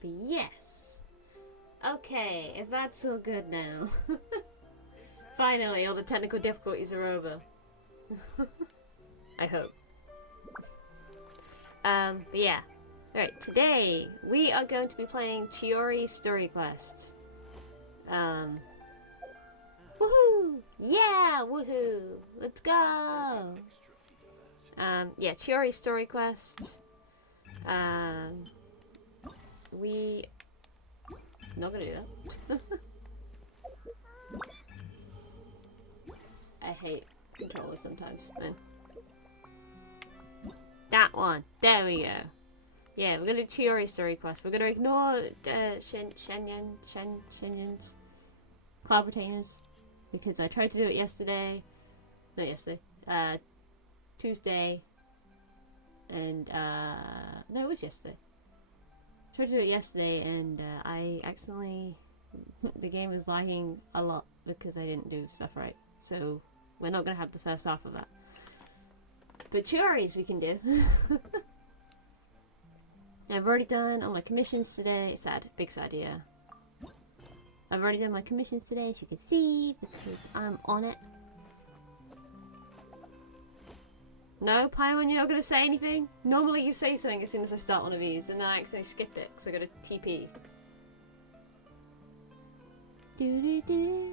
But yes. Okay, if that's all good now. Finally, all the technical difficulties are over. I hope. But yeah. Alright, today we are going to be playing Chiori Story Quest. Woohoo! Yeah, woohoo! Let's go! Yeah, Chiori Story Quest. We... Not gonna do that. I hate controllers sometimes, man. That one! There we go. Yeah, we're gonna do Chiori Story Quest. We're gonna ignore Shenyan's cloud retainers because I tried to do it yesterday. Not yesterday. Tuesday. And no, it was yesterday. Tried to do it yesterday and I accidentally the game was lagging a lot because I didn't do stuff right. So we're not gonna have the first half of that. But Chioris we can do. I've already done all my commissions today. Sad, big sad, yeah. I've already done my commissions today, as you can see, because I'm on it. No, Paimon, you're not going to say anything? Normally you say something as soon as I start one of these, and then I accidentally skipped it, because I got a TP. Doo-doo-doo.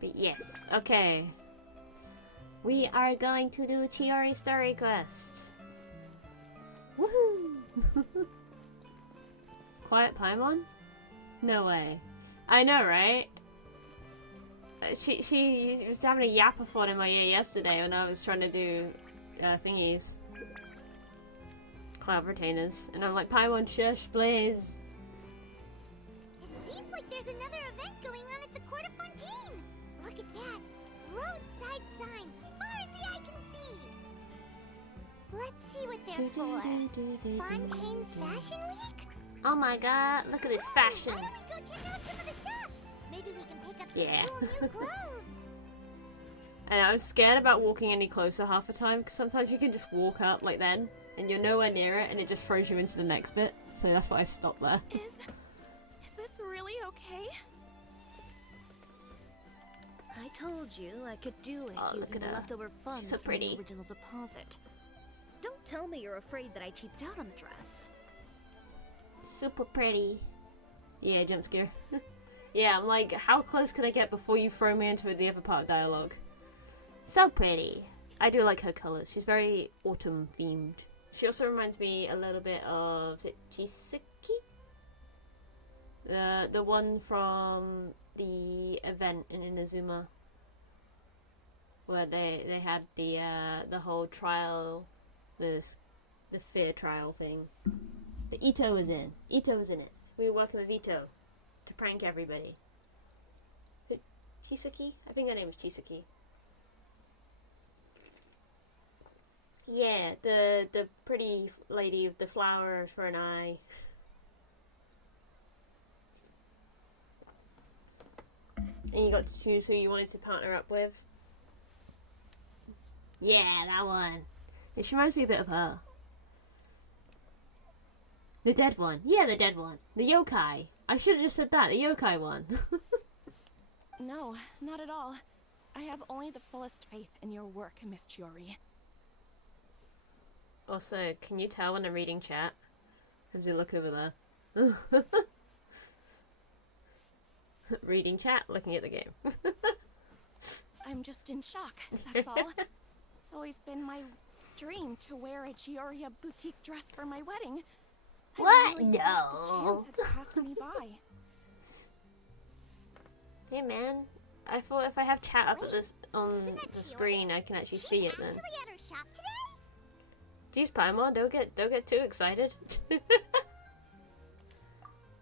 But yes, okay. We are going to do Chiori Story Quest. Woohoo! Quiet Paimon? No way. I know, right? She was having a yappathon in my ear yesterday when I was trying to do thingies. Cloud retainers. And I'm like, Paimon, shush, please. It seems like there's another event going on at the Court of Fontaine. Look at that. Roadside signs as far as the eye can see. Let's see what they're for. Fontaine Fashion Week? Oh my god, look at this fashion. Why don't we go check out some of the shops? Maybe we can pick up some cool new clothes. And I was scared about walking any closer half the time because sometimes you can just walk up like then and you're nowhere near it and it just throws you into the next bit. So that's why I stopped there. Is this really okay? I told you I could do it using the leftover funds so from the original deposit. Don't tell me you're afraid that I cheaped out on the dress. Super pretty. Yeah, jump scare. Yeah, I'm like, how close can I get before you throw me into the other part of dialogue? So pretty. I do like her colours. She's very autumn themed. She also reminds me a little bit of, is it Chisaki? The one from the event in Inazuma. Where they had the whole trial, the fear trial thing. The Ito was in. Ito was in it. We were working with Ito to prank everybody. Chisaki? I think her name is Chisaki. Yeah, the pretty lady with the flowers for an eye. And you got to choose who you wanted to partner up with. Yeah, that one. She reminds me a bit of her. The dead one. Yeah, the dead one. The yokai. I should have just said that. The yokai one. No, not at all. I have only the fullest faith in your work, Miss Chiori. Also, can you tell when I'm reading chat? As you look over there. Reading chat, looking at the game. I'm just in shock, that's all. It's always been my dream to wear a Chiori boutique dress for my wedding. What? Really No. The chance had passed me by. Hey man, I thought if I have chat up at this on the screen, I can actually see it then. She's actually at her shop today? Jeez, Paimon, don't get too excited.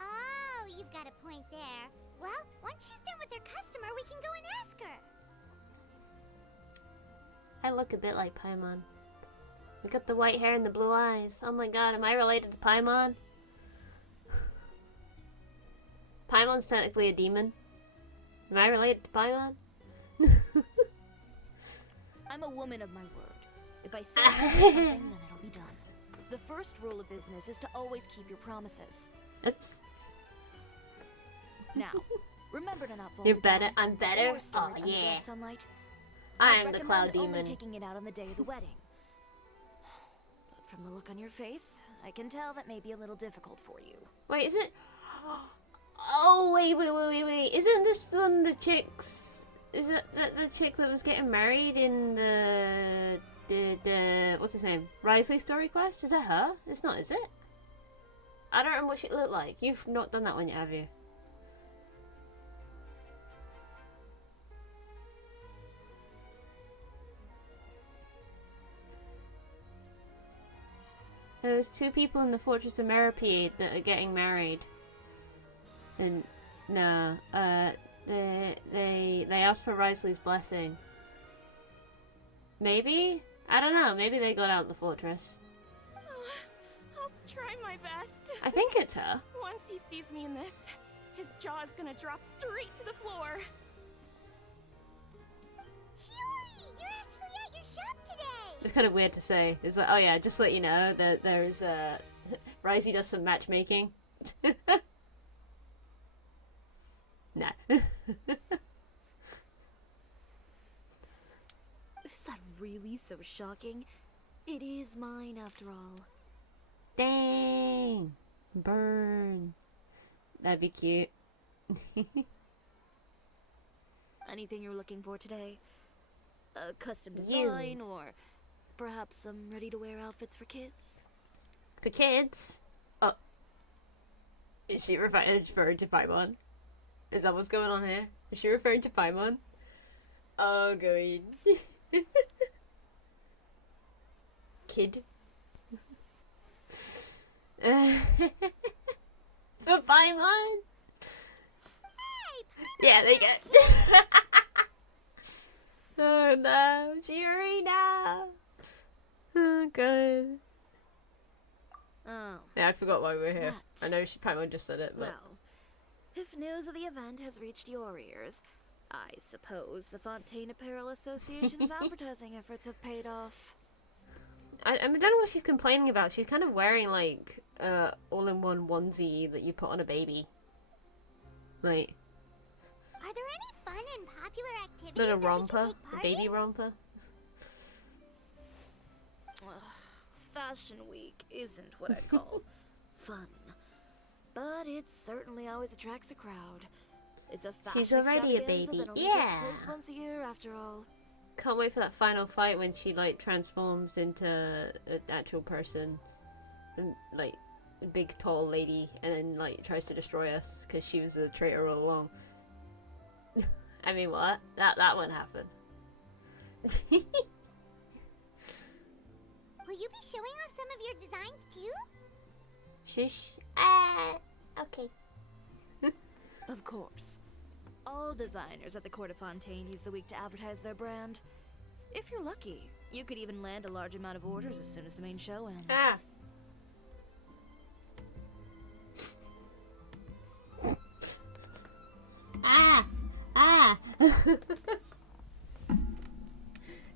Oh, you've got a point there. Well, once she's done with her customer, we can go and ask her. I look a bit like Paimon. We got the white hair and the blue eyes. Oh my god, am I related to Paimon? Paimon's technically a demon. Am I related to Paimon? I'm a woman of my word. If I say I'll do something, then it'll be done. The first rule of business is to always keep your promises. Oops. Now, remember to not fold You're it better. down I'm better. or store Oh it under yeah. direct sunlight. I'm I'd the cloud recommend only demon. taking it out on the day of the wedding. But from the look on your face, I can tell that may be a little difficult for you. Wait, is it? Oh wait. Isn't this one the chicks? Is it the chick that was getting married in the what's his name? Risley story quest? Is that her? It's not, is it? I don't remember what she looked like. You've not done that one yet, have you? There was 2 people in the Fortress of Meripede that are getting married. And no, they asked for Risley's blessing. Maybe? I don't know, maybe they got out of the fortress. I'll try my best. I think it's her. Once he sees me in this, his jaw is gonna drop straight to the floor. Chiori, you're actually at your shop today! It's kind of weird to say. It's like, oh yeah, just to let you know that there's Risey does some matchmaking. No. Is that really so shocking? It is mine, after all. Dang. Burn. That'd be cute. Anything you're looking for today? A custom design, or perhaps some ready-to-wear outfits for kids? For kids? Oh. Is she referring to Paimon? Is that what's going on here? Is she referring to Paimon? Oh, going. Kid. For Paimon? Yeah, they get. Oh no, Chiori, no. Oh god. Oh. Yeah, I forgot why we were here. What? I know Paimon just said it, but. Well, if news of the event has reached your ears, I suppose the Fontaine Apparel Association's advertising efforts have paid off. I don't know what she's complaining about. She's kind of wearing like all-in-one onesie that you put on a baby. Like. Are there any fun and popular activities Little that we romper, can take a part baby in? romper. Fashion Week isn't what I'd call fun, but it certainly always attracts a crowd. It's a fashion She's already a extravaganza baby, that only yeah. takes place once a year, after all. Can't wait for that final fight when she like transforms into an actual person, and like a big tall lady, and then like tries to destroy us because she was a traitor all along. I mean, what? That wouldn't happen. Will you be showing off some of your designs too? Shush. Okay. Of course. All designers at the Court of Fontaine use the week to advertise their brand. If you're lucky, you could even land a large amount of orders as soon as the main show ends. Ah.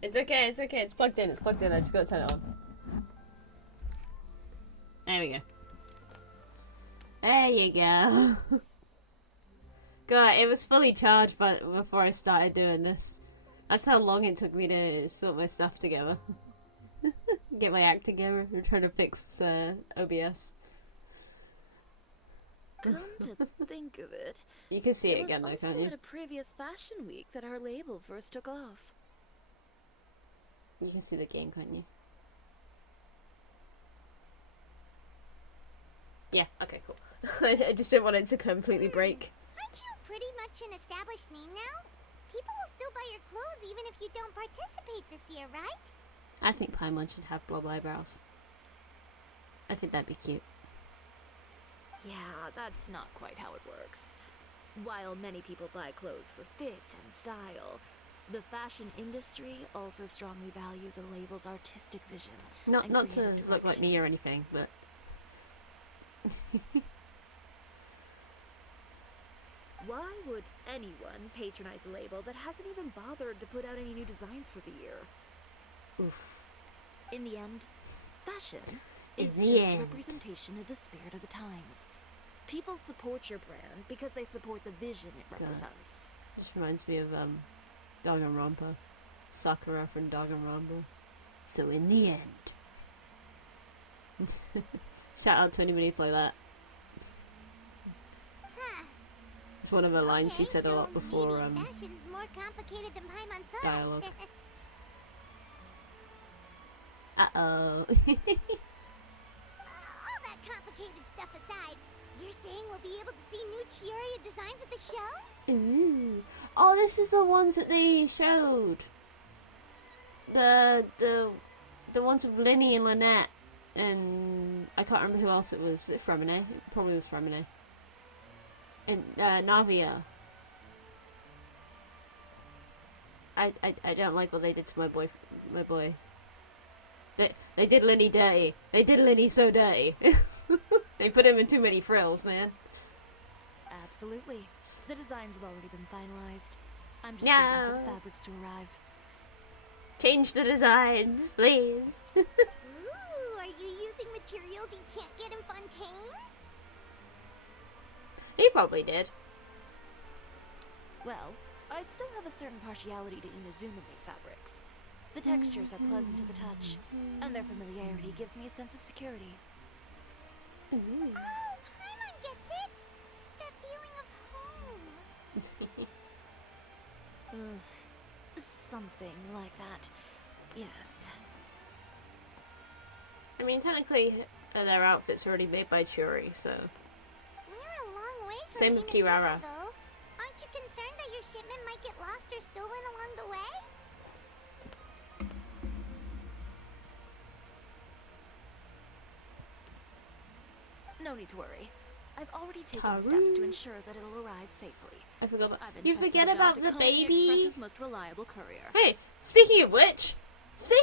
It's okay, it's plugged in, I just gotta turn it on. There we go. There you go. God, it was fully charged before I started doing this. That's how long it took me to sort my stuff together. Get my act together. We're trying to fix OBS. Come to think of it, You can see it again was though, also can't you? at a previous fashion week that our label first took off. You can see the game, can't you? Yeah, okay, cool. I just didn't want it to completely break. Aren't you pretty much an established name now? People will still buy your clothes even if you don't participate this year, right? I think Paimon should have blob eyebrows. I think that'd be cute. Yeah, that's not quite how it works. While many people buy clothes for fit and style, the fashion industry also strongly values a label's artistic vision. Not and to creative look like direction. me or anything, but Why would anyone patronize a label that hasn't even bothered to put out any new designs for the year? oof. In the end, fashion is In the just a end. representation of the spirit of the times. People support your brand because they support the vision it represents. This reminds me of Danganronpa. Sakura from Danganronpa. So in the end. Shout out to anybody who play that. Huh. It's one of the lines she Okay, said a lot so before maybe fashion's more complicated than Paimon thought. dialogue. Uh-oh. All that complicated stuff aside, you're saying we'll be able to see new Chiori designs at the show? Ooh. Oh, this is the ones that they showed. The ones with Linny and Lynette. And I can't remember who else it was. Was it Fremine? It probably was Fremine. And Navia. I don't like what they did to my boy. They did Linny dirty. They did Linny so dirty. They put him in too many frills, man. Absolutely. The designs have already been finalized. I'm just No. waiting for the fabrics to arrive. Change the designs, please. Ooh, are you using materials you can't get in Fontaine? He probably did. Well, I still have a certain partiality to Inazuma-made fabrics. The textures are pleasant to the touch, and their familiarity gives me a sense of security. Oh, Paimon gets it! It's that feeling of home. Something like that. Yes. I mean, technically, their outfits are already made by Chiori, so... We're a long way from Same with Inazuma, Kirara. though. Aren't you concerned that your shipment might get lost or stolen along the way? No need to worry. I've already taken Haru. steps to ensure that it'll arrive safely. I forgot about... I've You entrusted forget the job about to the Concierge baby? Express's most reliable courier. Hey, speaking of which... Excuse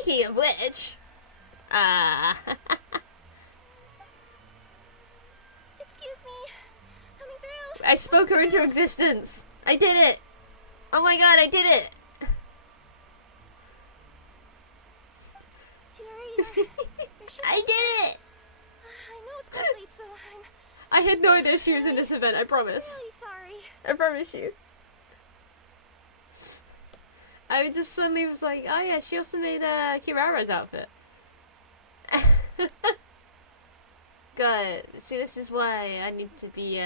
me. Coming through. I spoke her into existence. I did it. Oh my god, I did it. Chiori, your ship I is- did it. I know it's quite late, so I'm I had no idea she was in this event, I promise. really sorry. I promise you. I just suddenly was like, oh yeah, she also made Kirara's outfit. God, see, this is why I need to be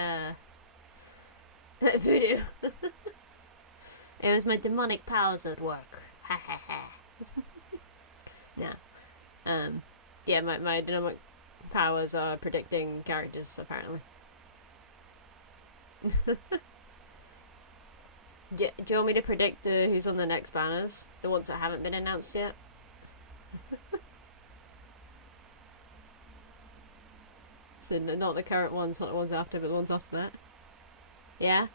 voodoo. It was my demonic powers at work. Ha ha ha. No. Yeah, my demonic powers are predicting characters, apparently. Do you want me to predict who's on the next banners? The ones that haven't been announced yet? So not the current ones, not the ones after, but the ones after that? Yeah?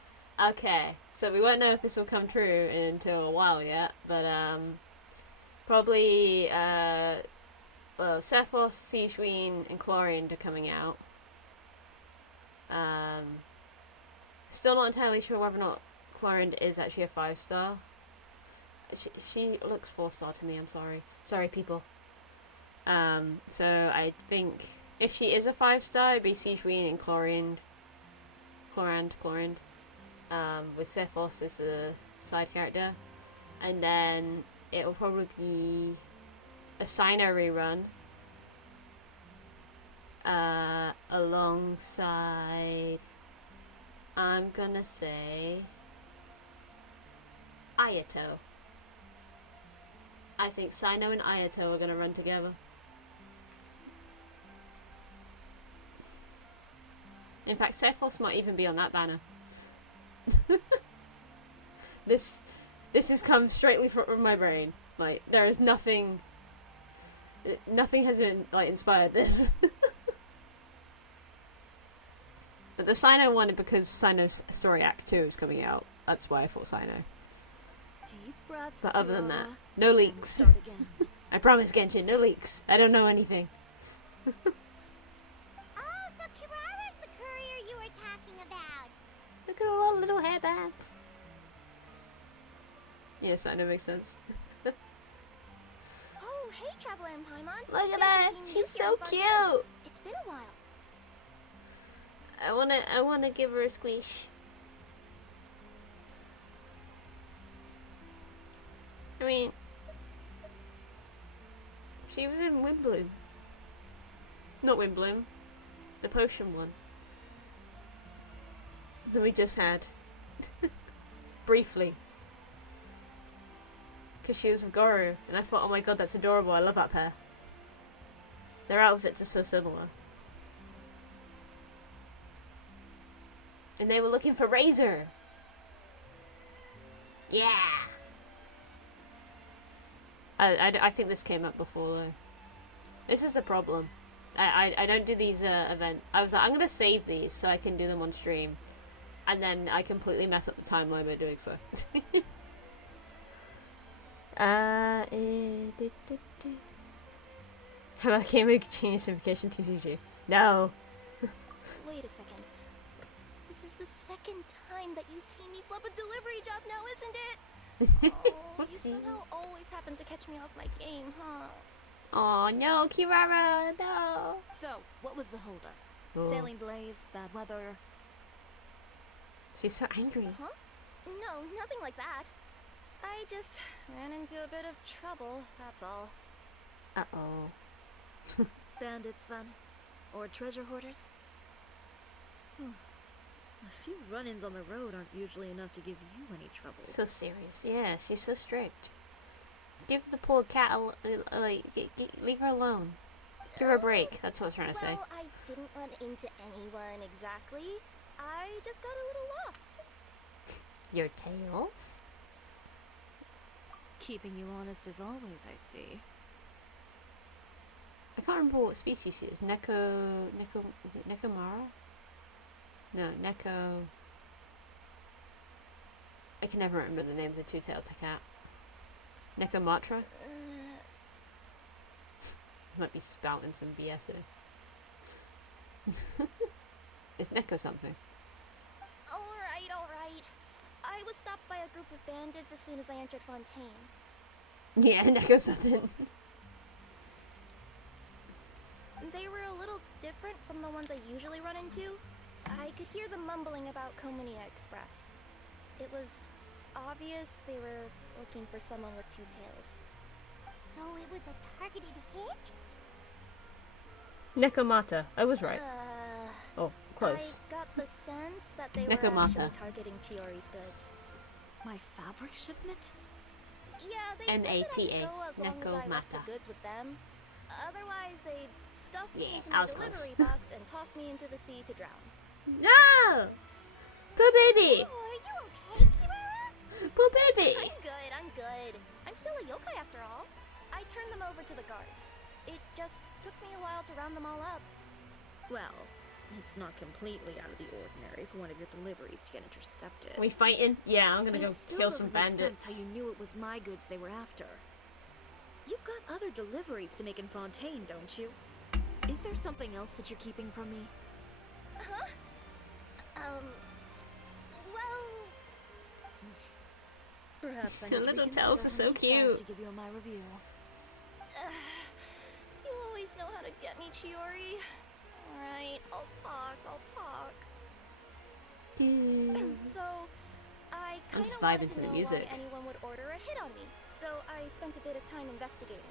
Okay. So we won't know if this will come true until a while yet, but probably well, Cephos, Siegeween, and Chlorine are coming out. Still not entirely sure whether or not Chlorine is actually a 5-star. She looks 4-star to me, I'm sorry. Sorry, people. So I think if she is a 5-star, it'd be Siegeween and Chlorine. With Cephos as a side character. And then it will probably be a Sino rerun. Alongside, I'm gonna say, Ayato. I think Sino and Ayato are gonna run together. In fact, Cephos might even be on that banner. This has come straightly from my brain. Like, there is nothing has like inspired this. But the Sino one, because Sino's Story Act 2 is coming out. That's why I thought Sino. Deep breaths, But other than that, Kirara, no and leaks. start again. I promise, Genshin, no leaks. I don't know anything. Oh, so Kirara's the courier you were talking about. Look at all the little hairbands. Yes, I know, makes sense. Oh, hey, Traveler. time, Paimon. Look at Good to her. see you She's here so in Fontaine. cute. It's been a while. I wanna give her a squish. I mean, she was in Windbloom. Not Windbloom. The potion one. That we just had. Briefly. Because she was with Goro. And I thought, oh my god, that's adorable. I love that pair. Their outfits are so similar. And they were looking for Razor. Yeah. I think this came up before though. This is the problem. I don't do these events. I was like, I'm going to save these so I can do them on stream. And then I completely mess up the timeline by doing so. How about Game Genius Invocation TCG? No. Wait a second. This is the second time that you've seen me flub a delivery job now, isn't it? Oh, you somehow always happen to catch me off my game, huh? Oh no, Kirara, no. So, what was the holdup? Oh. Sailing delays, bad weather. She's so angry. Huh? No, nothing like that. I just ran into a bit of trouble, that's all. Uh-oh. Bandits, then? Or treasure hoarders? A few run-ins on the road aren't usually enough to give you any trouble. So serious. Yeah, she's so strict. Give the poor cat leave her alone. Give her a break. That's what I was trying to say. Well, I didn't run into anyone exactly. I just got a little lost. Your tails? Keeping you honest as always, I see. I can't remember what species she is. Is it Nekomara? No, Neko... I can never remember the name of the two-tailed cat. Nekomatra? Might be spouting some BS here. It's Neko something. Alright. I was stopped by a group of bandits as soon as I entered Fontaine. Yeah, Neko something. They were a little different from the ones I usually run into. I could hear them mumbling about Komonia Express. It was obvious they were looking for someone with two tails. So it was a targeted hit? Nekomata. I was right. Oh, close. I got the sense that they Nekomata. were actually targeting Chiori's goods. My fabric shipment? Yeah, they said that I N-A-T-A, could go as long as I left Nekomata. the goods with them. Otherwise, they'd stuff me Yeah, into I my was close. delivery box and toss me into the sea to drown. No! Poor baby! Oh, are you okay, Kirara? Poor baby! I'm good. I'm still a yokai after all. I turned them over to the guards. It just took me a while to round them all up. Well, it's not completely out of the ordinary for one of your deliveries to get intercepted. We fighting? Yeah, I'm gonna But go it still kill some doesn't make sense bandits. how you knew it was my goods they were after. You've got other deliveries to make in Fontaine, don't you? Is there something else that you're keeping from me? Huh? Well... Perhaps I The need to little reconsider tails are how so many stars cute. to give you in my review. You always know how to get me, Chiori. Alright, I'll talk. Dude. So, I I'm kinda just wanted vibing to to the know music. why anyone would order a hit on me. So I spent a bit of time investigating.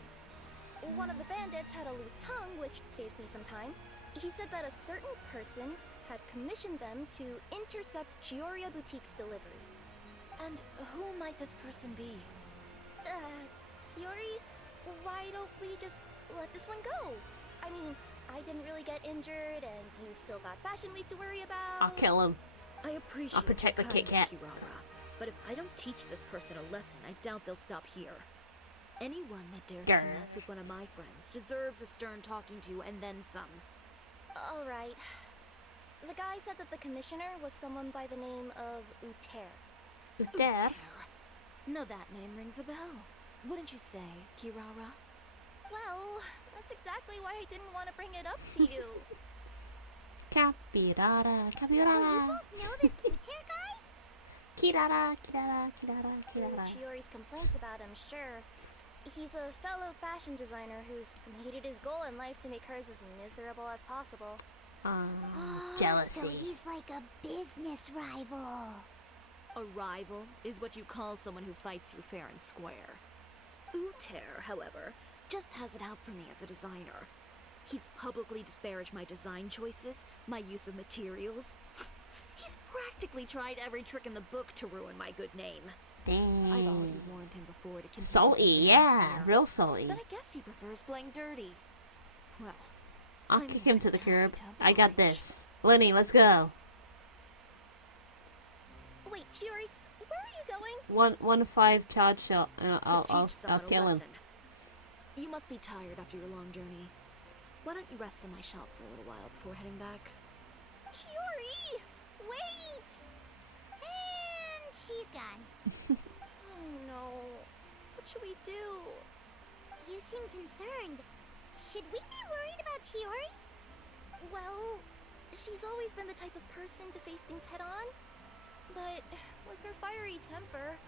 One of the bandits had a loose tongue, which saved me some time. He said that a certain person had commissioned them to intercept Chiori Boutique's delivery. And who might this person be? Chiori, why don't we just let this one go? I mean, I didn't really get injured, and you've still got Fashion Week to worry about. I'll kill him. I appreciate I'll protect your the Kit kindness, Kat. Kirara, but if I don't teach this person a lesson, I doubt they'll stop here. Anyone that dares to Grr. mess with one of my friends deserves a stern talking to and then some. Alright. The guy said that the commissioner was someone by the name of Uter. Death. No, that name rings a bell. Wouldn't you say, Kirara? Well, that's exactly why I didn't want to bring it up to you. Capirara, So you capirara. both know this Uter guy? Kirara, kirara, kirara, Through kirara. Chiori's complaints about him, sure. He's a fellow fashion designer who's made it his goal in life to make hers as miserable as possible. Jealousy. So he's like a business rival. A rival is what you call someone who fights you fair and square. Uter, however, just has it out for me as a designer. He's publicly disparaged my design choices, my use of materials. He's practically tried every trick in the book to ruin my good name. I'd already Dang. warned him before to compete Salty, with me yeah. fair. Real salty. But I guess he prefers playing dirty. Well, I'll I'm kick him to the gonna curb. have to I got oblige. this. Lenny, let's go. Wait, Chiori, where are you going? 1-5 charge shot. And To I'll teach someone a kill him. lesson. You must be tired after your long journey. Why don't you rest in my shop for a little while before heading back? Chiori! Wait! And she's gone. Oh no. What should we do? You seem concerned. Should we be worried about Chiori? Well, she's always been the type of person to face things head on. But with her fiery temper,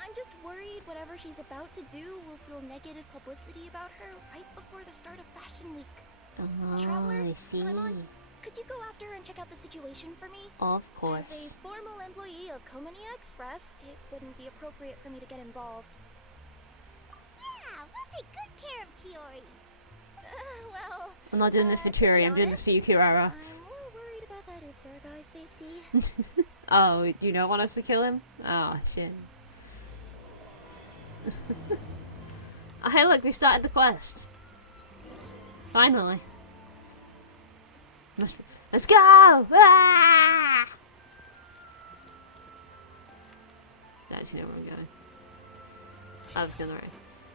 I'm just worried whatever she's about to do will feel negative publicity about her right before the start of Fashion Week. Oh, Traveler, I see. Paimon, could you go after her and check out the situation for me? Of As a course. formal employee of Komonia Express, it wouldn't be appropriate for me to get involved. Yeah, we'll take good care of Chiori. Well, I'm not doing this for to be Chiori, I'm doing this for you, honest, Kirara. I'm more worried about that Uter guy's safety. Oh, you don't want us to kill him? Oh, shit. Oh, hey, look, we started the quest. Finally. Let's go! Ah! I actually know where I'm going. I was going the right.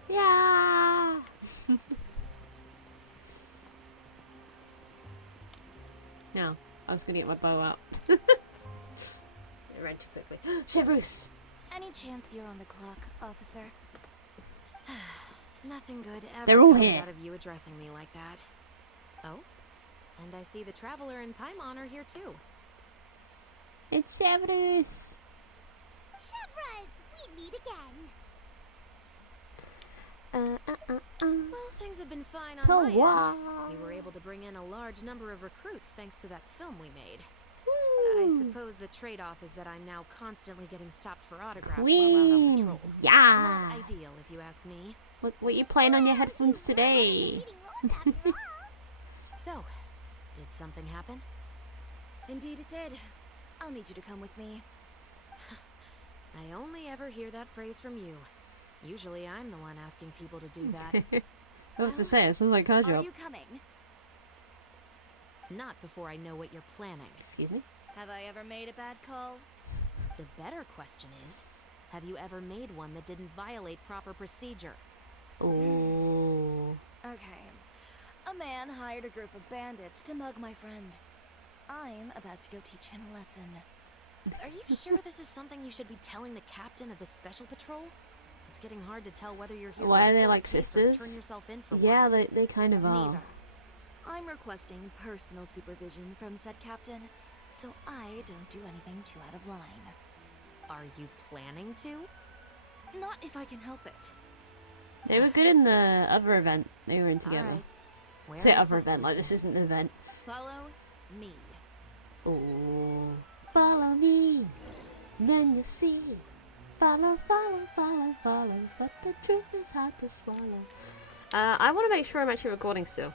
Yeah! No, I was gonna get my bow out. I ran too quickly. Chevrus! Any chance you're on the clock, officer? Nothing good ever They're all comes here. out of you addressing me like that. Oh? And I see the Traveler and Paimon are here too. It's Chevrus! Chevraz, we meet again. Well, things have been fine on Oh, my wow. end. We were able to bring in a large number of recruits thanks to that film we made. I Woo. suppose the trade-off is that I'm now constantly getting stopped for autographs while out on Queen! patrol. Yeah! Not ideal, if you ask me. What you playing on your headphones You were today? leading roles after all. So, did something happen? Indeed it did. I'll need you to come with me. I only ever hear that phrase from you. Usually I'm the one asking people to do that. I was to say, it sounds like a Are job. you coming? Not before I know what you're planning. Excuse me? Have I ever made a bad call? The better question is, have you ever made one that didn't violate proper procedure? Oh. Okay. A man hired a group of bandits to mug my friend. I'm about to go teach him a lesson. Are you sure this is something you should be telling the captain of the special patrol? It's getting hard to tell whether you're here Why to are they fill a like case or sisters? turn yourself in for Yeah, one. they kind of are. Neither. I'm requesting personal supervision from said captain, so I don't do anything too out of line. Are you planning to? Not if I can help it. They were good in the other event they were in together. Alright. Where Say is other this event, like this person? isn't an event. Follow me. Oh. Follow me, then you see. Follow, follow, follow, follow. But the truth is hard to swallow. I want to make sure I'm actually recording still.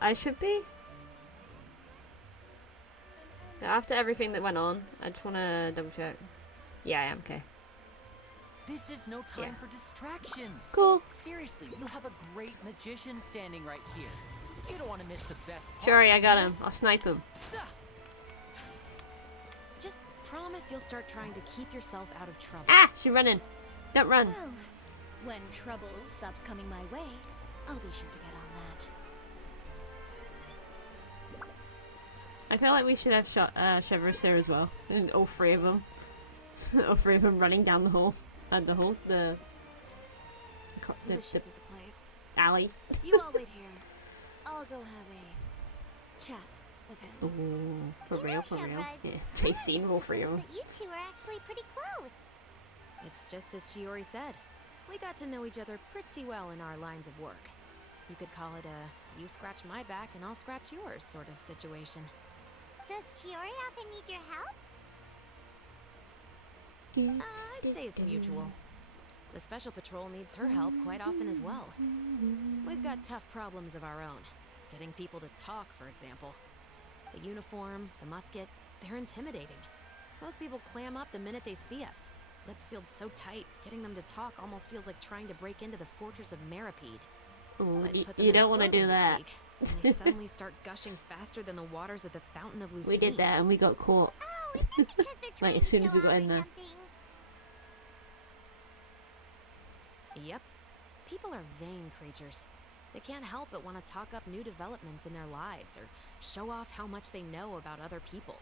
I should be. After everything that went on, I just want to double check. Yeah, I am okay. This is no time Yeah. for distractions. Cool. Seriously, you have a great magician standing right here. You don't want to miss the best part. Chiori, I do got you? him. I'll snipe him. Just promise you'll start trying to keep yourself out of trouble. Ah, she's running. Don't run. Well, when trouble stops coming my way, I'll be sure to get on that. I feel like we should have shot Chevrus here as well. And all three of them. All three of them running down the hall. The hall? The This should be the place. alley. You all wait here. I'll go have a chat with him. Ooh, for You real, know, for real. Chevraz, Yeah, I'm chase under scene, the all three of them. sense that you two are actually pretty close. It's just as Chiori said. We got to know each other pretty well in our lines of work. You could call it a you scratch my back and I'll scratch yours sort of situation. Does Chiori often need your help? I'd say it's mutual. The Special Patrol needs her help quite often as well. We've got tough problems of our own. Getting people to talk, for example. The uniform, the musket, they're intimidating. Most people clam up the minute they see us. Lips sealed so tight, getting them to talk almost feels like trying to break into the fortress of Maripede. Ooh, But you don't want to do that. And they suddenly start gushing faster than the waters at the Fountain of Lucine. We did that and we got caught. Oh, is that because they're trying Like as soon to as we show got off in or there. something? Yep. People are vain creatures. They can't help but want to talk up new developments in their lives or show off how much they know about other people.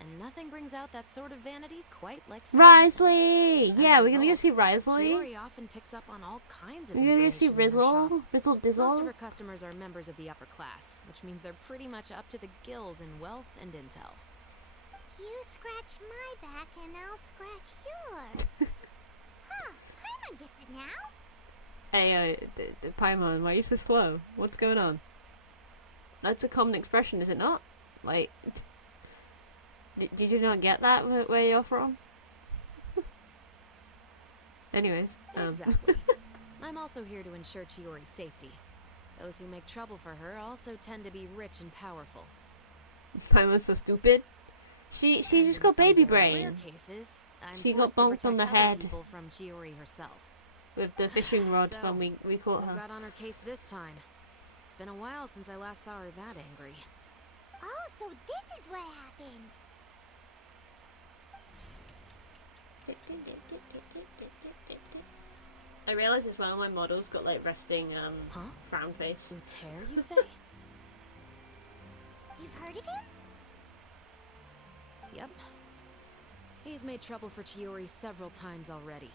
And nothing brings out that sort of vanity quite like fashion. Risley! As Yeah, a we're gonna go result, see Risley. Chiori often picks up on all kinds of We're gonna go see information in her shop. Rizzle. Rizzle Most of Dizzle. her customers are members of the upper class, which means they're pretty much up to the gills in wealth and intel. You scratch my back and I'll scratch yours. Huh, Paimon gets it now. Hey, Paimon, why are you so slow? What's going on? That's a common expression, is it not? Like, did you not get that where you're from? Anyways, Exactly. I'm also here to ensure Chiori's safety. Those who make trouble for her also tend to be rich and powerful. Paimon's so stupid. She And just in got some baby very rare brain cases, I'm She got forced to bonked on the protect other head. people from Chiori herself. with the fishing rod So, when we caught Who her. got on her case this time? It's been a while since I last saw her that angry. Oh, so this is what happened. I realised as well my model's got like resting Huh? frown face. Uter, you say? You've heard of him? Yep. He's made trouble for Chiori several times already.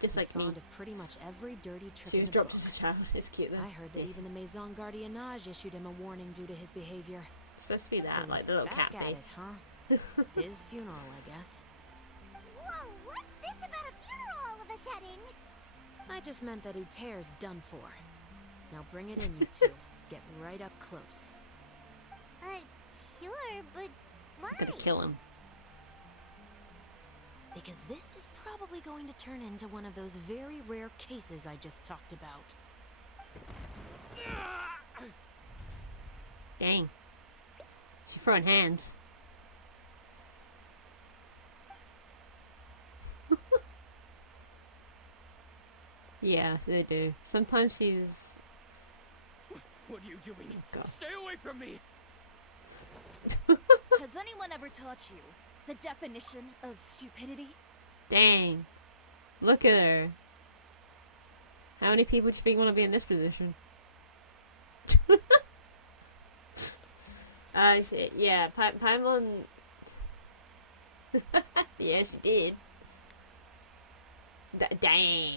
Just He's like me. fond of pretty much every dirty trick She in was the dropped book. as a child. It's cute though. I heard that Yeah. even the Maison Gardiennage issued him a warning due to his behavior. It's supposed to be that, So like he's the little back cat at it, face. huh? His funeral, I guess. Whoa, what's this about a funeral all of a sudden? I just meant that Uter's done for. Now bring it in, you two. Get right up close. Sure, but why? Gotta kill him. Because this is probably going to turn into one of those very rare cases I just talked about. Dang. She's throwing hands. Yeah, they do. Sometimes she's... What are you doing? Go. Stay away from me! Has anyone ever taught you the definition of stupidity? Dang. Look at her. How many people do you think want to be in this position? Shit. Yeah, Paimon... yeah, she did. Dang.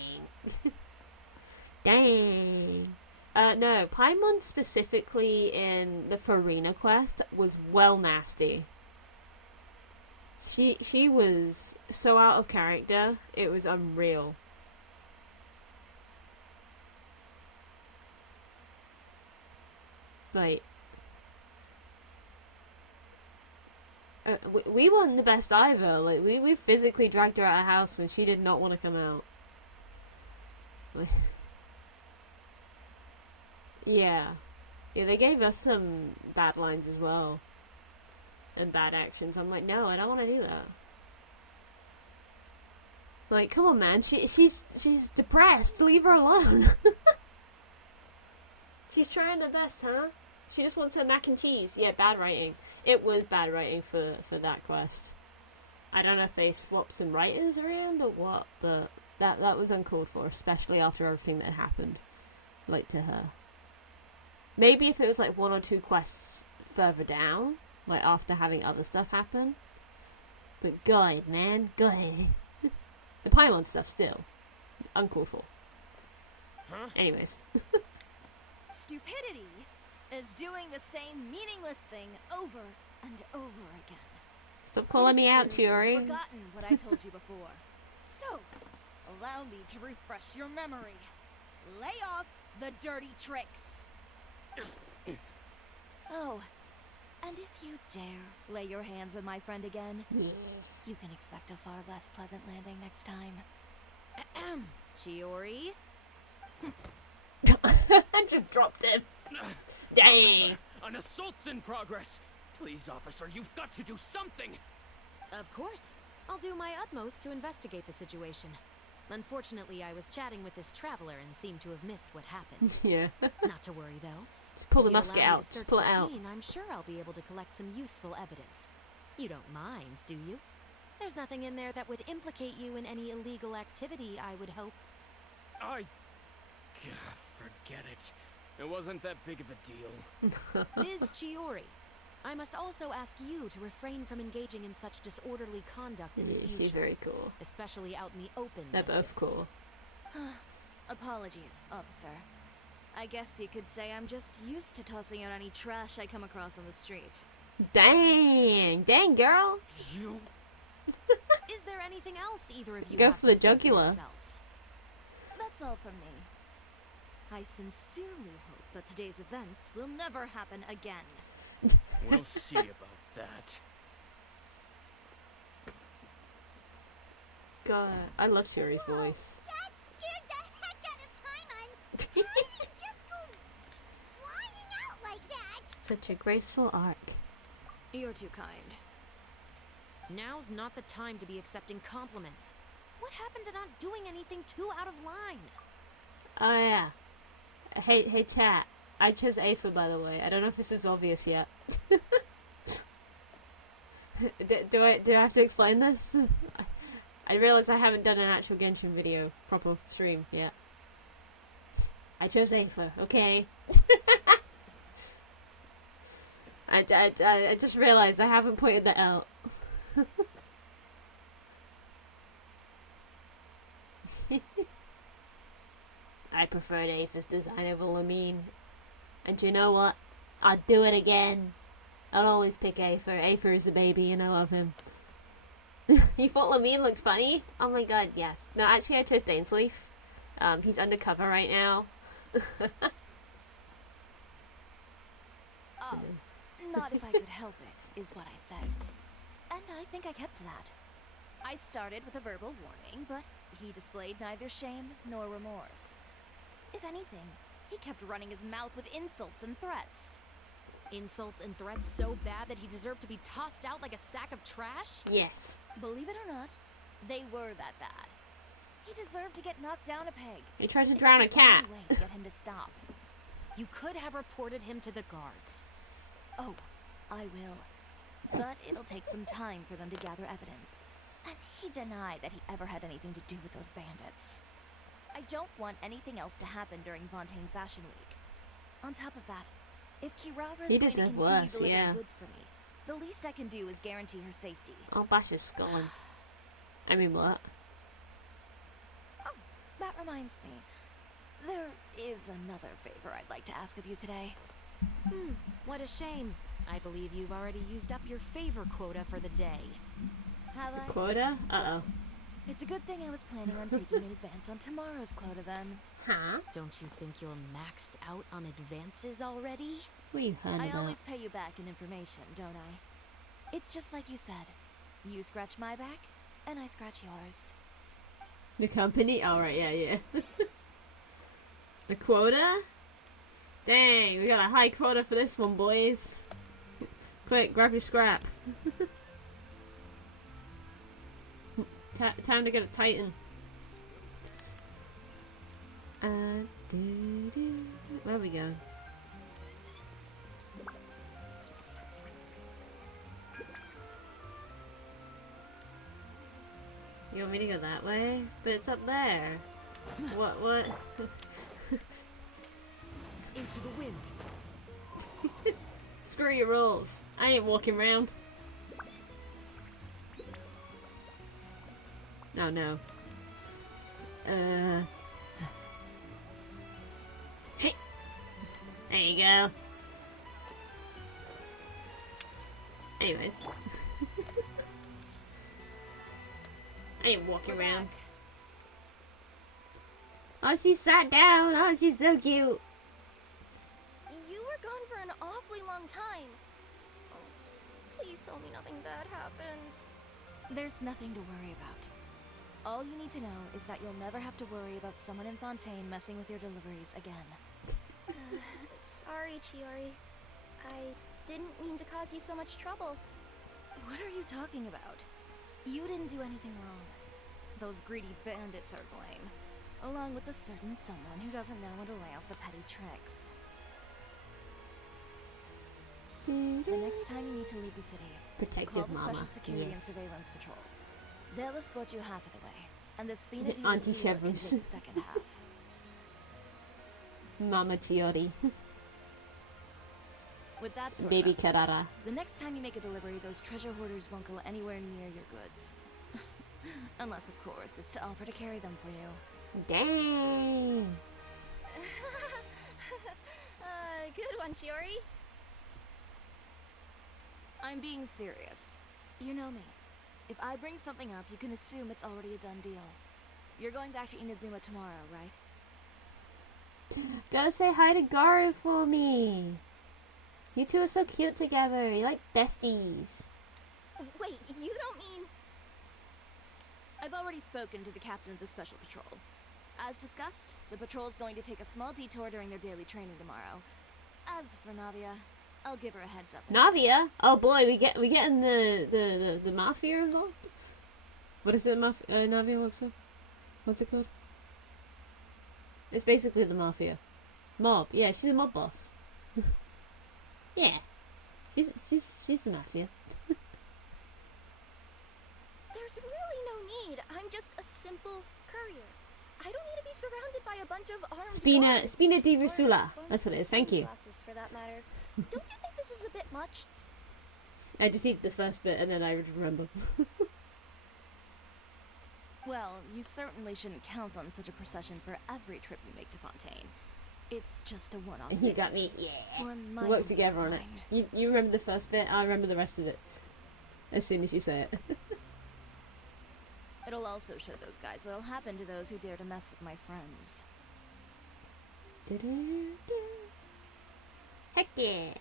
Dang. No, Paimon specifically in the Farina quest was well nasty. She was so out of character, it was unreal. Like, we weren't the best either. Like, we physically dragged her out of the house when she did not want to come out. Like, yeah. Yeah, they gave us some bad lines as well. And bad actions. I'm like, no, I don't want to do that. Like, come on, man. She's depressed. Leave her alone. She's trying her best, huh? She just wants her mac and cheese. Yeah, bad writing. It was bad writing for that quest. I don't know if they swapped some writers around or what, but that was uncalled for, especially after everything that happened, like, to her. Maybe if it was like 1 or 2 quests further down, like after having other stuff happen. But God, man, God. The Paimon stuff still uncalled for. Huh? Anyways. Stupidity is doing the same meaningless thing over and over again. Stop calling me out, It appears you've Chiori. forgotten what I told you before. So, Allow me to refresh your memory. Lay off the dirty tricks. Oh, and if you dare lay your hands on my friend again, you can expect a far less pleasant landing next time. Chiori? I just dropped him. Dang. Officer, an assault's in progress. Please, officer, you've got to do something. Of course. I'll do my utmost to investigate the situation. Unfortunately, I was chatting with this traveler and seemed to have missed what happened. Yeah. Not to worry, though. Just pull If the you musket allow me out. to Just search pull it the out. scene, I'm sure I'll be able to collect some useful evidence. You don't mind, do you? There's nothing in there that would implicate you in any illegal activity, I would hope. Forget it. It wasn't that big of a deal. Ms. Chiori, I must also ask you to refrain from engaging in such disorderly conduct in the Yeah, future. she's very cool. Especially out in the open. They're like both this. cool. Apologies, officer. I guess you could say I'm just used to tossing out any trash I come across on the street. Dang. Dang, girl. You? Is there anything else either of you Go have for to the say jugular. yourselves? That's all from me. I sincerely hope that today's events will never happen again. We'll see about that. God, I love Chiori's voice. That scared the heck out of Paimon. How did he just go flying out like that? Such a graceful arc. You're too kind. Now's not the time to be accepting compliments. What happened to not doing anything too out of line? Oh yeah. Hey chat. I chose Aether, by the way. I don't know if this is obvious yet. do I have to explain this? I realize I haven't done an actual Genshin video, proper stream yet. I chose Aether, okay? I just realized I haven't pointed that out. I preferred Aether's design over Lamine. And you know what? I'd do it again. I'll always pick Aether. Aether is the baby and I love him. You thought Lamine looks funny? Oh my god, yes. No, actually I chose Dainsleif. He's undercover right now. Not if I could help it, is what I said. And I think I kept to that. I started with a verbal warning, but he displayed neither shame nor remorse. If anything, he kept running his mouth with insults and threats. Insults and threats so bad that he deserved to be tossed out like a sack of trash? Yes. Believe it or not, they were that bad. He deserved to get knocked down a peg. He tried to It's drown a the cat. only way to get him to stop. You could have reported him to the guards. Oh, I will. But it'll take some time for them to gather evidence. And he denied that he ever had anything to do with those bandits. I don't want anything else to happen during Fontaine Fashion Week. On top of that, if Kirara He is going to deserved continue worse, delivering yeah. goods for me, the least I can do is guarantee her safety. I'll bash his skull in. I mean, what? Oh, that reminds me. There is another favor I'd like to ask of you today. What a shame. I believe you've already used up your favor quota for the day. Have I? Quota? Uh-oh. It's a good thing I was planning on taking an advance on tomorrow's quota then. Huh? Don't you think you're maxed out on advances already? What are you heard I about? always pay you back in information, don't I? It's just like you said. You scratch my back, and I scratch yours. The company? Alright, yeah. The quota? Dang, we got a high quota for this one, boys. Quick, grab your scrap. Time to get a Titan. Where we go? You want me to go that way? But it's up there. What? Into the wind. Screw your rules. I ain't walking around. No. Hey. There you go. Anyways. I ain't walking We're around. back. Oh, she sat down. Oh, she's so cute. You were gone for an awfully long time. Oh, please tell me nothing bad happened. There's nothing to worry about. All you need to know is that you'll never have to worry about someone in Fontaine messing with your deliveries again. Sorry, Chiori. I didn't mean to cause you so much trouble. What are you talking about? You didn't do anything wrong. Those greedy bandits are to blame, along with a certain someone who doesn't know when to lay off the petty tricks. The next time you need to leave the city, Protective call the mama. Special Security and Yes. Surveillance Patrol. They'll escort you half of the way, and the Spina The di Auntie Ursula can Chevrons. take the second half. Mama Chiori. With that sort Baby of escort, Carrara. the next time you make a delivery, those treasure hoarders won't go anywhere near your goods. Unless, of course, it's to offer to carry them for you. Dang. Good one, Chiori. I'm being serious. You know me. If I bring something up, you can assume it's already a done deal. You're going back to Inazuma tomorrow, right? Go say hi to Garu for me. You two are so cute together. You're like besties. Wait, you don't mean... I've already spoken to the captain of the Special Patrol. As discussed, the patrol's going to take a small detour during their daily training tomorrow. As for Navia, I'll give her a heads up. Navia? Oh boy, we getting the mafia involved. What is it? Navia looks like? What's it called? It's basically the mafia. Mob. Yeah, she's a mob boss. Yeah, she's the mafia. There's really no need. I'm just a simple courier. I don't need to be surrounded by a bunch of armed guards. Spina di Or Rusula. a bunch That's what it of is. Thank you. sunglasses, for that matter. Don't you think this is a bit much? I just need the first bit and then I would remember. Well, you certainly shouldn't count on such a procession for every trip you make to Fontaine. It's just a one-off You thing. got me. Yeah. For my We work peace together of on it. mind. You remember the first bit. I remember the rest of it. As soon as you say it. It'll also show those guys what'll happen to those who dare to mess with my friends. Heck yeah.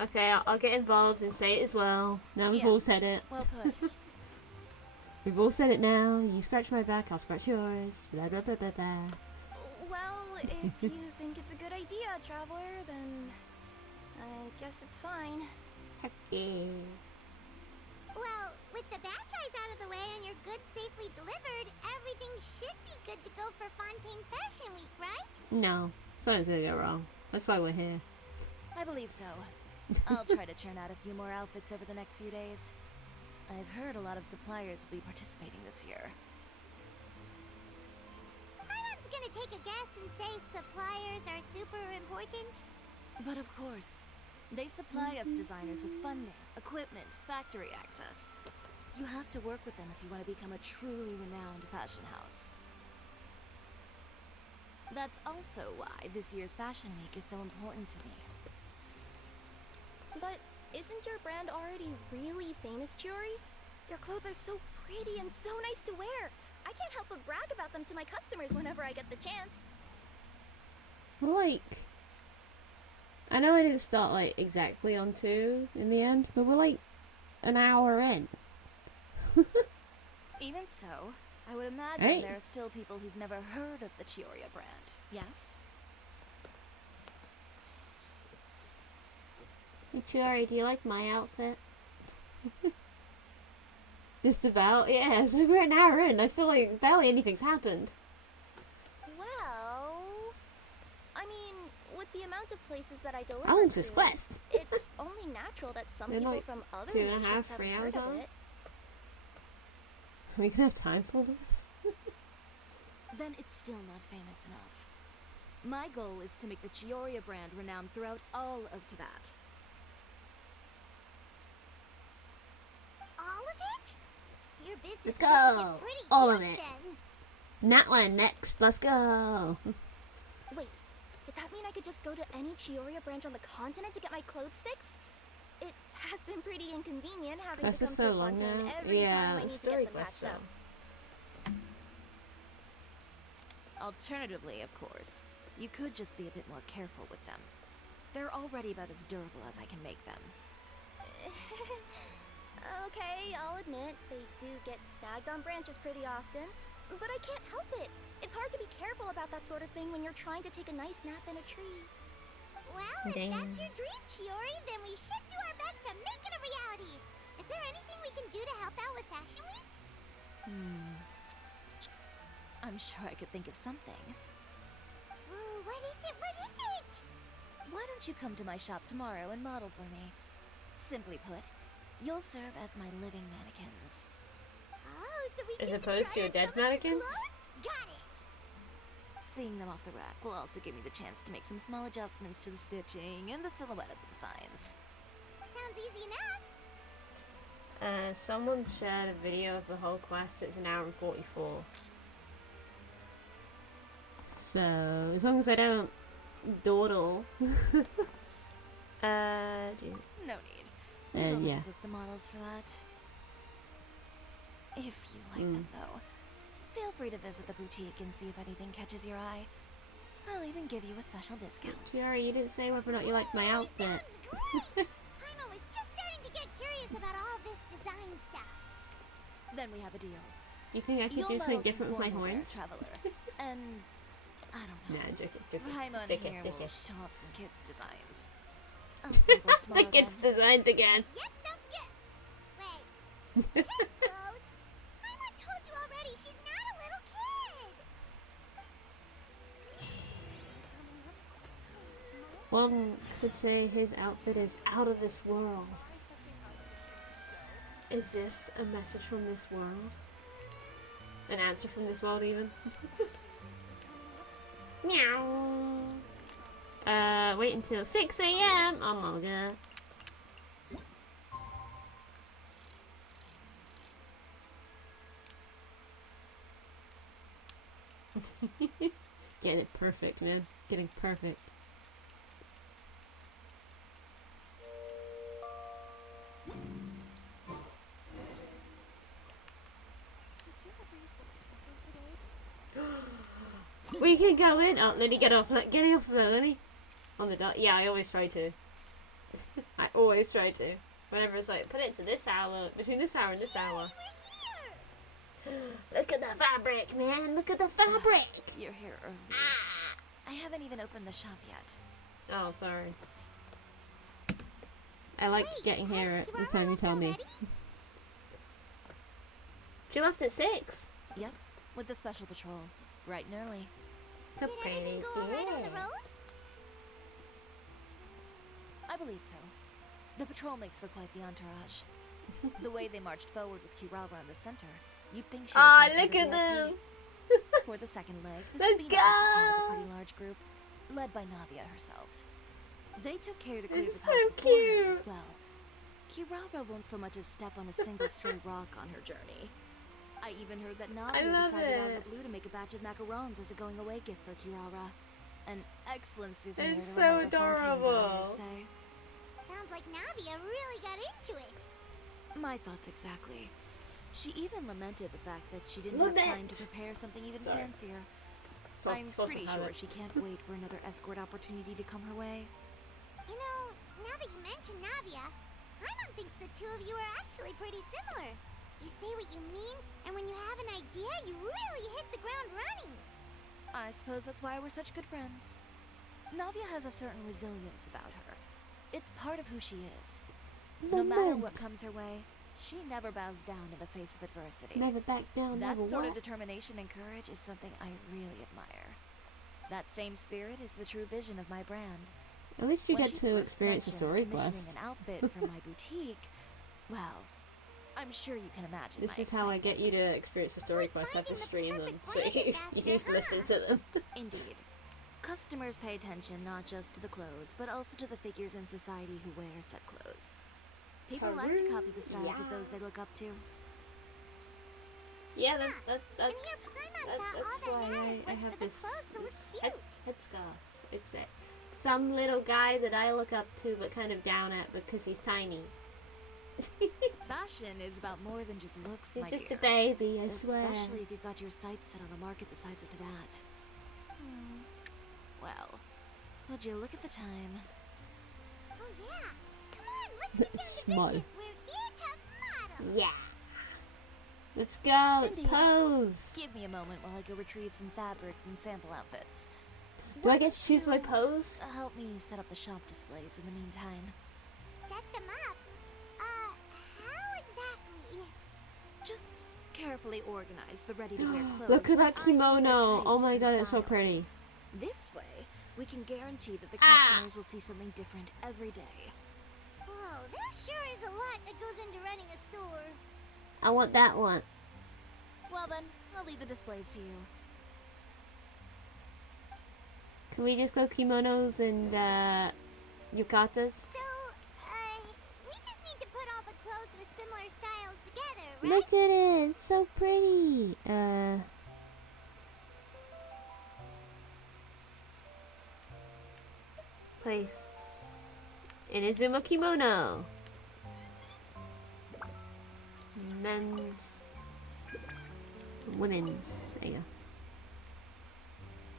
Okay, I'll get involved and say it as well. Now we've all Yes, said it. Well put. We've all said it now. You scratch my back, I'll scratch yours. Blah blah blah blah blah. Well, if you think it's a good idea, Traveler, then I guess it's fine. Heck yeah. Well, with the bad guys out of the way and your goods safely delivered, everything should be good to go for Fontaine Fashion Week, right? No, something's gonna go wrong. That's why we're here. I believe so. I'll try to churn out a few more outfits over the next few days. I've heard a lot of suppliers will be participating this year. Paimon's gonna take a guess and say suppliers are super important. But of course, they supply us designers with funding, equipment, factory access. You have to work with them if you want to become a truly renowned fashion house. That's also why this year's Fashion Week is so important to me. But isn't your brand already really famous, Chiori? Your clothes are so pretty and so nice to wear. I can't help but brag about them to my customers whenever I get the chance. Well, like, I know I didn't start like exactly on 2 in the end, but we're like an hour in. Even so, I would imagine Right. there are still people who've never heard of the Chiori brand, yes? Hey Chiori, do you like my outfit? Just about, yeah. So we're an hour in. I feel like barely anything's happened. Well, I mean, with the amount of places that I deliver How long's to, this quest? it's only natural that some They're people like from other 2.5, nations 3 haven't hours heard of on? it. Are we gonna have time for this? Then it's still not famous enough. My goal is to make the Chiori brand renowned throughout all of Tibet. All of it? Your business Let's must go. get pretty All of huge it. then. That one next. Let's go. Wait, would that mean I could just go to any Chiori branch on the continent to get my clothes fixed? It has been pretty inconvenient having This to is come so to long Fontaine now. every Yeah, time I the need to story get them quest matched though. up. Alternatively, of course, you could just be a bit more careful with them. They're already about as durable as I can make them. Okay, I'll admit, they do get snagged on branches pretty often, but I can't help it. It's hard to be careful about that sort of thing when you're trying to take a nice nap in a tree. Well, if Dang. that's your dream, Chiori, then we should do our best to make it a reality. Is there anything we can do to help out with Fashion Week? I'm sure I could think of something. Ooh, what is it? What is it? Why don't you come to my shop tomorrow and model for me? Simply put, you'll serve as my living mannequins. Oh, so we As get opposed to try your on dead some of the mannequins? clothes? Got it. Seeing them off the rack will also give me the chance to make some small adjustments to the stitching and the silhouette of the designs. Sounds easy enough. Someone shared a video of the whole quest. It's an hour and 44. So, as long as I don't dawdle. No need. Yeah. I'll book the models for that. If you like them, though, feel free to visit the boutique and see if anything catches your eye. I'll even give you a special discount. Chiori, you didn't say whether or not you liked my outfit. Sounds great. Paimon was just starting to get curious about all this design stuff. Then we have a deal. Do you think I could You'll do something model different with some my formal wear, horns? Traveler. And I don't know. Nah, joking. Paimon Dick it, here dick will it. show off some kids' designs. I'll see you both The tomorrow kids' then. designs again. Yep, sounds good. Wait. Kids clothes? Paimon told you already, she's not a little kid. One could say his outfit is out of this world. Is this a message from this world? An answer from this world, even? Meow. Wait until 6 a.m. Oh my god. Getting it perfect, man. Getting perfect. We can go in. Oh, Lily, get off. Get off there, Lily. On the dot. Yeah, I always try to. I always try to. Whenever it's like, put it to this hour, between this hour and this hour. Look at the fabric, man. Look at the fabric. You're here early. I haven't even opened the shop yet. Oh, sorry. I like getting here at the time you tell me. She left at 6. Yep, with the special patrol. Bright and early. So Did pretty. everything go alright on the road? I believe so. The patrol makes for quite the entourage. The way they marched forward with Kirara in the center, you'd think she was Aw, some sort look of at them. VIP. For the second leg, the Let's speed up was part of go. a pretty large group, led by Navia herself. They took care to clear It's the so path beforehand cute. as well. Kirara won't so much as step on a single stray rock on her journey. I even heard that Navia love decided out of it. the blue to make a batch of macarons as a going-away gift for Kirara. An excellent souvenir It's to so remember Fontaine by, adorable. I'd say. Sounds like Navia really got into it. My thoughts exactly. She even lamented the fact that she didn't have time to Lament. prepare something even Sorry. fancier. Force- I'm force pretty of sure habit. she can't wait for another escort opportunity to come her way. You know, now that you mention Navia, Paimon thinks the two of you are actually pretty similar. You say what you mean, and when you have an idea, you really hit the ground running. I suppose that's why we're such good friends. Navia has a certain resilience about her. It's part of who she is. No matter what comes her way, she never bows down in the face of adversity. Never back down, That never sort of what? determination and courage is something I really admire. That same spirit is the true vision of my brand. At least you When get she to first experience the mentioned story commissioning quest. an outfit for my boutique, well, I'm sure you can imagine This my is how I get you excitement. to experience the story quest. I have to stream them, so perfect you brand can listen to them. Indeed. Customers pay attention not just to the clothes, but also to the figures in society who wear said clothes. People like to copy the styles of those they look up to. Yeah, And here that's Paimon thought all why that mattered I was have for the this, clothes to look this cute. headscarf. It's some little guy that I look up to but kind of down at because he's tiny. Fashion is about more than just looks, He's my just dear. a baby, I swear. Especially if you've got your sights set on a market the size of that. Well, would you look at the time? Oh yeah. Come on, let's get down to Smile. business. We're here to model. Yeah. Let's go. Let's Indeed. pose. Give me a moment while I go retrieve some fabrics and sample outfits. Do I get to choose my pose? Help me set up the shop displays in the meantime. Set them up. How exactly? Just carefully organize the ready-to-wear clothes. Look at like that I kimono. types Oh my and god, it's so styles. pretty. This way, we can guarantee that the Ah. customers will see something different every day. Whoa, there sure is a lot that goes into running a store. I want that one. Well then, I'll leave the displays to you. Can we just go kimonos and yukatas? So, we just need to put all the clothes with similar styles together, right? Look at it. It's so pretty. Place. Inazuma kimono. Men's. Women's. There you go.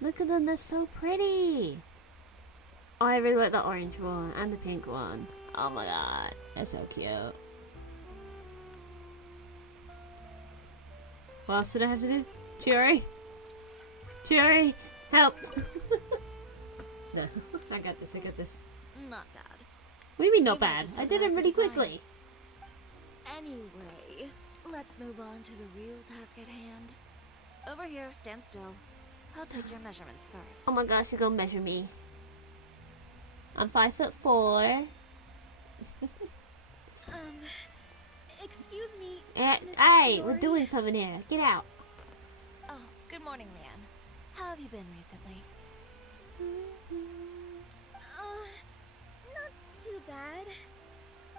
Look at them, they're so pretty. Oh, I really like the orange one and the pink one. Oh my god, they're so cute. What else did I have to do? Chiori? Chiori, help! No, I got this, I got this. Not bad. What do you mean not We might bad? just I have did an it eye for really design. quickly. Anyway, let's move on to the real task at hand. Over here, stand still. I'll take your measurements first. Oh my gosh, you're gonna measure me. I'm 5'4". Excuse me. Hey, Miss hey, we're Chiori? doing something here. Get out. Oh, good morning, Leanne. How have you been recently? Not too bad.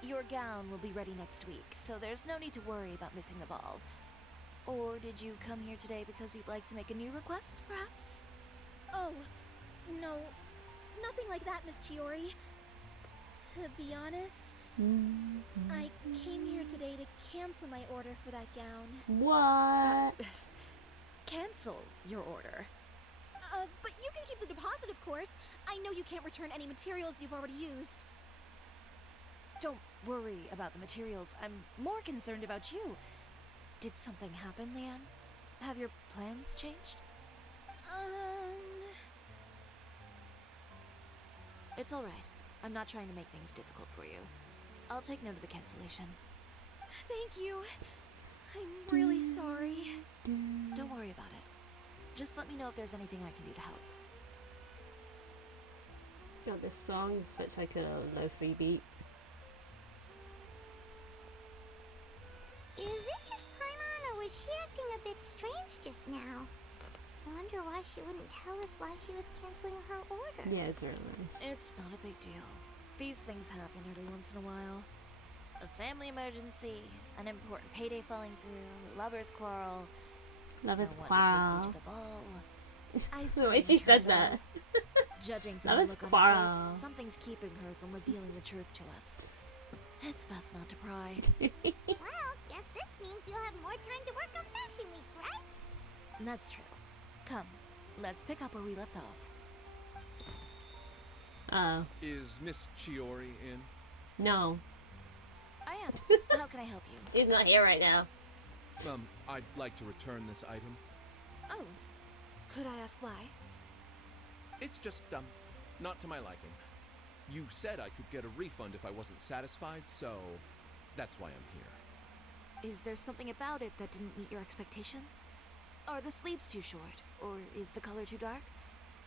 Your gown will be ready next week, so there's no need to worry about missing the ball. Or did you come here today because you'd like to make a new request, perhaps? Oh, no. Nothing like that, Miss Chiori. To be honest, I came here today to cancel my order for that gown. What? Cancel your order. But you can keep the deposit, of course. I know you can't return any materials you've already used. Don't worry about the materials. I'm more concerned about you. Did something happen, Leanne? Have your plans changed? It's alright. I'm not trying to make things difficult for you. I'll take note of the cancellation. Thank you. I'm really sorry. Don't worry about it. Just let me know if there's anything I can do to help. God, this song is such like a lo-fi beat. Is it just Paimon, or was she acting a bit strange just now? I wonder why she wouldn't tell us why she was canceling her order. Yeah, it's really nice. It's not a big deal. These things happen every once in a while. A family emergency, an important payday falling through, lovers quarrel, Love no it's one to take you quarrel. to the ball. The way she said that. Judging from Love the is look on her quarrel. face, something's keeping her from revealing the truth to us. It's best not to pry. Well, guess this means you'll have more time to work on Fashion Week, right? That's true. Come, let's pick up where we left off. Oh, Is Miss Chiori in? no. I am. How can I help you? She's not here right now. I'd like to return this item. Oh, could I ask why? It's just, not to my liking. You said I could get a refund if I wasn't satisfied, so that's why I'm here. Is there something about it that didn't meet your expectations? Are the sleeves too short? Or is the color too dark?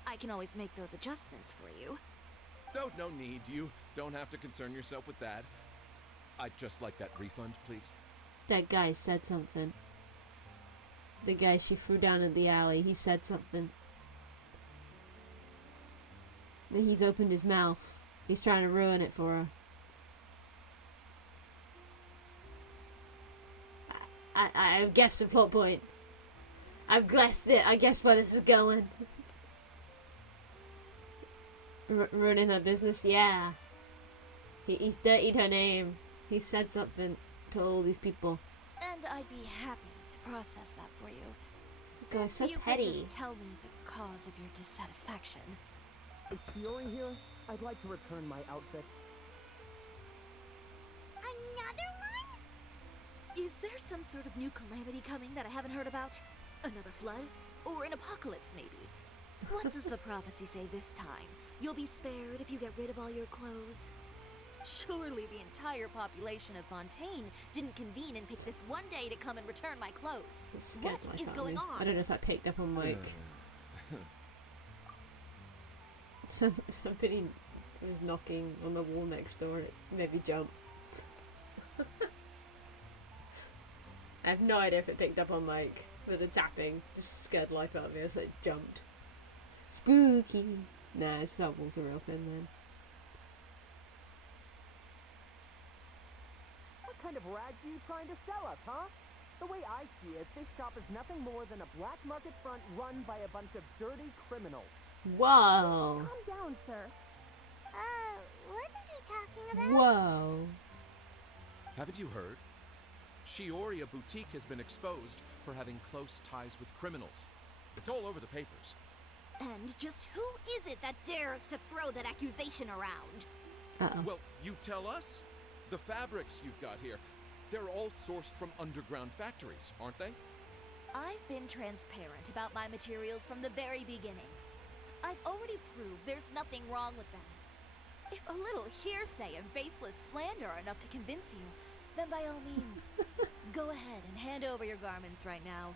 I can always make those adjustments for you. No need. You don't have to concern yourself with that. I'd just like that refund, please. That guy said something. The guy she threw down in the alley, he said something. Then he's opened his mouth. He's trying to ruin it for her. I've guessed the plot point. I've guessed it. I guess where this is going. Ruining her business? Yeah. He's dirtied her name. He said something to all these people. And I'd be happy to process that for you. This guy's so you petty. could just tell me the cause of your dissatisfaction. Is Chiori here? I'd like to return my outfit. Another one? Is there some sort of new calamity coming that I haven't heard about? Another flood? Or an apocalypse, maybe? What does the prophecy say this time? You'll be spared if you get rid of all your clothes? Surely the entire population of Fontaine didn't convene and pick this one day to come and return my clothes. It scared What my is family. going on? I don't know if I picked up on like somebody was knocking on the wall next door and it made me jump. I have no idea if it picked up on like with the tapping. Just scared the life out of me, so it jumped. Spooky. Nah, it's that wall's a real thing then. What kind of rags are you trying to sell us, huh? The way I see it, this shop is nothing more than a black market front run by a bunch of dirty criminals. Whoa. Calm down, sir. What is he talking about? Whoa. Haven't you heard? Chiori, a boutique, has been exposed for having close ties with criminals. It's all over the papers. And just who is it that dares to throw that accusation around? Uh-oh. Well, you tell us. The fabrics you've got here, they're all sourced from underground factories, aren't they? I've been transparent about my materials from the very beginning. I've already proved there's nothing wrong with them. If a little hearsay and baseless slander are enough to convince you, then by all means, go ahead and hand over your garments right now.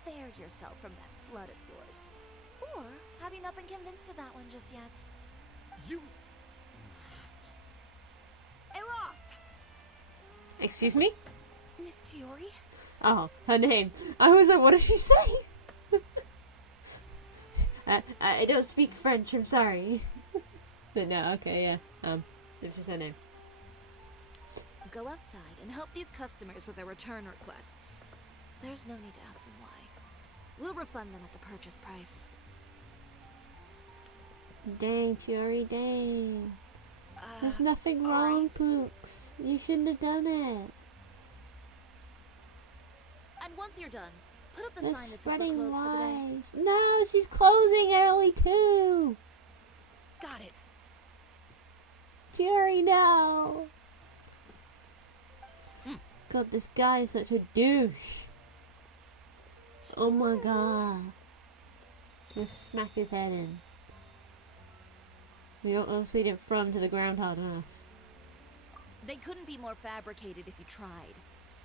Spare yourself from that flood of yours. Or have you not been convinced of that one just yet? You... Eroff! Excuse me? Miss Chiori? Oh, her name. I was like, what did she say? I don't speak French, I'm sorry. But no, okay, yeah. It's just her name. Go outside and help these customers with their return requests. There's no need to ask them why. We'll refund them at the purchase price. Dang, Chiori, dang. There's nothing wrong, Pooks. You shouldn't have done it. And once you're done, put up the They're sign that says we're spreading closed for the day. lies. No, she's closing early too. Got it. Chiori, no. God, this guy is such a douche. Oh my god. Just smack his head in. You obviously didn't throw him to the ground hard enough. They couldn't be more fabricated if you tried.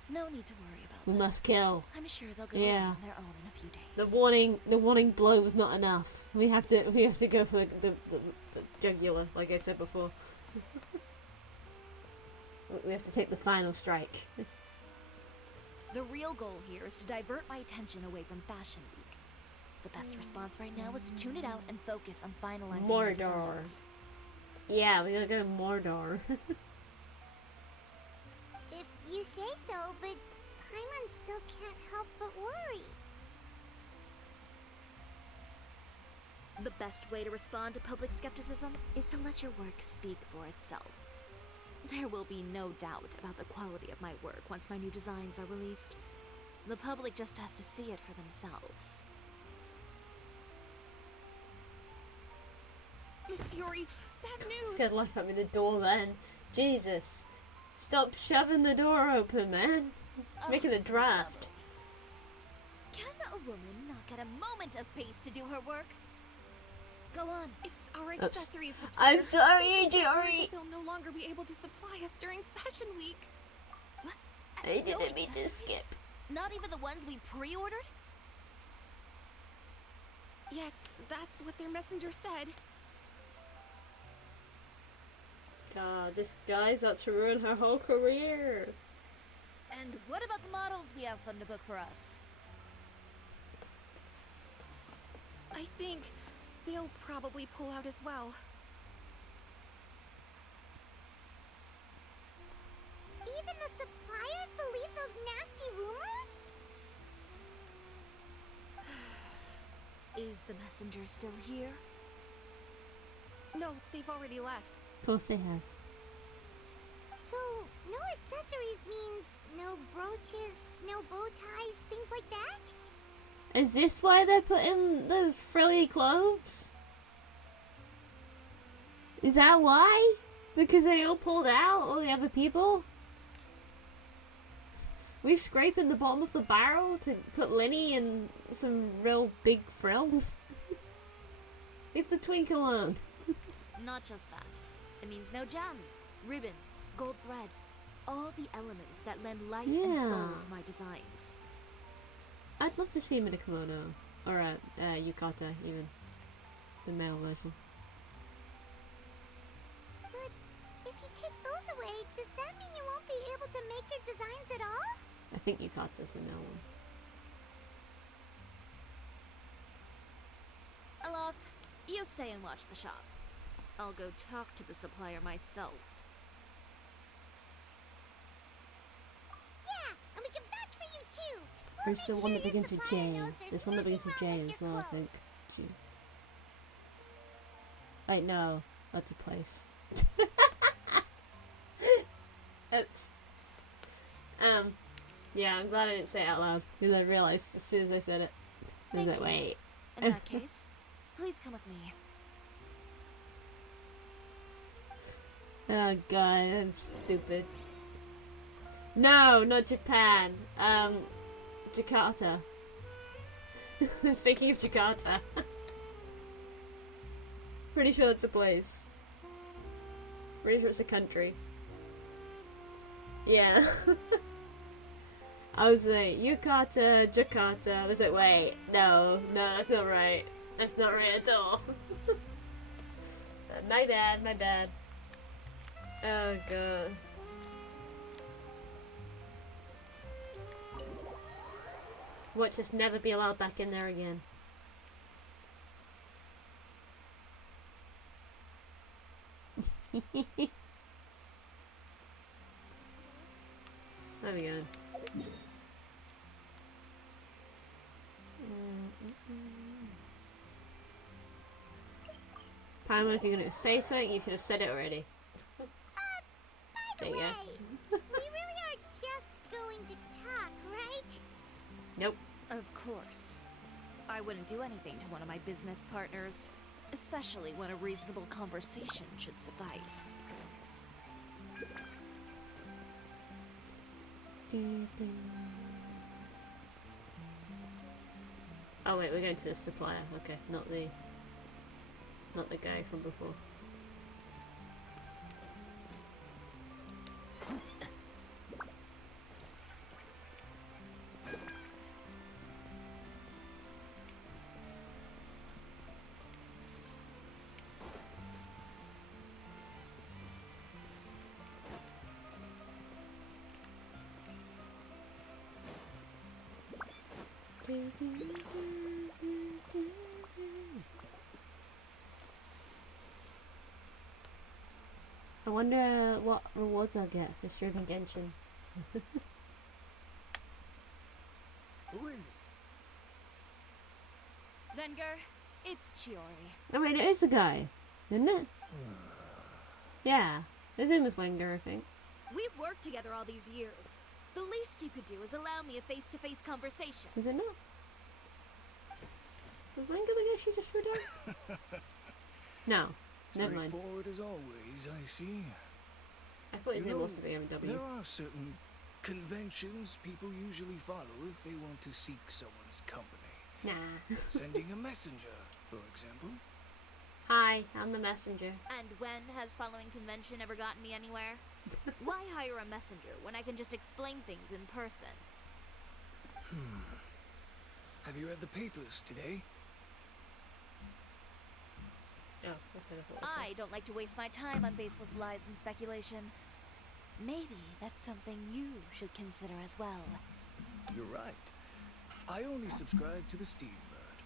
No need to worry about We that. must kill. I'm sure they'll go Yeah. on their own in a few days. The warning blow was not enough. We have to go for the jugular, like I said before. We have to take the final strike. The real goal here is to divert my attention away from Fashion Week. The best response right now is to tune it out and focus on finalizing my Mordor. designs. Yeah, we gotta go to Mordor. If you say so, but Paimon still can't help but worry. The best way to respond to public skepticism is to let your work speak for itself. There will be no doubt about the quality of my work once my new designs are released. The public just has to see it for themselves. Miss Chiori, bad news. Scared life out of me the door then. Jesus. Stop shoving the door open, man. Making a draft. Can a woman not get a moment of peace to do her work? Go on. It's our Oops. accessories supplier. I'm sorry, We're just worried Chiori. that they'll no longer be able to supply us during Fashion Week. What? I No didn't mean to accessories? skip. Not even the ones we pre-ordered? Yes, that's what their messenger said. God, this guy's out to ruin her whole career. And what about the models we asked them to book for us? I think they'll probably pull out as well. Even the suppliers believe those nasty rumors? Is the messenger still here? No, they've already left. Of course they have. So, no accessories means no brooches, no bow ties, things like that? Is this why they're putting those frilly clothes? Is that why? Because they all pulled out, all the other people? We scraping the bottom of the barrel to put Lenny in some real big frills? Leave the twinkle on. Not just that. It means no gems, ribbons, gold thread. All the elements that lend life and soul to my designs. I'd love to see him in a kimono. Or a yukata, even. The male version. But if you take those away, does that mean you won't be able to make your designs at all? I think yukata's the male one. Alof, you stay and watch the shop. I'll go talk to the supplier myself. Yeah, and we can vouch for you too. There's the one that begins with J. There's one that begins with J as well, I think. G. Wait, no. That's a place. Oops. Yeah, I'm glad I didn't say it out loud, because I realized as soon as I said it. I was like, wait. In that case, please come with me. Oh god, I'm stupid. No, not Japan. Jakarta. Speaking of Jakarta. Pretty sure it's a place. Pretty sure it's a country. Yeah. I was like, Yukata, Jakarta. I was like, wait, no, that's not right. That's not right at all. My bad, my bad. Oh god. What, just never be allowed back in there again? There we go. Paimon, if you're gonna say something, you should have said it already. By the There you way, go. we really are just going to talk, right? Nope. Of course. I wouldn't do anything to one of my business partners, especially when a reasonable conversation should suffice. Oh wait, we're going to the supplier. Okay, not the guy from before. I wonder what rewards I'll get for streaming Genshin. Venger, it's Chiori. I mean, it is a guy, isn't it? Yeah, his name is Wenger, I think. We've worked together all these years. The least you could do is allow me a face-to-face conversation. Is it not? Was Wenger the guy she just threw down? No, never mind. Straightforward as always, I see. I thought his You name know, was BMW. There are certain conventions people usually follow if they want to seek someone's company. Nah. Sending a messenger, for example. Hi, I'm the messenger. And when has following convention ever gotten me anywhere? Why hire a messenger when I can just explain things in person? Have you read the papers today? Oh, that's what I thought. I don't like to waste my time on baseless lies and speculation. Maybe that's something you should consider as well. You're right. I only subscribe to the Steambird,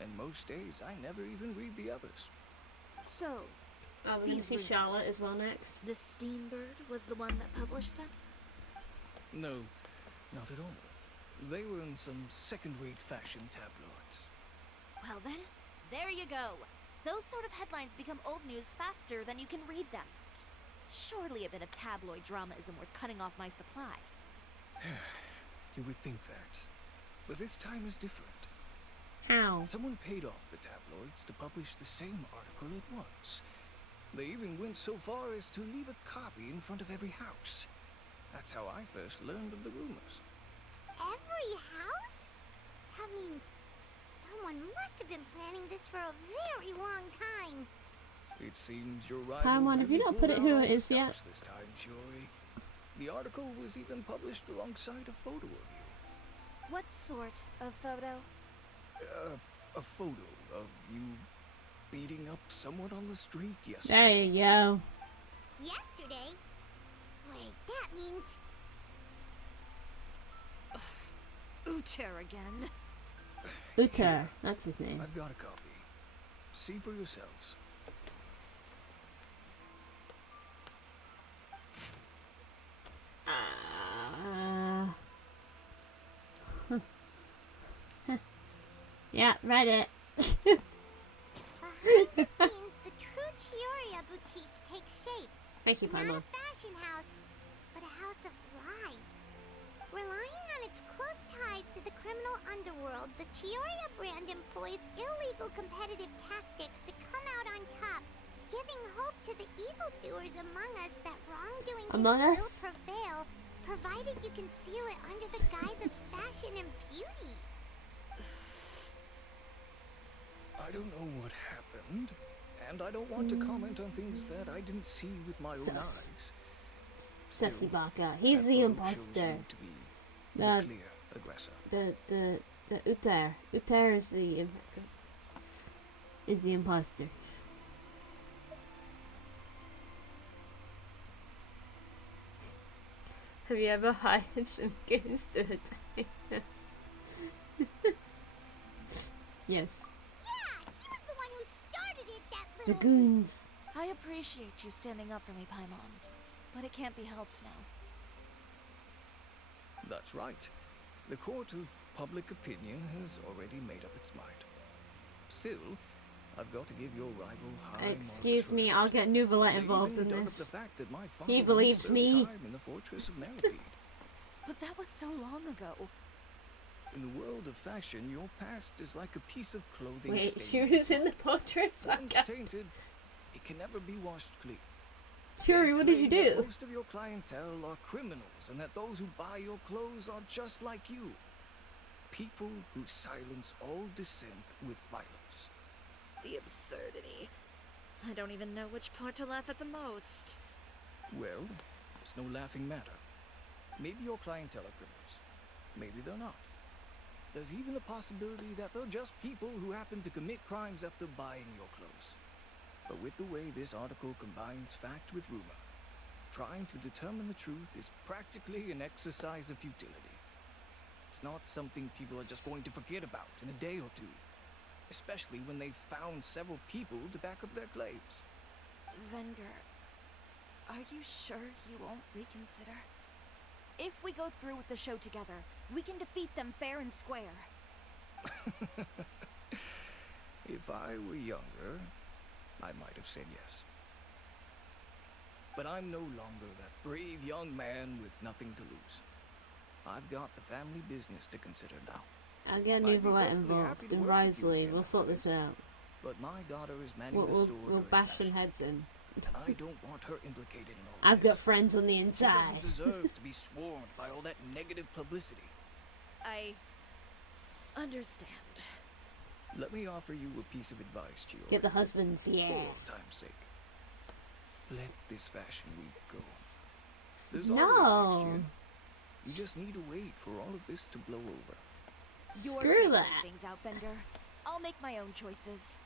and most days I never even read the others. So, Oh, we're going to these see rumors. Charlotte as well next. The Steambird was the one that published them? No, not at all. They were in some second-rate fashion tabloids. Well then, there you go. Those sort of headlines become old news faster than you can read them. Surely a bit of tabloid drama isn't worth cutting off my supply. You would think that. But this time is different. How? Someone paid off the tabloids to publish the same article at once. They even went so far as to leave a copy in front of every house. That's how I first learned of the rumors. Every house? That means someone must have been planning this for a very long time. It seems your rival Paimon, have you not put it who it is yet? this time, Chiori. The article was even published alongside a photo of you. What sort of photo? A photo of you beating up someone on the street yesterday. There you go. Yesterday? Wait, that means... Uter again. Uter, that's his name. I've got a copy. See for yourselves. Yeah, read it. Behind the scenes, the true Chiori boutique takes shape. Thank you, Not Paimon. a fashion house, but a house of lies. Relying on its close ties to the criminal underworld, the Chiori brand employs illegal competitive tactics to come out on top, giving hope to the evildoers among us that wrongdoing Among can us? still prevail, provided you conceal it under the guise of fashion and beauty. I don't know what happened, and I don't want to comment on things that I didn't see with my own Sus. eyes. Sassy Still, Baka. He's that the photo shows imposter. you to be the Uh, clear aggressor. The Uter. Uter is the imposter. Have you ever hired some goons to attack? Yes. Yeah, he was the one who started it, that The little... goons. I appreciate you standing up for me, Paimon, but it can't be helped now. That's right. The court of public opinion has already made up its mind. Still, I've got to give your rival high Excuse marks me, for I'll that. get Nuvolet They involved even in dug up this. the fact that my He father believes once served me. time in the fortress of Meripede. But that was so long ago. In the world of fashion, your past is like a piece of clothing Wait, stained she was with in the blood. portrait Once saga. tainted, it can never be washed clean. Chiori, They what did you claim that do? most of your clientele are criminals, and that those who buy your clothes are just like you. People who silence all dissent with violence. The absurdity. I don't even know which part to laugh at the most. Well, it's no laughing matter. Maybe your clientele are criminals. Maybe they're not. There's even the possibility that they're just people who happen to commit crimes after buying your clothes. But with the way this article combines fact with rumor, trying to determine the truth is practically an exercise of futility. It's not something people are just going to forget about in a day or two, especially when they've found several people to back up their claims. Venger, are you sure you won't reconsider? If we go through with the show together, we can defeat them fair and square. If I were younger, I might have said yes. But I'm no longer that brave young man with nothing to lose. I've got the family business to consider now. I'll get I'd be Nuvolet perfectly involved happy to and work with you Risley. again We'll after sort this this. out. But my daughter is manning We'll, the we'll, store we'll during bash some fashion, heads in. and I don't want her implicated in all I've this. got friends on the She inside. doesn't deserve to be swarmed by all that negative publicity. I understand. Let me offer you a piece of advice, Chiori. Get the husbands, yeah. For all time's sake. Let this fashion week go. There's always next year. No. You just need to wait for all of this to blow over. You're Screw figuring that. things out, Bender. I'll make my own choices.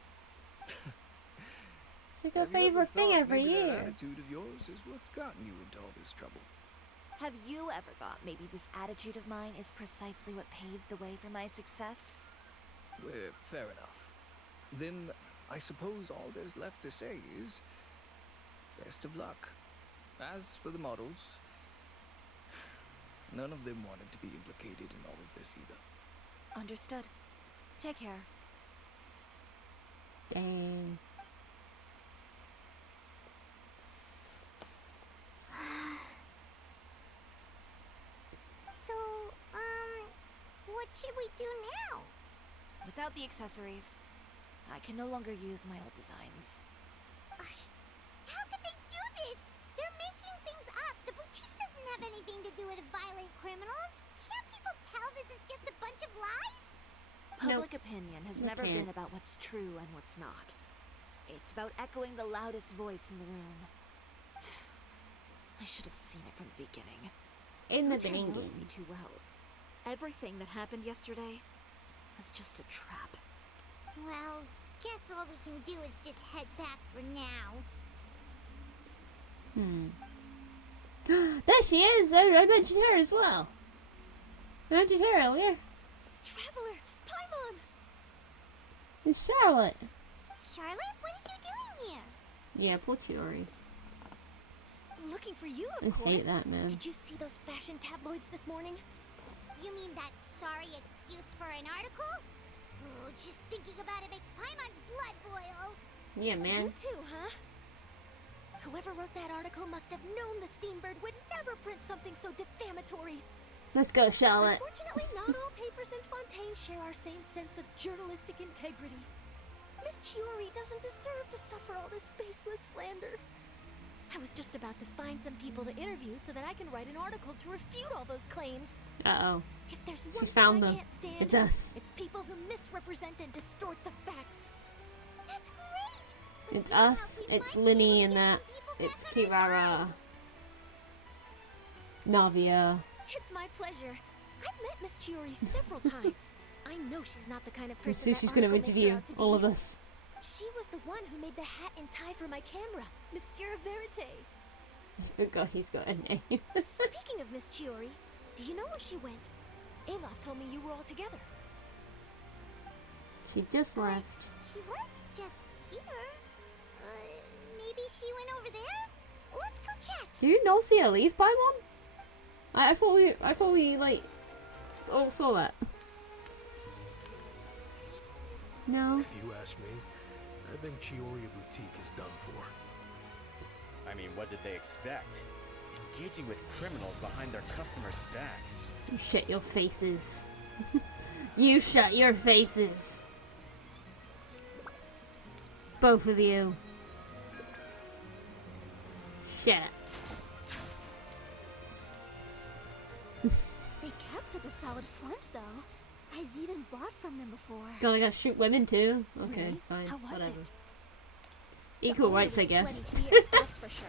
It's like a Have you ever favorite thing thought every maybe that year. attitude of yours is what's gotten you into all this trouble? Have you ever thought maybe this attitude of mine is precisely what paved the way for my success? Well, fair enough. Then I suppose all there's left to say is best of luck. As for the models, none of them wanted to be implicated in all of this either. Understood. Take care. Dang. should we do now? Without the accessories, I can no longer use my old designs. How could they do this? They're making things up. The boutique doesn't have anything to do with violent criminals. Can't people tell this is just a bunch of lies? Public opinion has you never can't. been about what's true and what's not. It's about echoing the loudest voice in the room. I should have seen it from the beginning. In the Luter knows beginning. me too well. Everything that happened yesterday was just a trap. Well, guess all we can do is just head back for now. There she is! I mentioned her as well. I mentioned her earlier. Traveler, Paimon! It's Charlotte. Charlotte, what are you doing here? Yeah, poor Chiori. Looking for you, I of course. hate that, man. Did you see those fashion tabloids this morning? You mean that sorry excuse for an article? Oh, just thinking about it makes Paimon's blood boil. Yeah, man. You too, huh? Whoever wrote that article must have known the Steambird would never print something so defamatory. Let's go, Charlotte. Unfortunately, not all papers in Fontaine share our same sense of journalistic integrity. Miss Chiori doesn't deserve to suffer all this baseless slander. I was just about to find some people to interview so that I can write an article to refute all those claims. Uh-oh. If there's one She's found thing I them. can't stand, It's us. it's people who misrepresent and distort the facts. That's great. It's us. It's Linny and that. It's Kirara. Navia. It's my pleasure. I've met Miss Chiori several times. I know she's not the kind of And person that Sushi's gonna article makes her interview out to all be. of us. She was the one who made the hat and tie for my camera, Monsieur Verite. I forgot he's got a name. Speaking of Miss Chiori, do you know where she went? Alof told me you were all together. She just left. She was just here. Maybe she went over there? Let's go check. Did you not see her leave, Paimon? I thought we like all saw that. No. If you ask me, I think Chiori Boutique is done for. I mean, what did they expect? Engaging with criminals behind their customers' backs. You shut your faces. You shut your faces. Both of you. Shut. They kept up a solid front, though. I've even bought from them before. God, I gotta shoot women too. Okay, Really? fine, How was whatever. it? Equal rights, I guess. Plenty fierce, that's for sure.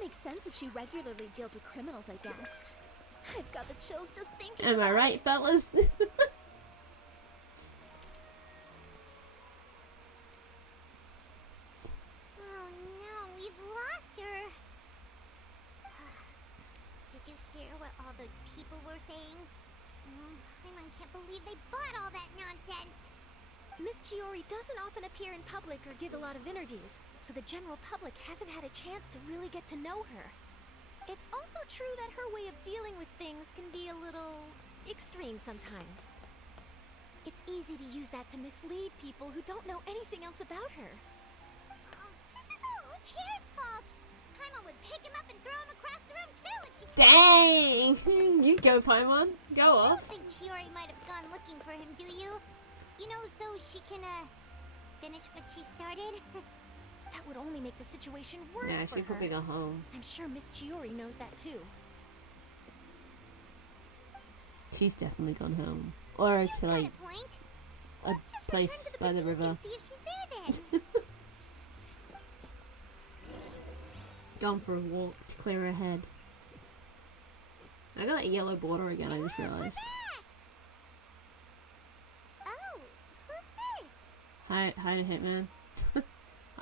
Makes sense if she regularly deals with criminals, I guess. I've got the chills just thinking Am I about right, it. fellas? Oh no, we've lost her. Did you hear what all those people were saying? Paimon can't believe they bought all that nonsense. Miss Chiori doesn't often appear in public or give a lot of interviews, so the general public hasn't had a chance to really get to know her. It's also true that her way of dealing with things can be a little extreme sometimes. It's easy to use that to mislead people who don't know anything else about her. This is all Luter's fault. Paimon would pick him up and throw him across the room too if she could. Dang! You go, Paimon. Go I off. don't think Chiori might have gone looking for him, do you? You know, so she can, finish what she started? That would only make the situation worse Yeah, for she her. probably go home. I'm sure Miss Chiori knows that too. She's definitely gone home. Or to Got like a point. a Let's just return place to the by the boutique river. and see if she's there then. Gone for a walk to clear her head. I got a yellow border again, I just realized. Oh, who's this? Hi, to Hitman.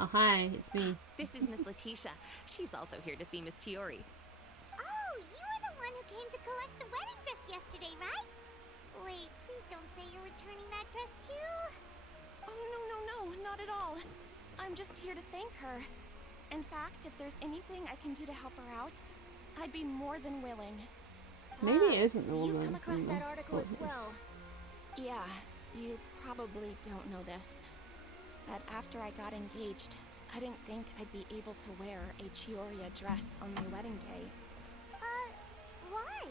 Oh, hi, it's me. This is Miss Letitia. She's also here to see Miss Chiori. Oh, you were the one who came to collect the wedding dress yesterday, right? Wait, please don't say you're returning that dress too. Oh, no, not at all. I'm just here to thank her. In fact, if there's anything I can do to help her out, I'd be more than willing. Maybe it isn't the So you've woman. come across that article as What is- well. Yeah, you probably don't know this. But after I got engaged, I didn't think I'd be able to wear a Chiori dress on my wedding day. Why?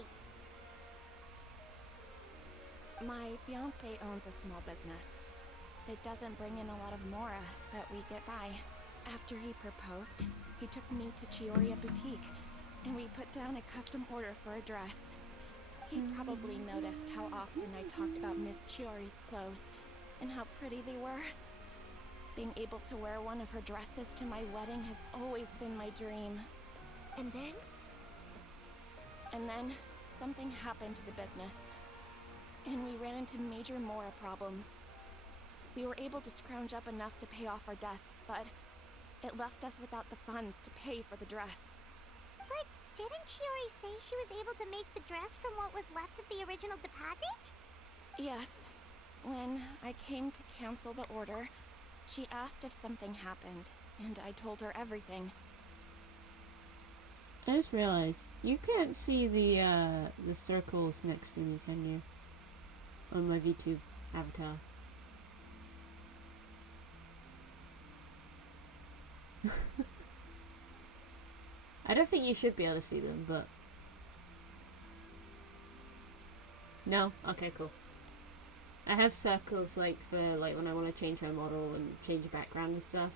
My fiancé owns a small business. It doesn't bring in a lot of mora, but we get by. After he proposed, he took me to Chiori Boutique, and we put down a custom order for a dress. He probably noticed how often I talked about Miss Chiori's clothes, and how pretty they were. Being able to wear one of her dresses to my wedding has always been my dream. And then? And then, something happened to the business, and we ran into major mora problems. We were able to scrounge up enough to pay off our debts, but it left us without the funds to pay for the dress. But didn't Chiori say she was able to make the dress from what was left of the original deposit? Yes. When I came to cancel the order, she asked if something happened, and I told her everything. I just realized you can't see the circles next to me, can you? On my VTube avatar. I don't think you should be able to see them, but no. Okay, cool. I have circles like for like when I want to change my model and change the background and stuff,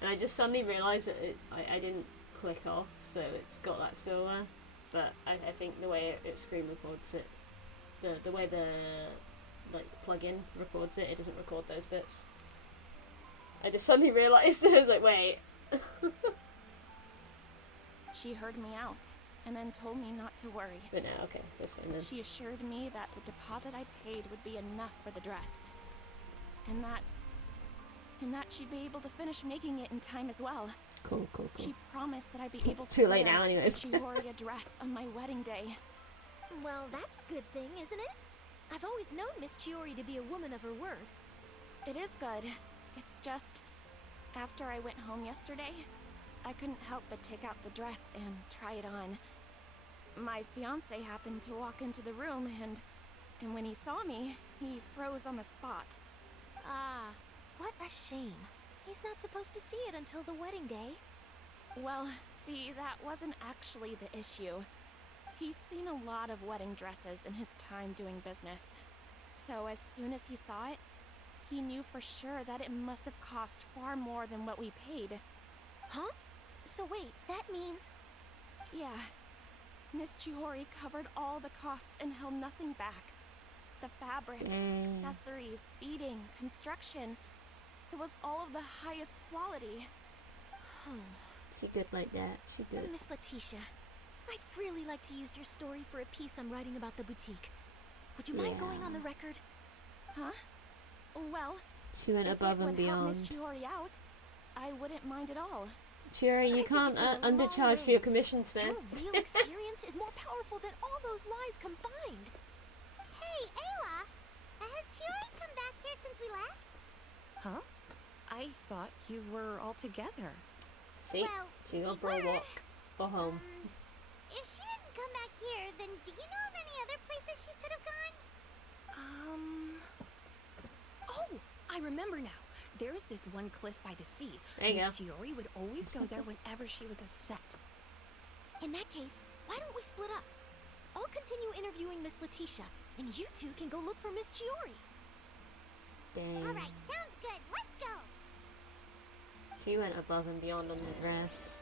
and I just suddenly realised that I didn't click off, so it's got that still there. But I think the way it screen records it, the way the like plugin records it, it doesn't record those bits. I just suddenly realised I was like, wait. She heard me out, and then told me not to worry. But now, okay, this one then. She assured me that the deposit I paid would be enough for the dress, and that she'd be able to finish making it in time as well. Cool. She promised that I'd be able to Too late wear now, anyways. the Chiori dress on my wedding day. Well, that's a good thing, isn't it? I've always known Miss Chiori to be a woman of her word. It is good. It's just, after I went home yesterday, I couldn't help but take out the dress and try it on. My fiancé happened to walk into the room, and when he saw me, he froze on the spot. Ah, what a shame. He's not supposed to see it until the wedding day. Well, see, that wasn't actually the issue. He's seen a lot of wedding dresses in his time doing business, so as soon as he saw it, he knew for sure that it must have cost far more than what we paid. Huh? So wait, that means... Yeah. Miss Chiori covered all the costs and held nothing back. The fabric, accessories, beading, construction. It was all of the highest quality. She good like that. She good. Miss Letitia, I'd really like to use your story for a piece I'm writing about the boutique. Would you mind going on the record? Huh? Well, she went above and beyond. If it would help Miss Chiori out, I wouldn't mind at all. Chiori, you can't undercharge for your commissions, man. Your real experience is more powerful than all those lies combined. Hey, Ayla! Has Chiori come back here since we left? Huh? I thought you were all together. See? Well, she gone for a walk. Or home. If she didn't come back here, then do you know of any other places she could have gone? Oh, I remember now. There's this one cliff by the sea. There you go. Miss Chiori would always go there whenever she was upset. In that case, why don't we split up? I'll continue interviewing Miss Letitia, and you two can go look for Miss Chiori. Dang. Alright, sounds good. Let's go! She went above and beyond on the dress.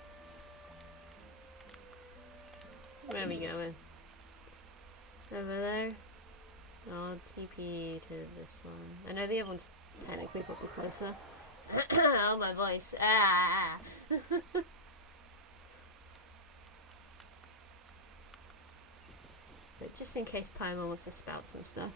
Where are we going? Over there? I'll TP to this one. I know the other one's technically probably closer. Oh, my voice. Ah! But just in case Paimon wants to spout some stuff.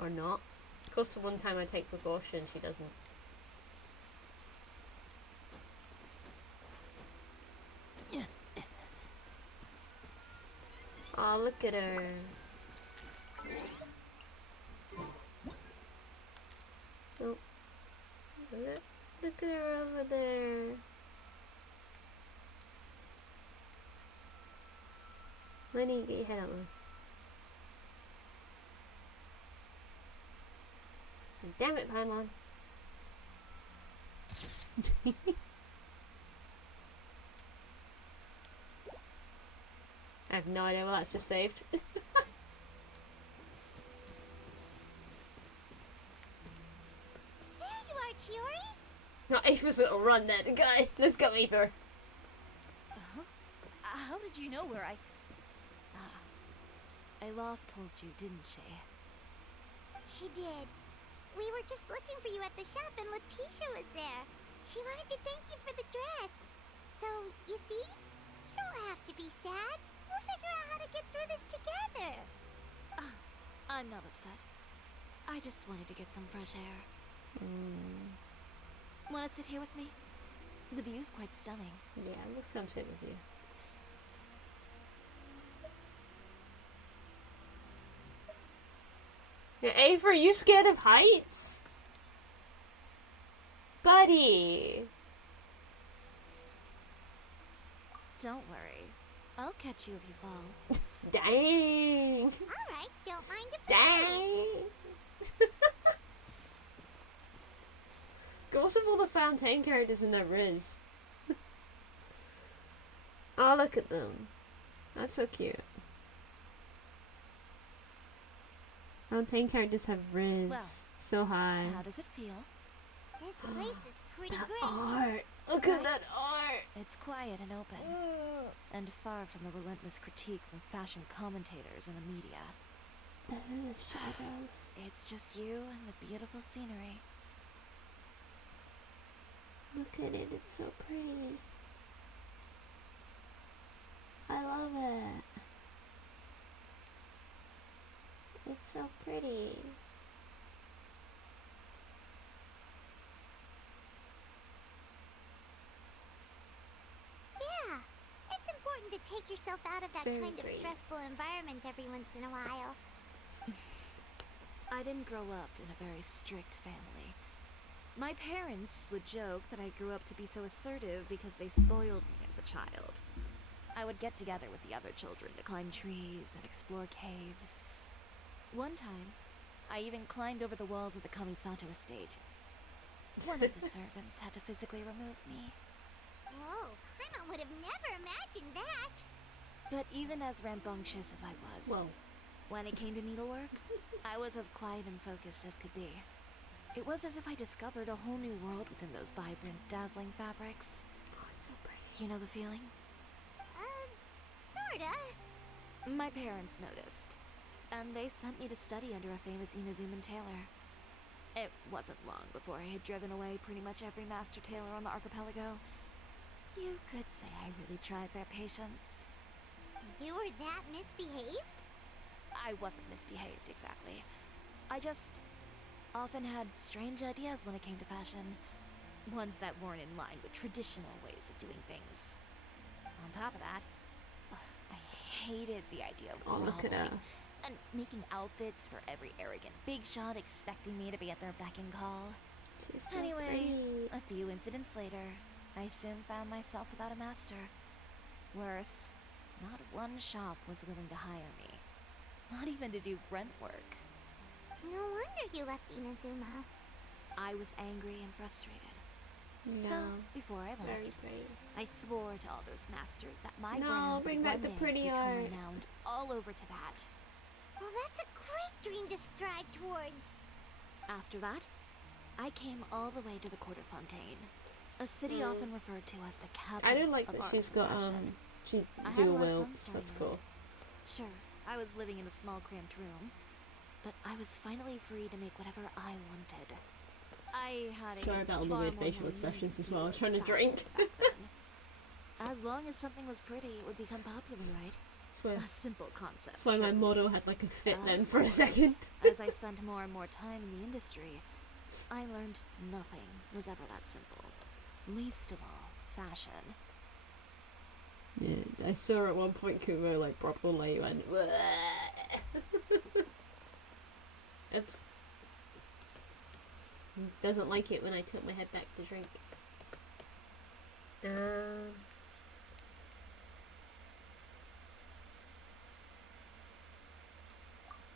Or not. Of course, the one time I take precaution, she doesn't. Oh, look at her. Oh. Look at her over there. Lenny, get your head out there. Damn it, Paimon. I have no idea what that's just saved. There you are, Chiori. Not Ava's little run there, the guy. Let's go, Ava. How did you know where I... Alof told you, didn't she? She did. We were just looking for you at the shop and Letitia was there. She wanted to thank you for the dress. So, you see? You don't have to be sad. We'll figure out how to get through this together. I'm not upset. I just wanted to get some fresh air. Wanna sit here with me? The view's quite stunning. Yeah, let's come sit with you. Yeah, Ava, are you scared of heights? Buddy! Don't worry. I'll catch you if you fall. Dang! Alright, don't mind if Dang! What's with all the Fountain characters in their Riz? Oh, look at them. That's so cute. Fountain characters have Riz. Well, so high. How does it feel? This place is pretty That great. art! Look at that art! It's quiet and open. And far from the relentless critique from fashion commentators and the media. The shadows. It's just you and the beautiful scenery. Look at it, it's so pretty. I love it. It's so pretty. Yeah, it's important to take yourself out of that Very kind of great. stressful environment every once in a while. I didn't grow up in a very strict family. My parents would joke that I grew up to be so assertive because they spoiled me as a child. I would get together with the other children to climb trees and explore caves. One time, I even climbed over the walls of the Kamisato estate. One of the servants had to physically remove me. Whoa, Grandma would have never imagined that. But even as rambunctious as I was, Whoa. when it came to needlework, I was as quiet and focused as could be. It was as if I discovered a whole new world within those vibrant, dazzling fabrics. Oh, it's so pretty. You know the feeling? Sorta. My parents noticed, and they sent me to study under a famous Inazuman tailor. It wasn't long before I had driven away pretty much every master tailor on the archipelago. You could say I really tried their patience. You were that misbehaved? I wasn't misbehaved, exactly. I just often had strange ideas when it came to fashion. Ones that weren't in line with traditional ways of doing things. On top of that, I hated the idea of Oh, look at her. groveling and making outfits for every arrogant big shot expecting me to be at their beck and call. She's so Anyway, pretty. a few incidents later, I soon found myself without a master. Worse, not one shop was willing to hire me. Not even to do grunt work. No wonder you left Inazuma. I was angry and frustrated. No. So, before I Very left, pretty. I swore to all those masters that my No, brand bring would back one the day pretty become art. renowned all over to that. Well, that's a great dream to strive towards. After that, I came all the way to the Court of Fontaine, a city often referred to as the capital I do like of that art she's and got fashion. she I had a dual lot of fun wields. That's starting cool. Sure, I was living in a small cramped room, but I was finally free to make whatever I wanted. I had Sorry a about all the far weird more facial naive expressions as view well. I of was trying to fashion drink. back then. As long as something was pretty, it would become popular, right? Swear. A simple concept. That's why my sure. model had like a fit then Of for a course, second. As I spent more and more time in the industry, I learned nothing was ever that simple. Least of all, fashion. Yeah, I saw at one point Kumo like properly went. Oops. Doesn't like it when I tilt my head back to drink.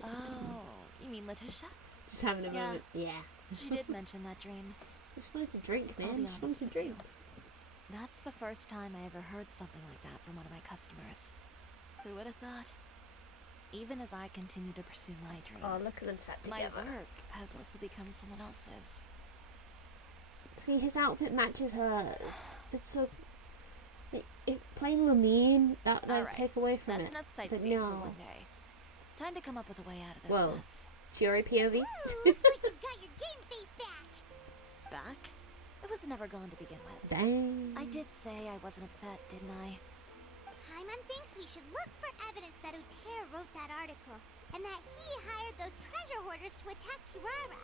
Oh, you mean Letitia? Just having a Yeah. moment. Yeah. She did mention that dream. Just wanted to drink, I'll man. be Just wanted honest to with drink. you. That's the first time I ever heard something like that from one of my customers. Who would have thought? Even as I continue to pursue my dream, Oh, look at them sat my together. work has also become someone else's. See, his outfit matches hers. It's so... If playing Lamine, that would Alright, take away from that's it. enough But sightseeing for no. one day. Time to come up with a way out of this Well, mess. Chiori POV? Ooh, looks like you've got your game face back. Back? It was never gone to begin with. Dang. I did say I wasn't upset, didn't I? Paimon thinks we should look for evidence that Uter wrote that article, and that he hired those treasure hoarders to attack Kirara.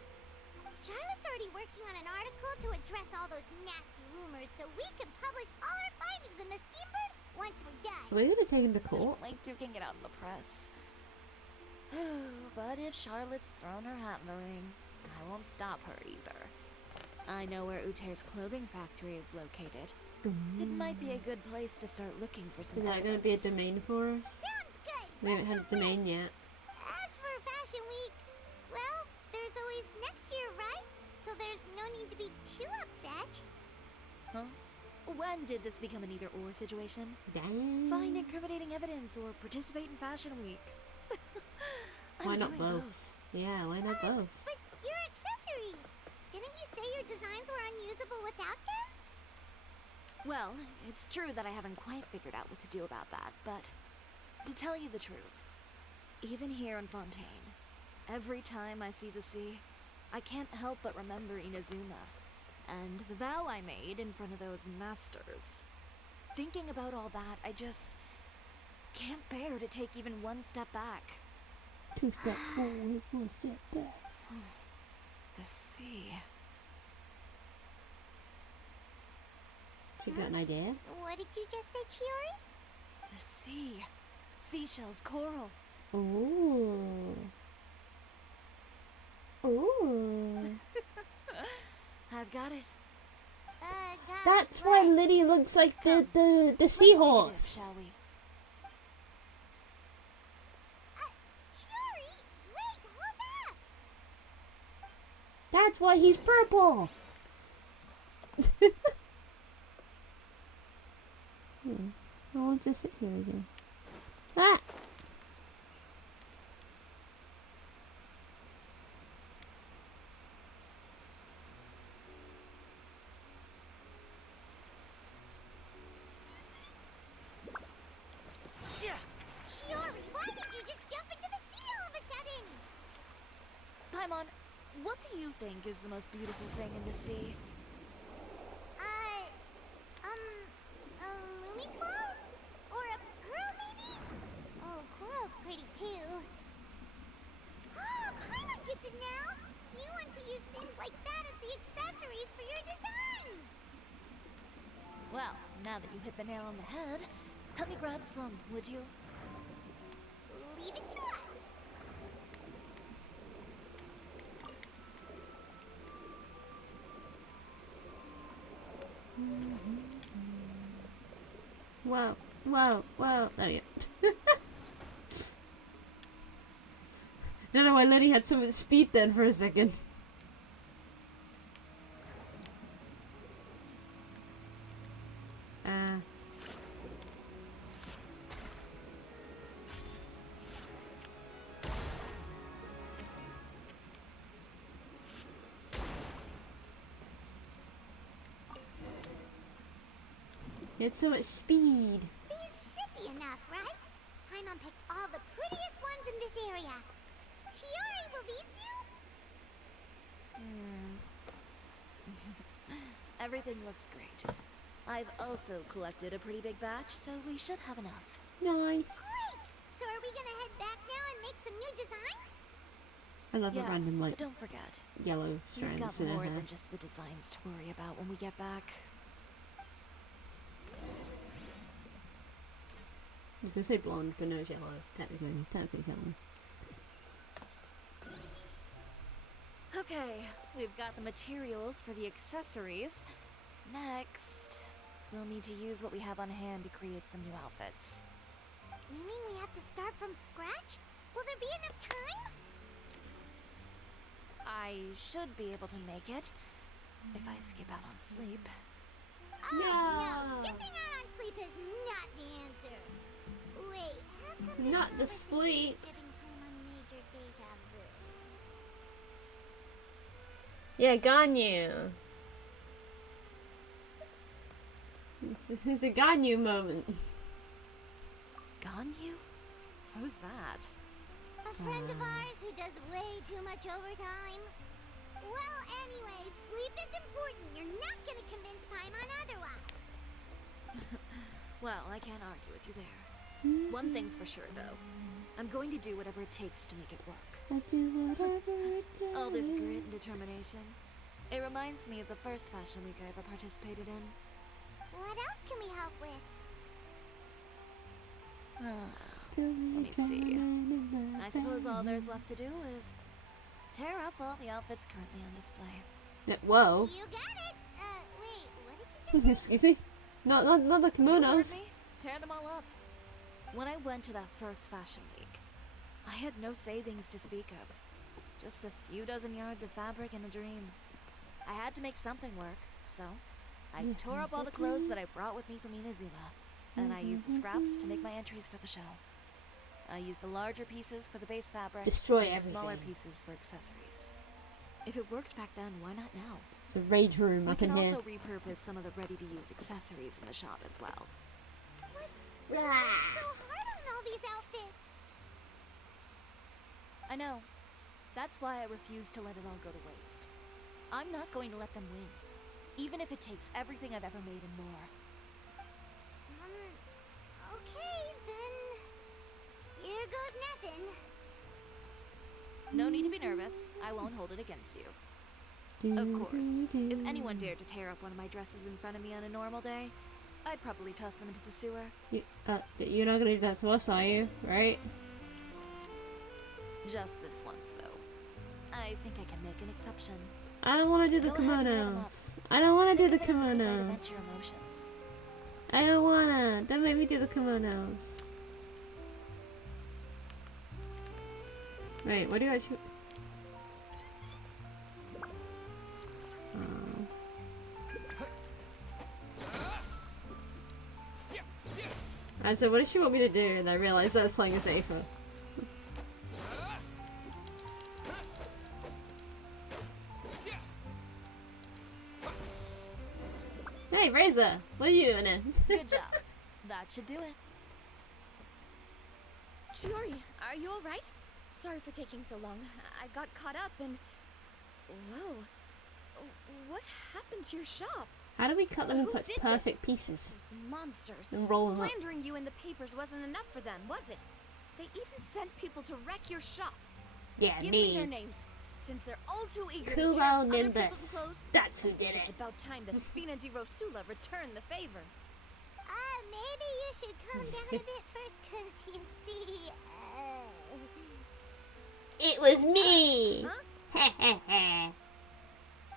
Charlotte's already working on an article to address all those nasty rumors so we can publish all our findings in the Steambird once we're done. Are we gonna take him to court? Like duking it out in the press. But if Charlotte's thrown her hat in the ring, I won't stop her either. I know where Uter's clothing factory is located. It might be a good place to start looking for some Is that evidence. gonna be a domain for us? Sounds good. We haven't had a domain yet. As for Fashion Week, well, there's always next year, right? So there's no need to be too upset. Huh? When did this become an either-or situation? Dang. Find incriminating evidence or participate in Fashion Week. Why I'm not doing both? Yeah, why not both? But your accessories! Didn't you say your designs were unusable without them? Well, it's true that I haven't quite figured out what to do about that, but to tell you the truth, even here in Fontaine, every time I see the sea, I can't help but remember Inazuma and the vow I made in front of those masters. Thinking about all that, I just can't bear to take even one step back. 2 steps forward, 1 step back. The sea. She got an idea? What did you just say, Chiori? The sea. Seashells, coral. Ooh. Ooh. I've got it. God, That's why what? Liddy looks like the Let's seahorse. take it, shall we? Chiori, wait, hold up! That's why he's purple. I want to sit here again. Ah! Chiori, why did you just jump into the sea all of a sudden? Paimon, what do you think is the most beautiful thing in the sea? A Lumitwall? Or a pearl, maybe? Oh, coral's pretty too. Oh, Paimon gets it now! You want to use things like that as the accessories for your designs! Well, now that you hit the nail on the head, help me grab some, would you? Leave it to us! Whoa, whoa, whoa. There you go. Don't know why Liddy had so much speed then for a second. He had so much speed. These should be enough, right? Paimon picked all the prettiest ones in this area. Chiori, will these do? Everything looks great. I've also collected a pretty big batch, so we should have enough. Nice. Great! So are we gonna head back now and make some new designs? I love Yes, a random, like, but don't forget, yellow you've got strands in her more hair. than just the designs to worry about when we get back. I was gonna say blonde, but no, it's yellow. Technically yellow. Okay, we've got the materials for the accessories. Next, we'll need to use what we have on hand to create some new outfits. You mean we have to start from scratch? Will there be enough time? I should be able to make it if I skip out on sleep. Oh, No. no, skipping out on sleep is not the answer. Wait, how come this Not the conversation is sleep. giving Paimon major deja vu? Yeah, Ganyu. It's a Ganyu moment. Ganyu? Who's that? A friend of ours who does way too much overtime. Well, anyway, sleep is important. You're not gonna convince Paimon otherwise. Well, I can't argue with you there. One thing's for sure, though. I'm going to do whatever it takes to make it work. I do whatever it takes. All this grit and determination. It reminds me of the first fashion week I ever participated in. What else can we help with? Let me see. I suppose all there's left to do is tear up all the outfits currently on display. Whoa. You got it. Wait, what did you just say? Excuse me? Not the You heard kimonos. me? Tear them all up. When I went to that first fashion week, I had no savings to speak of. Just a few dozen yards of fabric and a dream. I had to make something work, so I tore up all the clothes that I brought with me from Inazuma, and I used the scraps to make my entries for the show. I used the larger pieces for the base fabric, Destroy and the everything. smaller pieces for accessories. If it worked back then, why not now? It's a rage room We up can in here. also repurpose some of the ready-to-use accessories in the shop as well. So hard on all these outfits. I know. That's why I refuse to let it all go to waste. I'm not going to let them win, even if it takes everything I've ever made and more. Okay, then here goes nothing. No need to be nervous. I won't hold it against you. Of course, if anyone dared to tear up one of my dresses in front of me on a normal day, I'd probably toss them into the sewer. You're not gonna do that to us, are you? Right? Just this once, though. I think I can make an exception. I don't want to do the Go ahead and hit 'em kimonos. I don't want to do the Think of it as a good way to vent kimonos. your emotions. I don't wanna. Don't make me do the kimonos. Wait, what do I choose? So what does she want me to do? And I realized I was playing as Aether. Hey, Razor! What are you doing in? Good job. That should do it. Chiori, are you alright? Sorry for taking so long. I got caught up and... Whoa. What happened to your shop? How do we cut them in Who such did perfect this? pieces? Those monsters. And roll them up. Slandering you in the papers wasn't enough for them, was it? They even sent people to wreck your shop. Yeah, Give me their names, since they're all too eager to tear other people's Nimbus. clothes. That's who did It's it. about time the Spina di Rosula returned the favor. Maybe you should calm down a bit first, cause you see, It was me! Huh?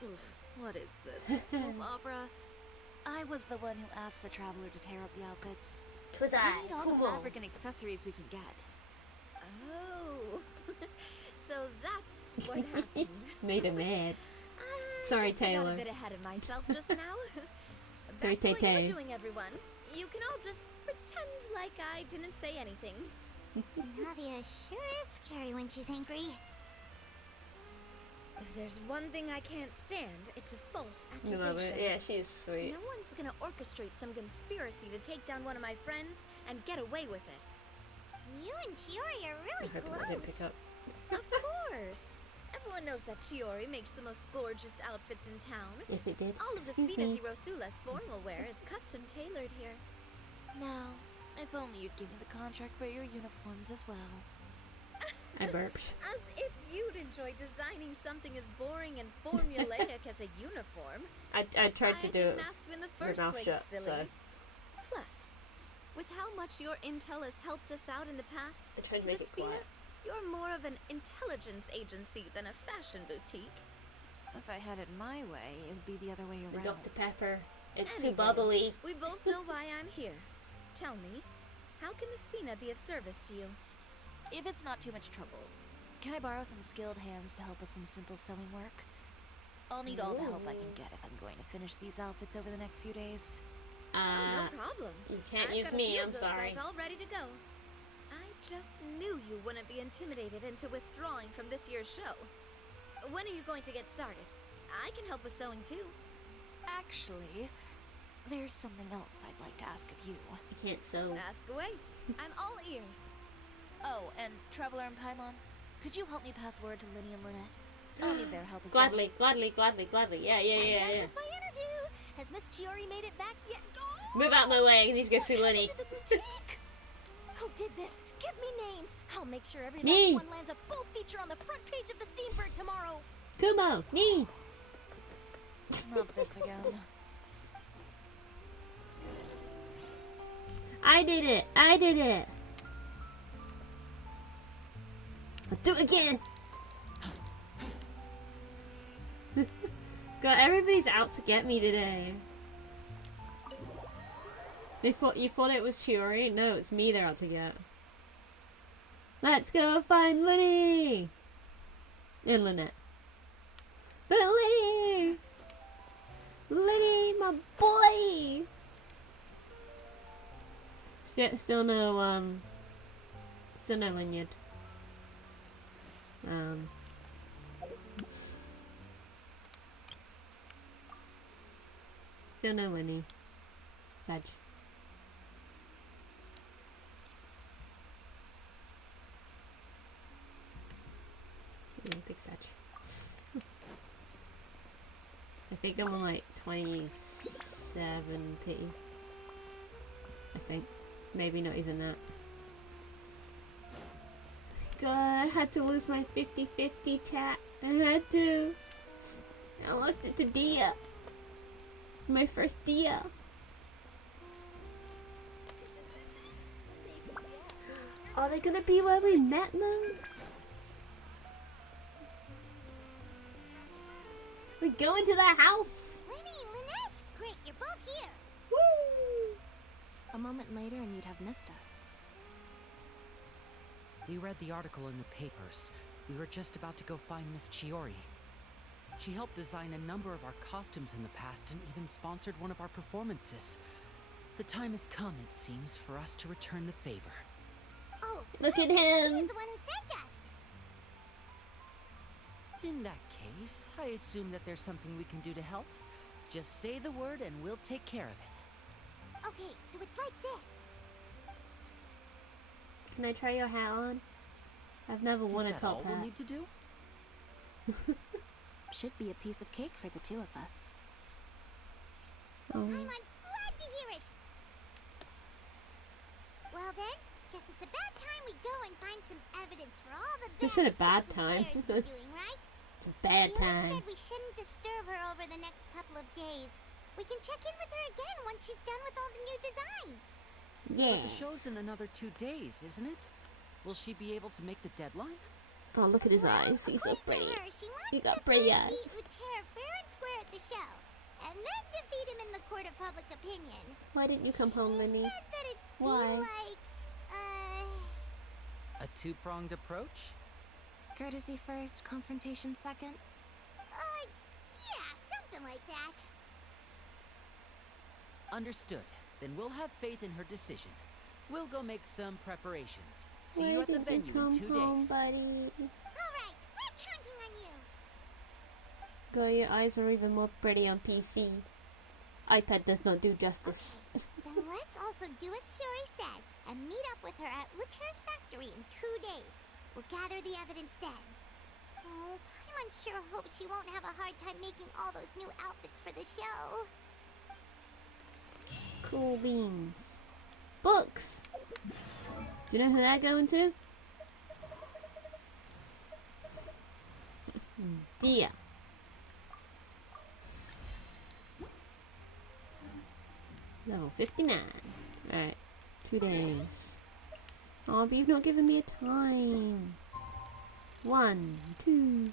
Oof, what is this? A soap opera? I was the one who asked the traveler to tear up the outfits. Twas We need all the fabric and accessories we can get. Oh. So that's what happened. Made him mad. I Sorry, guess I got Taylor. a bit ahead of myself just now. Sorry, Back to what Tay-Tay. you're doing, everyone. You can all just pretend like I didn't say anything. Navia sure is scary when she's angry. If there's one thing I can't stand, it's a false No, accusation. but yeah, she's sweet. No one's gonna orchestrate some conspiracy to take down one of my friends and get away with it. You and Chiori are really I hope I didn't pick close. up. Of course. Everyone knows that Chiori makes the most gorgeous outfits in town. If it did. All of the Excuse Spina me. di Rosula's formal wear is custom tailored here. Now, if only you'd give me the contract for your uniforms as well. I burped. As if you'd enjoy designing something as boring and formulaic as a uniform. I tried to do it. didn't ask you in the with your first mouth place, shut, silly. so. Plus, with how much your intel has helped us out in the past, I tried to make the it Spina, quiet. you're more of an intelligence agency than a fashion boutique. If I had it my way, it would be the other way The around. Dr. Pepper. It's Anyway, too bubbly. We both know why I'm here. Tell me, how can the Spina be of service to you? If it's not too much trouble, can I borrow some skilled hands to help with some simple sewing work? I'll need all the help I can get if I'm going to finish these outfits over the next few days. No problem. You can't I've use got a me, few I'm of those sorry. guys all ready to go. I just knew you wouldn't be intimidated into withdrawing from this year's show. When are you going to get started? I can help with sewing too. Actually, there's something else I'd like to ask of you. I can't sew. Ask away. I'm all ears. Oh, and Traveler and Paimon, could you help me pass word to Linny and Lynette? I'll need their help as Gladly, gladly, gladly, gladly. Yeah. I'm done with my interview. Has Miss Chiori made it back yet? Move out my way. I need to go see Lenny. To the boutique. Who did this? Give me names. I'll make sure every Me. last one lands a full feature on the front page of the Steambird tomorrow. Kumo, me. Not this again. I did it. I did it. I'll do it again. God, everybody's out to get me today. You thought it was Chiori? No, it's me they're out to get. Let's go find Linny! And Lynette. But Linny! Linny, my boy! Still no Linyard. Still no Linny. Sag. Yeah, big Sag. I think I'm on like 27p. I think. Maybe not even that. God, I had to lose my 50-50 chat. I had to. I lost it to Dia. My first Dia. Are they gonna be where we met them? We're going to their house. Linny, Lynette! Great, you're both here. Woo! A moment later and you'd have missed us. We read the article in the papers. We were just about to go find Miss Chiori. She helped design a number of our costumes in the past and even sponsored one of our performances. The time has come, it seems, for us to return the favor. Oh, Look at She was him. the one who sent us. In that case, I assume that there's something we can do to help. Just say the word and we'll take care of it. Okay, so it's like this. Can I try your hat on? I've never worn a Is that all top we'll hat. need to do? Should be a piece of cake for the two of us. Oh. I'm glad to hear it. Well then, guess it's about time we go and find some evidence for all the bad This is a bad stuff time. Concierge is doing, right? It's a bad Chiori time. said we shouldn't disturb her over the next couple of days. We can check in with her again once she's done with all the new designs. Yeah. But the show's in another 2 days, isn't it? Will she be able to make the deadline? Oh, look at his Well, eyes. He's so according pretty. to her, she wants He's got to pretty first eyes. beat Uter fair and square at the show, and then defeat him in the court of public opinion. Why didn't you come home, Linny? Said that it'd Why? be like, A two-pronged approach? Courtesy first, confrontation second. yeah, something like that. Understood. Then we'll have faith in her decision. We'll go make some preparations. See Why you at the didn't venue you in come 2 home, days. All buddy? right, we're counting on you. Girl, your eyes are even more pretty on PC. iPad does not do justice. Then let's also do as Chiori said and meet up with her at Uter's factory in 2 days. We'll gather the evidence then. Oh, Paimon sure hopes she won't have a hard time making all those new outfits for the show. Cool beans. Books! Do you know who they're going to? Dia. Level 59. Alright. 2 days. Oh, but you've not given me a time. 1, 2.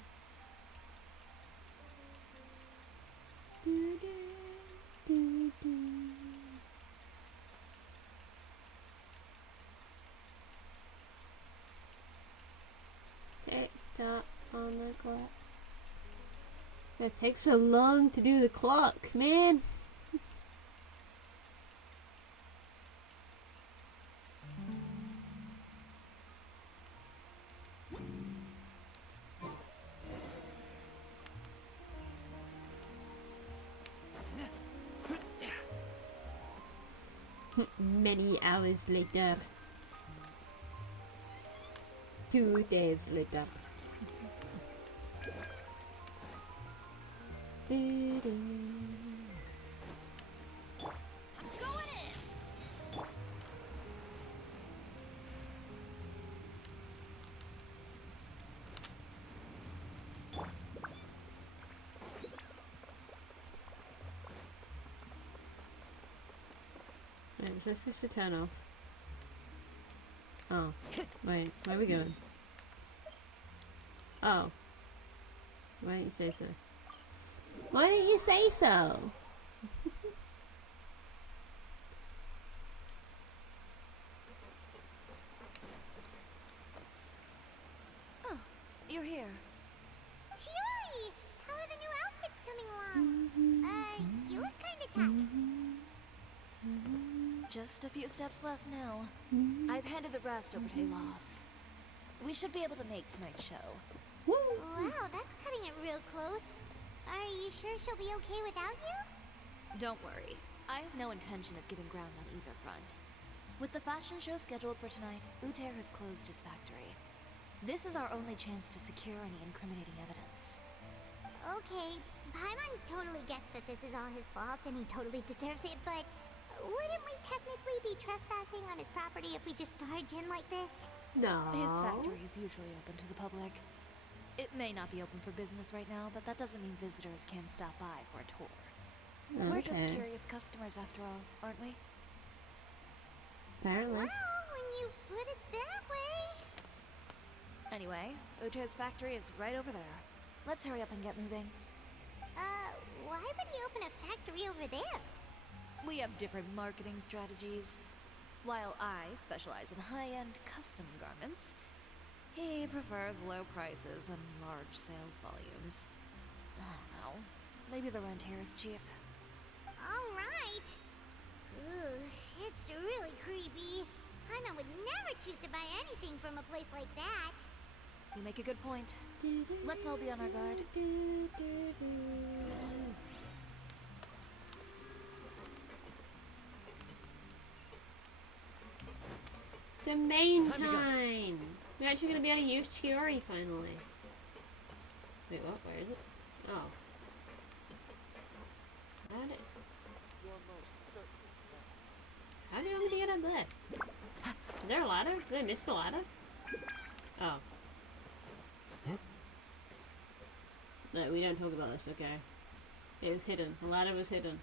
Okay. on the clock. It takes so long to do the clock, man. Many hours later. 2 days later. Wait, is this supposed to turn off? Oh. Wait, where are we going? Oh. Why didn't you say so? Why didn't you say so? Oh, you're here. Chiori! How are the new outfits coming along? You look kinda tired. Just a few steps left now. I've handed the rest over to Elof. We should be able to make tonight's show. Wow, that's cutting it real close. Are you sure she'll be okay without you? Don't worry. I have no intention of giving ground on either front. With the fashion show scheduled for tonight, Uter has closed his factory. This is our only chance to secure any incriminating evidence. Okay, Paimon totally gets that this is all his fault and he totally deserves it, but wouldn't we technically be trespassing on his property if we just barge in like this? No. His factory is usually open to the public. It may not be open for business right now, but that doesn't mean visitors can stop by for a tour. Okay. We're just curious customers after all, aren't we? Apparently. Well, when you put it that way. Anyway, Uter's factory is right over there. Let's hurry up and get moving. Why would he open a factory over there? We have different marketing strategies. While I specialize in high-end custom garments, he prefers low prices and large sales volumes. I don't know. Maybe the rent here is cheap. Alright. Ugh, it's really creepy. Paimon would never choose to buy anything from a place like that. You make a good point. Let's all be on our guard. Domain time! We're actually gonna be able to use Chiori finally. Wait, what? Where is it? Oh. How do you want me to get up there? Is there a ladder? Did I miss the ladder? Oh. No, we don't talk about this, okay. It was hidden. The ladder was hidden.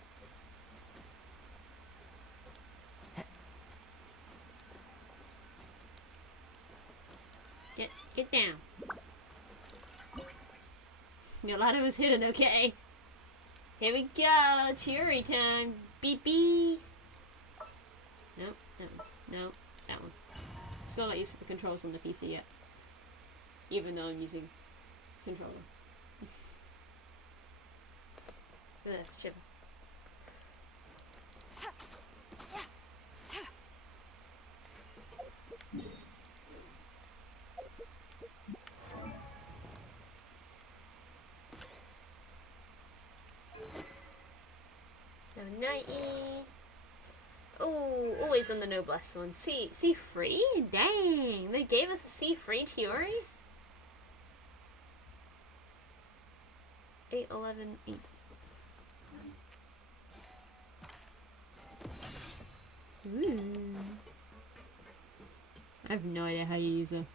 Get down. The ladder was hidden, okay. Here we go. Chiori time. Beep beep. Nope, that one. No, that one. Still not used to the controls on the PC yet. Even though I'm using controller. Ugh, chip. Nighty. Oh, always on the noblesse one. C free? Dang, they gave us a C free Chiori? 8, 11, 8. Ooh. I have no idea how you use it.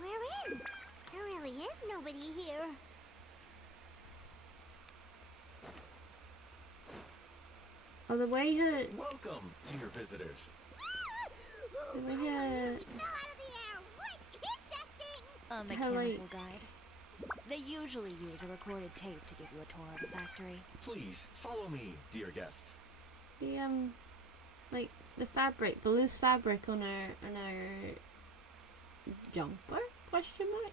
We're in. There really is nobody here. Oh, the way her... Welcome, dear visitors. The way We her... fell out of the air. What is that thing? A mechanical guide. They usually use a recorded tape to give you a tour of the factory. Please, follow me, dear guests. The, like, the fabric, the loose fabric on her jumper? Question mark?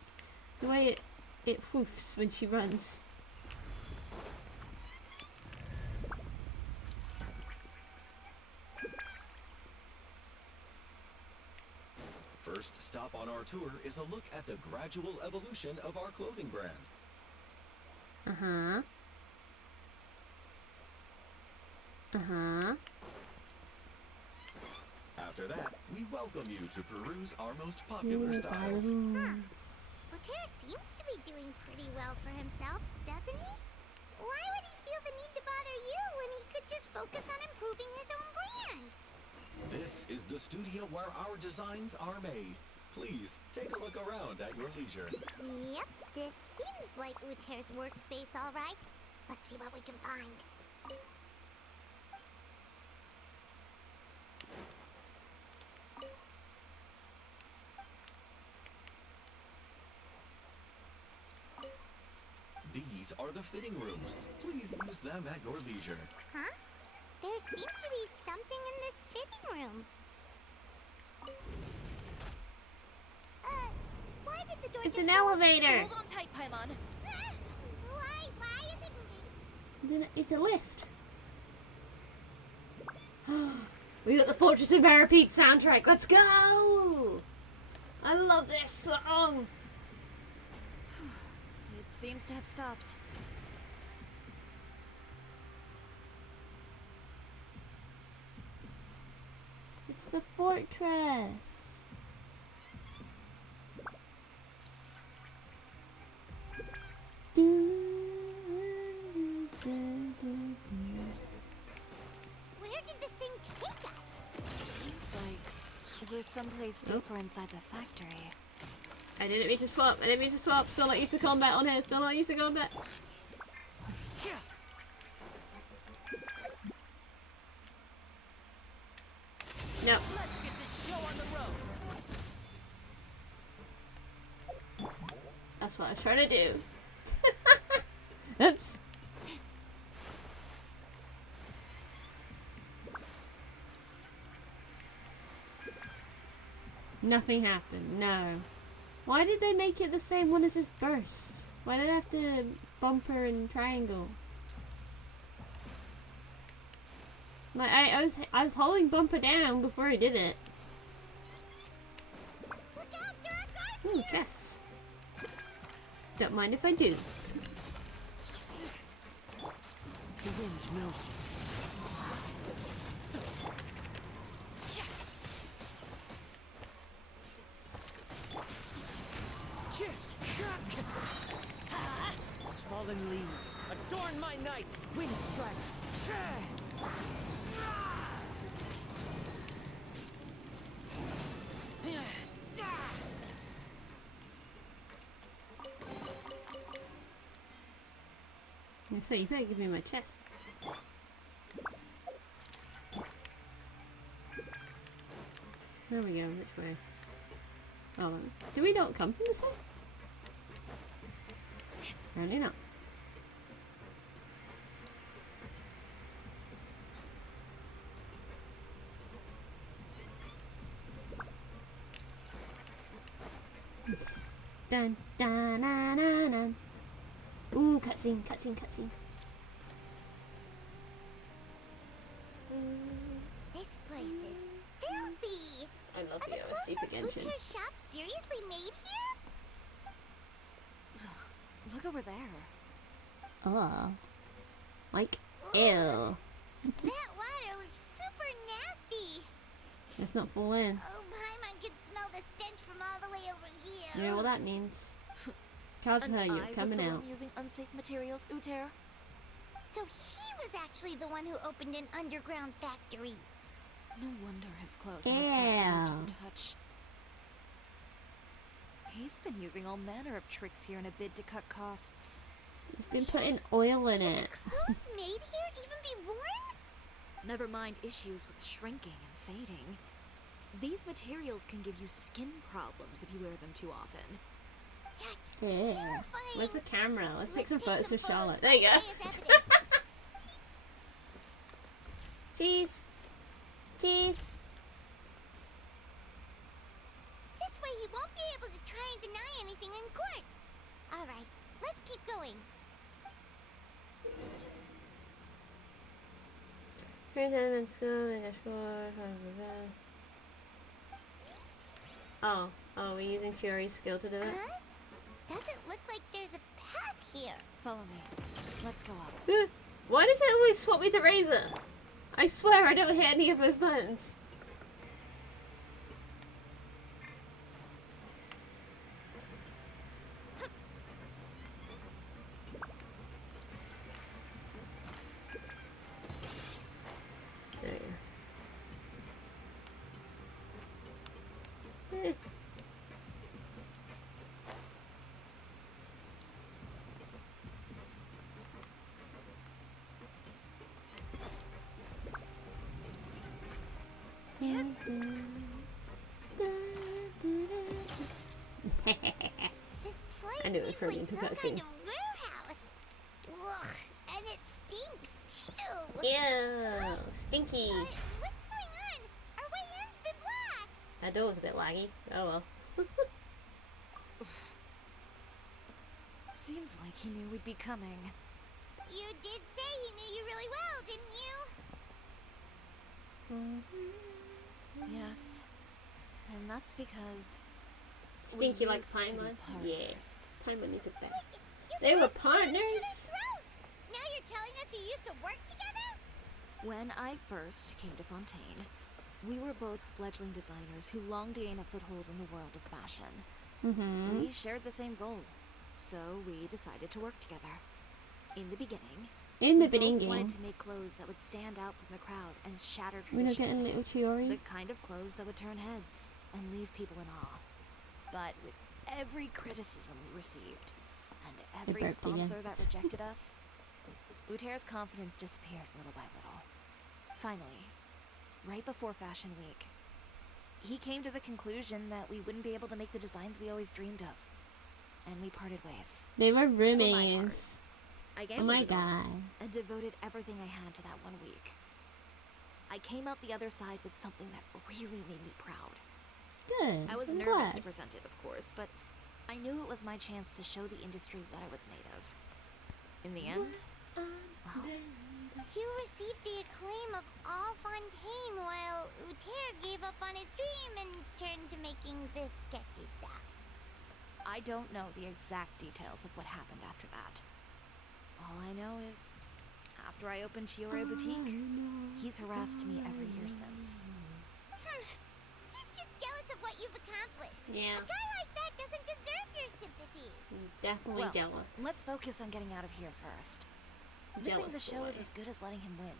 The way it woofs when she runs. First stop on our tour is a look at the gradual evolution of our clothing brand. Uh-huh. Uh-huh. After that, we welcome you to peruse our most popular styles. Otero seems to be doing pretty well for himself, doesn't he? Why would he feel the need to bother you when he could just focus on improving his own brand? This is the studio where our designs are made. Please, take a look around at your leisure. Yep, this seems like Uter's workspace, all right. Let's see what we can find. These are the fitting rooms. Please use them at your leisure. Huh? There seems to be something in this fitting room. Why did the door It's just an go- elevator. Hold on tight, Paimon. Why is it moving? It's a lift. We got the Fortress of Maripede soundtrack. Let's go! I love this song. It seems to have stopped. It's the fortress. Where did this thing take us? Seems like we're someplace deeper inside the factory. I didn't mean to swap. I didn't mean to swap. Still not used to combat on here. Still not used to combat. No. Let's get this show on the road. That's what I was trying to do. Oops. Nothing happened. No. Why did they make it the same one as his burst? Why did I have to bumper and triangle? Like I was holding bumper down before I did it. Look out, there are guards Ooh, chests. Don't mind if I do. The wind knows me. Fallen leaves, adorn my night. Wind strike. So you better give me my chest. There we go. Which way? Oh, do we not come from this way? Apparently not. Dun dun dun dun dun. Ooh, cutscene, cutscene, cutscene. This place is filthy. I love Are the the clothes OSC from Genshin. Uter's shop seriously made here? Look over there. Oh. Like, ew. That water looks super nasty. Let's not fall in. Oh, Paimon can smell the stench from all the way over here. You know what that means. Kazuha, And you're I coming was the out. one using unsafe materials, Uter. So he was actually the one who opened an underground factory. No wonder his clothes must get hard to Ew. the touch. He's been using all manner of tricks here in a bid to cut costs. He's been putting oil in it. Clothes made here even be worn? Never mind issues with shrinking and fading. These materials can give you skin problems if you wear them too often. That's Ew. terrifying. Where's the camera? Let's take Let's some take photos some of Charlotte. photos There you go. as evidence. Cheese. Cheese. This way he won't be able to try and deny anything in court. Alright, let's keep going. Oh, we're using Chiori's skill to do it? Huh? Doesn't look like there's a path here. Follow me. Let's go up. Why does it always swap me to Razor? I swear I don't hit any of those buttons. There you go. This place I knew it was seems turning like into some cutscene. kind of warehouse. Ugh, and it stinks too. Ew, stinky. What's going on? Our way in's been blocked. That door was a bit laggy. Oh well. Seems like he knew we'd be coming. You did say he knew you really well, didn't you? Yes. And that's because Stinky we likes used to be Paimon? partners. Yes. Paimon needs a bet. You They were guys planned each other's partners? throats. Now you're telling us you used to work together? When I first came to Fontaine, we were both fledgling designers who longed to gain a foothold in the world of fashion. Mm-hmm. We shared the same goal, so we decided to work together. In the beginning, In the we both beginning. wanted to make clothes that would stand out from the crowd and shatter We're not tradition. getting little Chiori. The kind of clothes that would turn heads and leave people in awe. But with every criticism we received, and every burped again. sponsor that rejected us, Uter's confidence disappeared little by little. Finally, right before Fashion Week, he came to the conclusion that we wouldn't be able to make the designs we always dreamed of. And we parted ways. They were For my roommates. I Oh gambled my it all god. and devoted everything I had to that 1 week. I came out the other side with something that really made me proud. Good. I was I'm nervous to glad. present it, of course, but I knew it was my chance to show the industry what I was made of. In the end, well, You received the acclaim of all Fontaine while Uter gave up on his dream and turned to making this sketchy stuff. I don't know the exact details of what happened after that. All I know is, after I opened Chiori Boutique, he's harassed me every year since. He's just jealous of what you've accomplished. Yeah. A guy like that doesn't deserve your sympathy. Definitely Well, jealous. let's focus on getting out of here first. Missing Jealous the show boy. is as good as letting him win.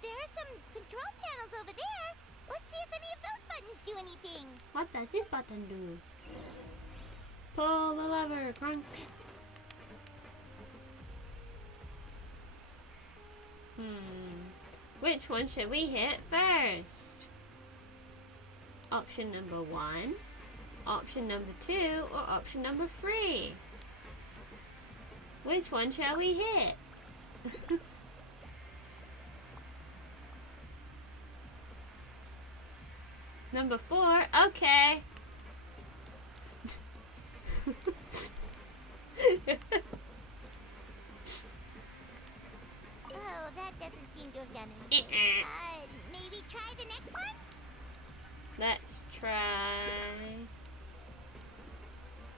There are some control panels over there. Let's see if any of those buttons do anything. What does this button do? Pull the lever, crunk. Which one should we hit first? Option number 1, option number 2, or option number 3? Which one shall we hit? Number 4, okay. Oh, that doesn't seem to have done anything. Maybe try the next one? Let's try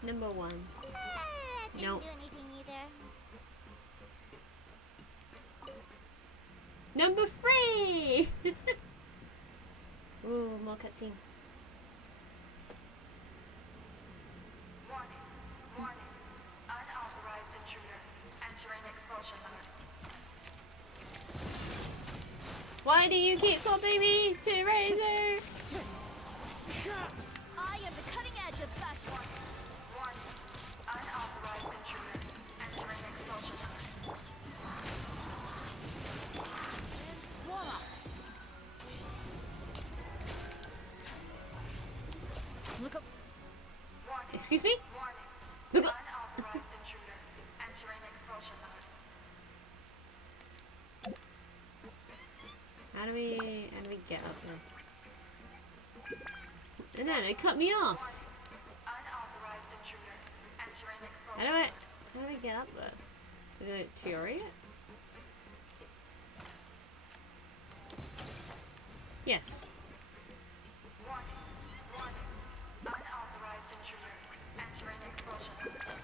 number 1. That didn't Nope. do anything either. Number 3! Ooh, more cutscene. Warning. Unauthorized intruders entering expulsion mode. Why do you keep swapping me to Razor? I am the cutting edge of fashion. Warning. Unauthorized intruders entering expulsion mode. Look up. Warning. Excuse me? Warning. Look up. Unauthorized intruders entering expulsion mode. How do we get up there? And then it cut me off. Unauthorized intruders entering How expulsion. do I get up there? Did it Chiori it? Yes. Warning. Unauthorized intruders entering expulsion mode.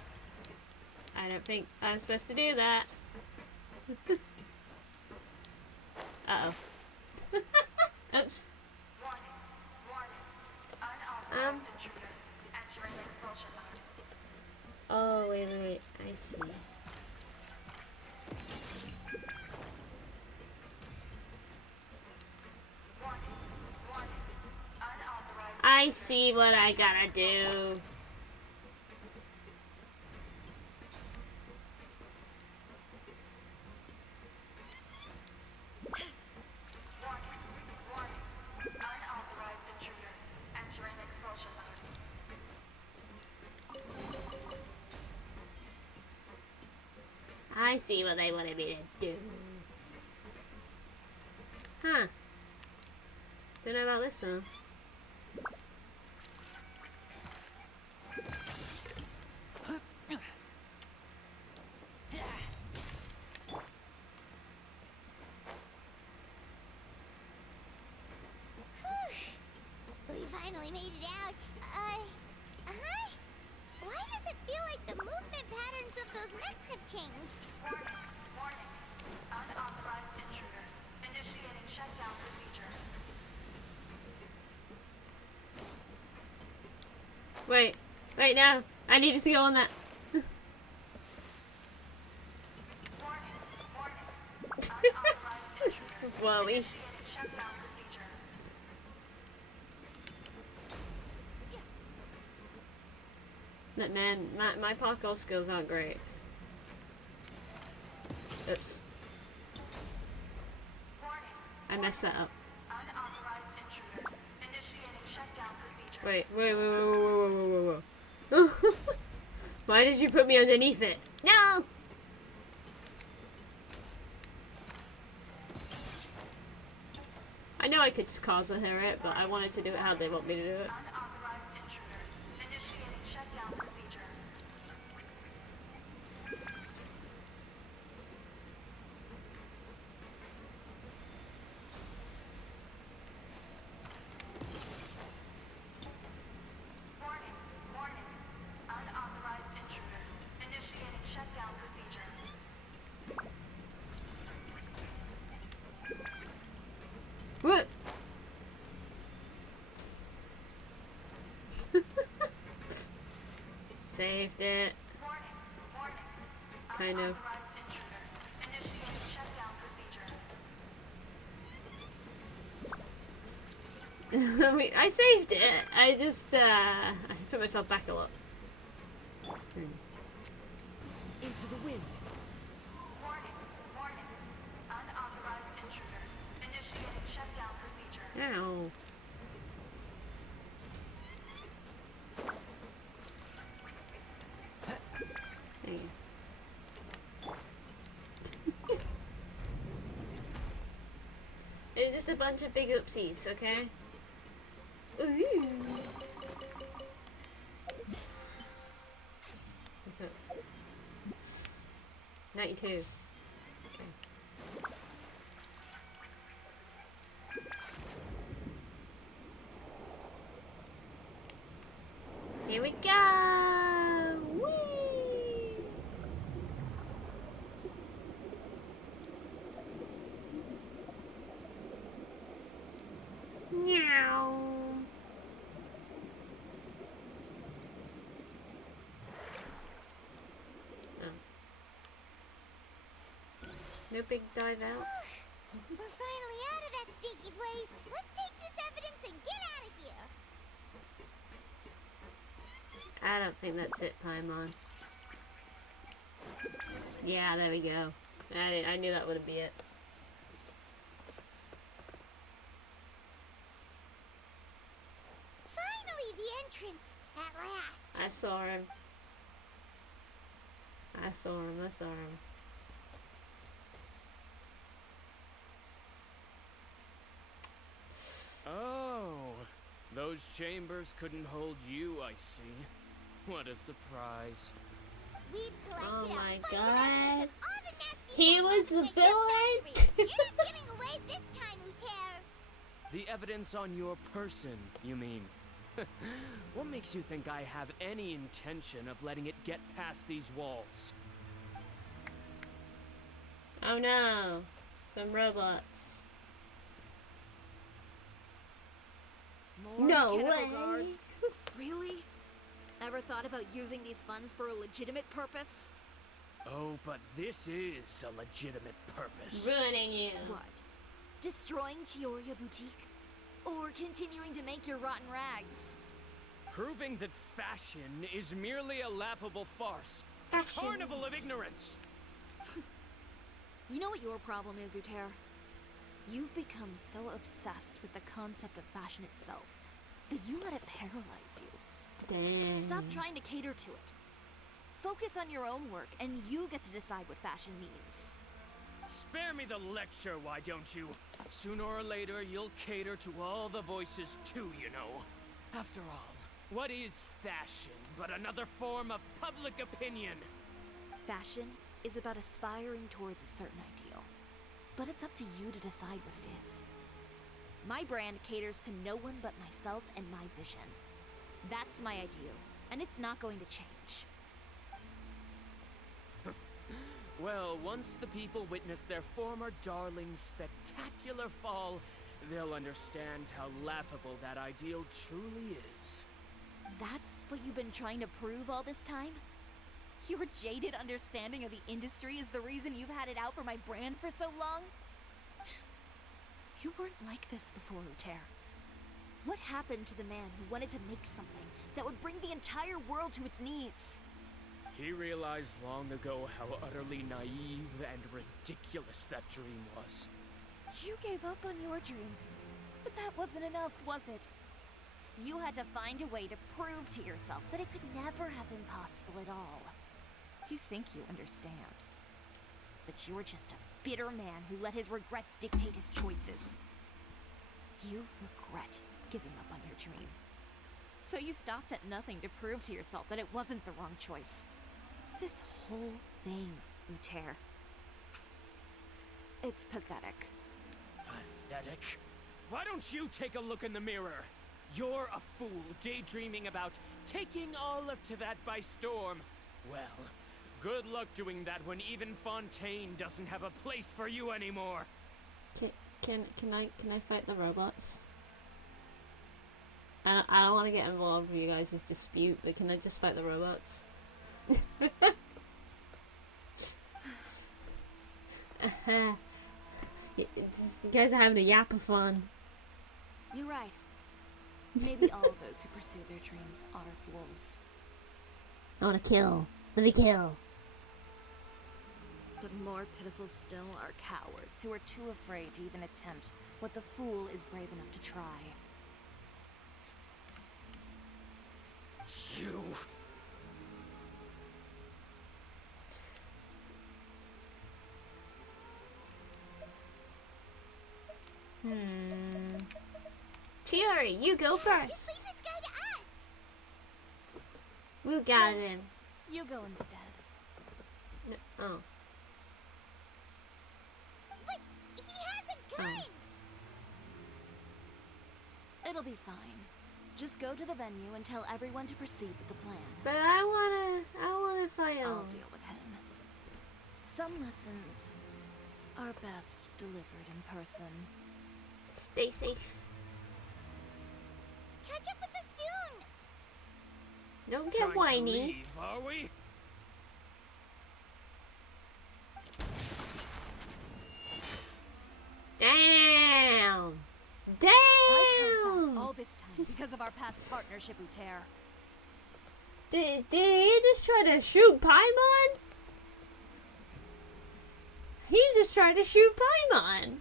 I don't think I'm supposed to do that. Uh-oh. Oops. Warning. Unauthorized intruders entering expulsion mode. Oh, wait. I see. Warning. Unauthorized. I see what I gotta do. Warning. Unauthorized intruders entering expulsion mode. I see what they wanted me to do. Huh. Don't know about this though. We finally made it out. Why does it feel like the movement patterns of those mechs have changed? Warning. Unauthorized intruders initiating shutdown procedure. Wait, now. I need to go on that. Swirlies. Shutdown procedure. Look, man, my parkour skills aren't great. Oops. I messed that up. Unauthorized intruders initiating shutdown procedure. Wait. Why did you put me underneath it? No! I know I could just cause a hear it, but I wanted to do it how they want me to do it. Unauthorized intruders initiating shutdown procedure. Warning. Unauthorized intruders initiating shutdown procedure. What? Saved it. Kind of. Unauthorized intruders initiating shutdown procedure. I saved it. I just I put myself back a lot. Into the wind. Warning. Unauthorized intruders initiating shutdown procedure. Ow. There you go. It was just a bunch of big oopsies, okay? Ooh. What's up? 92. Okay. Here we go! Whee! Meow. Oh. No big dive out. We're finally out of that stinky place. Let's take this evidence and get out of here. I don't think that's it, Paimon. Yeah, there we go. I knew that would be it. Finally, the entrance. At last. I saw him. I saw him. Oh, Those chambers couldn't hold you, I see. What a surprise. We've collected Oh my a bunch God. of evidence of all the nasty He stuff was the happening at your villain? factory. You're not getting away this time, Uter. The evidence on your person, you mean? What makes you think I have any intention of letting it get past these walls? Oh no. Some robots. More No mechanical way. guards? Really? Ever thought about using these funds for a legitimate purpose? Oh, but this is a legitimate purpose. Ruining you. What? Destroying Chiori Boutique? Or continuing to make your rotten rags? Proving that fashion is merely a laughable farce. Fashion. A carnival of ignorance. You know what your problem is, Uter? You've become so obsessed with the concept of fashion itself that you let it paralyze you. Damn. Stop trying to cater to it. Focus on your own work, and you get to decide what fashion means. Spare me the lecture, why don't you? Sooner or later, you'll cater to all the voices too, you know. After all, what is fashion but another form of public opinion? Fashion is about aspiring towards a certain ideal. But it's up to you to decide what it is. My brand caters to no one but myself and my vision. That's my ideal, and it's not going to change. Well, once the people witness their former darling's spectacular fall, they'll understand how laughable that ideal truly is. That's what you've been trying to prove all this time? Your jaded understanding of the industry is the reason you've had it out for my brand for so long? You weren't like this before, Uter. What happened to the man who wanted to make something that would bring the entire world to its knees? He realized long ago how utterly naive and ridiculous that dream was. You gave up on your dream. But that wasn't enough, was it? You had to find a way to prove to yourself that it could never have been possible at all. You think you understand. But you're just a bitter man who let his regrets dictate his choices. You regret giving up on your dream. So you stopped at nothing to prove to yourself that it wasn't the wrong choice. This whole thing, Uter. It's pathetic. Pathetic? Why don't you take a look in the mirror? You're a fool daydreaming about taking all of Teyvat by storm. Well, good luck doing that when even Fontaine doesn't have a place for you anymore. Can I fight the robots? I don't want to get involved with you guys' dispute, but can I just fight the robots? You guys are having a yap of fun. You're right. Maybe all of those who pursue their dreams are fools. I want to kill. Let me kill. But more pitiful still are cowards who are too afraid to even attempt what the fool is brave enough to try. You... Chiori, you go Just first. leave this guy to us. We got him. You go instead. No, oh. But he has a gun. It'll be fine. Just go to the venue and tell everyone to proceed with the plan. But I wanna fight him. I'll deal with him. Some lessons are best delivered in person. Stay safe. Catch up with us soon. Don't get Trying to whiny. leave, are we? Damn. I held Damn. back all this time because of our past partnership, Uter. Did he just try to shoot Paimon? He just tried to shoot Paimon.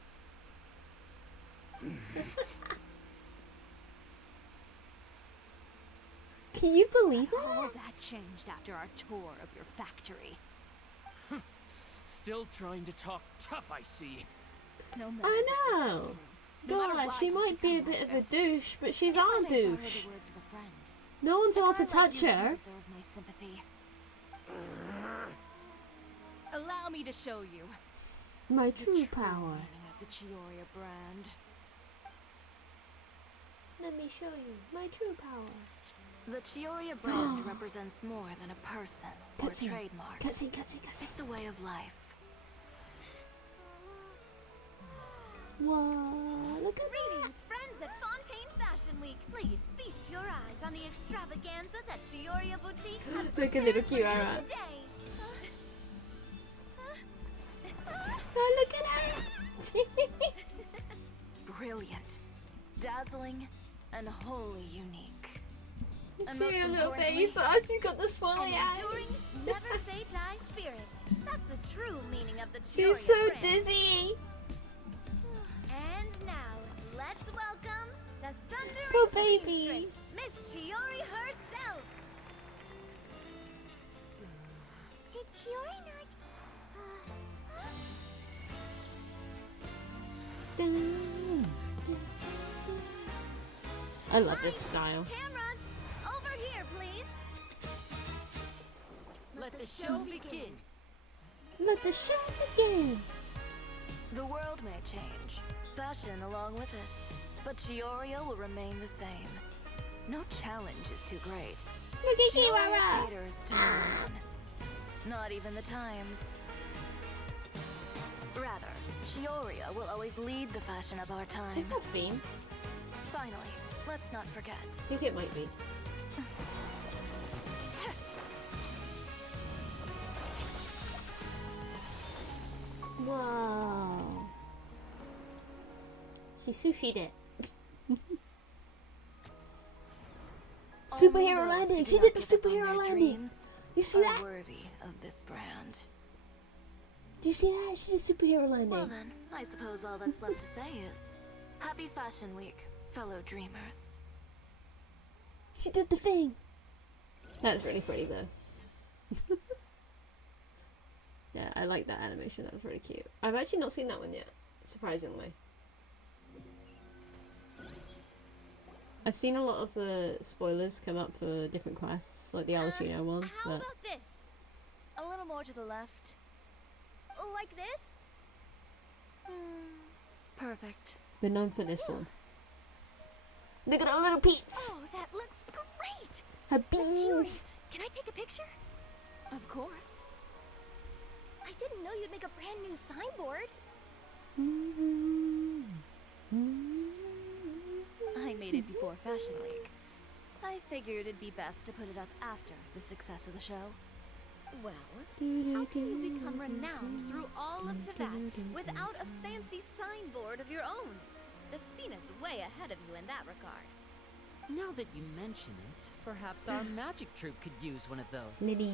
Can you believe All that? that changed after our tour of your factory. Still trying to talk tough, I see. No matter I what you've know. been through, God, she might be a bit of a douche, but she's our douche. No one's allowed to touch her. Allow me to show you My true power. meaning of the Chiori brand. Let me show you my true power. The Chiori brand represents more than a person or a Cutscene. trademark. Cutscene, cutscene, cutscene. It's a way of life. Whoa, look at Greetings, friends at Fontaine Fashion Week. Please feast your eyes on the extravaganza that Chiori Boutique has Look at prepared little for you Kiara. today. Oh, look at her. Brilliant, dazzling, and wholly unique. And See most her little importantly, face. Oh, she's got the smiley An enduring, eyes. never say die spirit. That's the true meaning of the Chiori She's so brand. dizzy. And now, let's welcome the thundering Poor baby. seamstress, Miss Chiori herself. Did Chiori not? I love this style. Cameras, over here, please. let the show begin. Let the show begin. The world may change, fashion along with it, but Chioria will remain the same. No challenge is too great. Look at Chioria Kiara. caters to no one. Not even the times. Rather, Chioria will always lead the fashion of our time. Is this her theme? Finally, let's not forget. I think it might be. Whoa. She sushi'd it. Superhero Only those landing. who She do did not the give up on superhero their landing. dreams You see are that? worthy of this brand. Do you see that? She did superhero landing. Well then, I suppose all that's left to say is, Happy Fashion Week, fellow dreamers. She did the thing. That's really pretty though. Yeah, I like that animation. That was really cute. I've actually not seen that one yet, surprisingly. I've seen a lot of the spoilers come up for different quests, like the Alcino one. How But about this? A little more to the left. Like this? Perfect. but none for this one. Look at her little peeps. Oh, that looks great. Her Miss Chiori, beans. can I take a picture? Of course. I didn't know you'd make a brand new signboard. I made it before Fashion Week. I figured it'd be best to put it up after the success of the show. Well, how can you become renowned through all of Teyvat without a fancy signboard of your own? The Spina's way ahead of you in that regard. Now that you mention it, perhaps our magic troupe could use one of those. Liddy.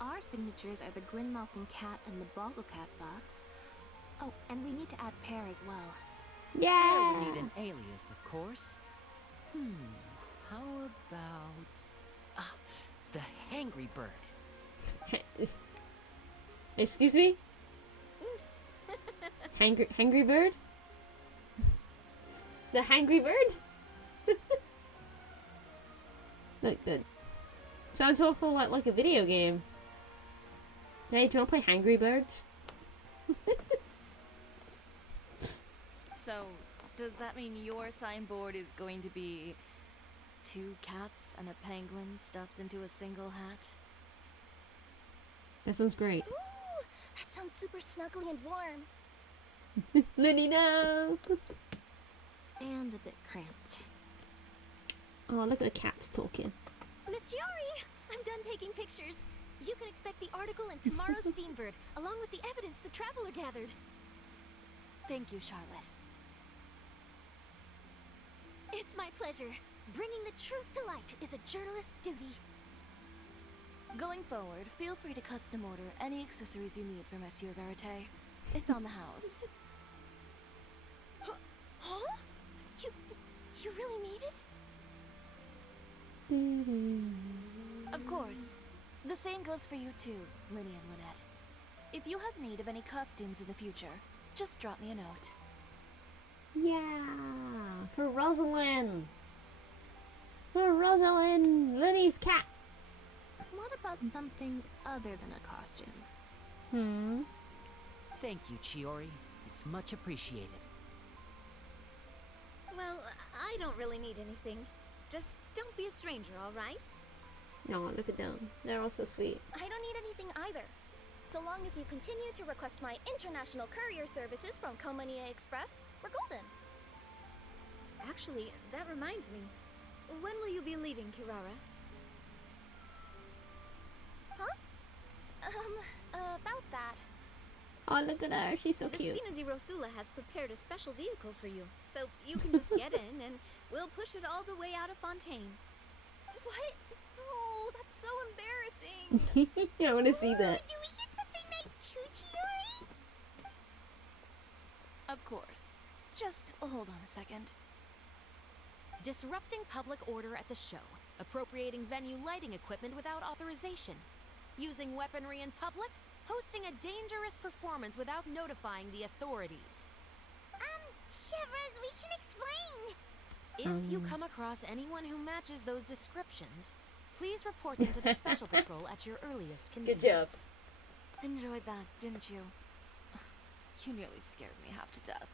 Our signatures are the Grin-Malkin cat and the Boggle Cat box. Oh, and we need to add Pear as well. Pear would need an alias, of course. How about... the Hangry Bird. Excuse me? Hangry bird? The hangry bird? Like the... Sounds awful like a video game. Hey, do you want to play Hangry Birds? So, does that mean your signboard is going to be 2 cats and a penguin stuffed into a single hat? That sounds great. Ooh, that sounds super snuggly and warm. Liddy, no! And a bit cramped. Oh, look at the cats talking. Miss Chiori, I'm done taking pictures. You can expect the article in tomorrow's Steambird, along with the evidence the Traveler gathered. Thank you, Charlotte. It's my pleasure. Bringing the truth to light is a journalist's duty. Going forward, feel free to custom order any accessories you need for Monsieur Verite. It's on the house. Huh? You really mean it? Of course. The same goes for you too, Linny and Lynette. If you have need of any costumes in the future, just drop me a note. Yeah, for Rosalind. For Rosalind, Linny's cat. What about something other than a costume? Thank you, Chiori. It's much appreciated. Well, I don't really need anything. Just don't be a stranger, all right? No, look at them. They're all so sweet. I don't need anything either. So long as you continue to request my international courier services from Komania Express, we're golden. Actually, that reminds me. When will you be leaving, Kirara? Huh? About that. Oh, look at her. She's so The cute. Spinazi Rosula has prepared a special vehicle for you, so you can just get in and we'll push it all the way out of Fontaine. What? Oh, that's so embarrassing. I want to see that. Do we get something nice too, Chiori? Of course. Just hold on a second. Disrupting public order at the show. Appropriating venue lighting equipment without authorization. Using weaponry in public. Hosting a dangerous performance without notifying the authorities. Chevrolet, we can explain. If you come across anyone who matches those descriptions, please report them to the Special Patrol at your earliest convenience. Good job. Enjoyed that, didn't you? You nearly scared me half to death.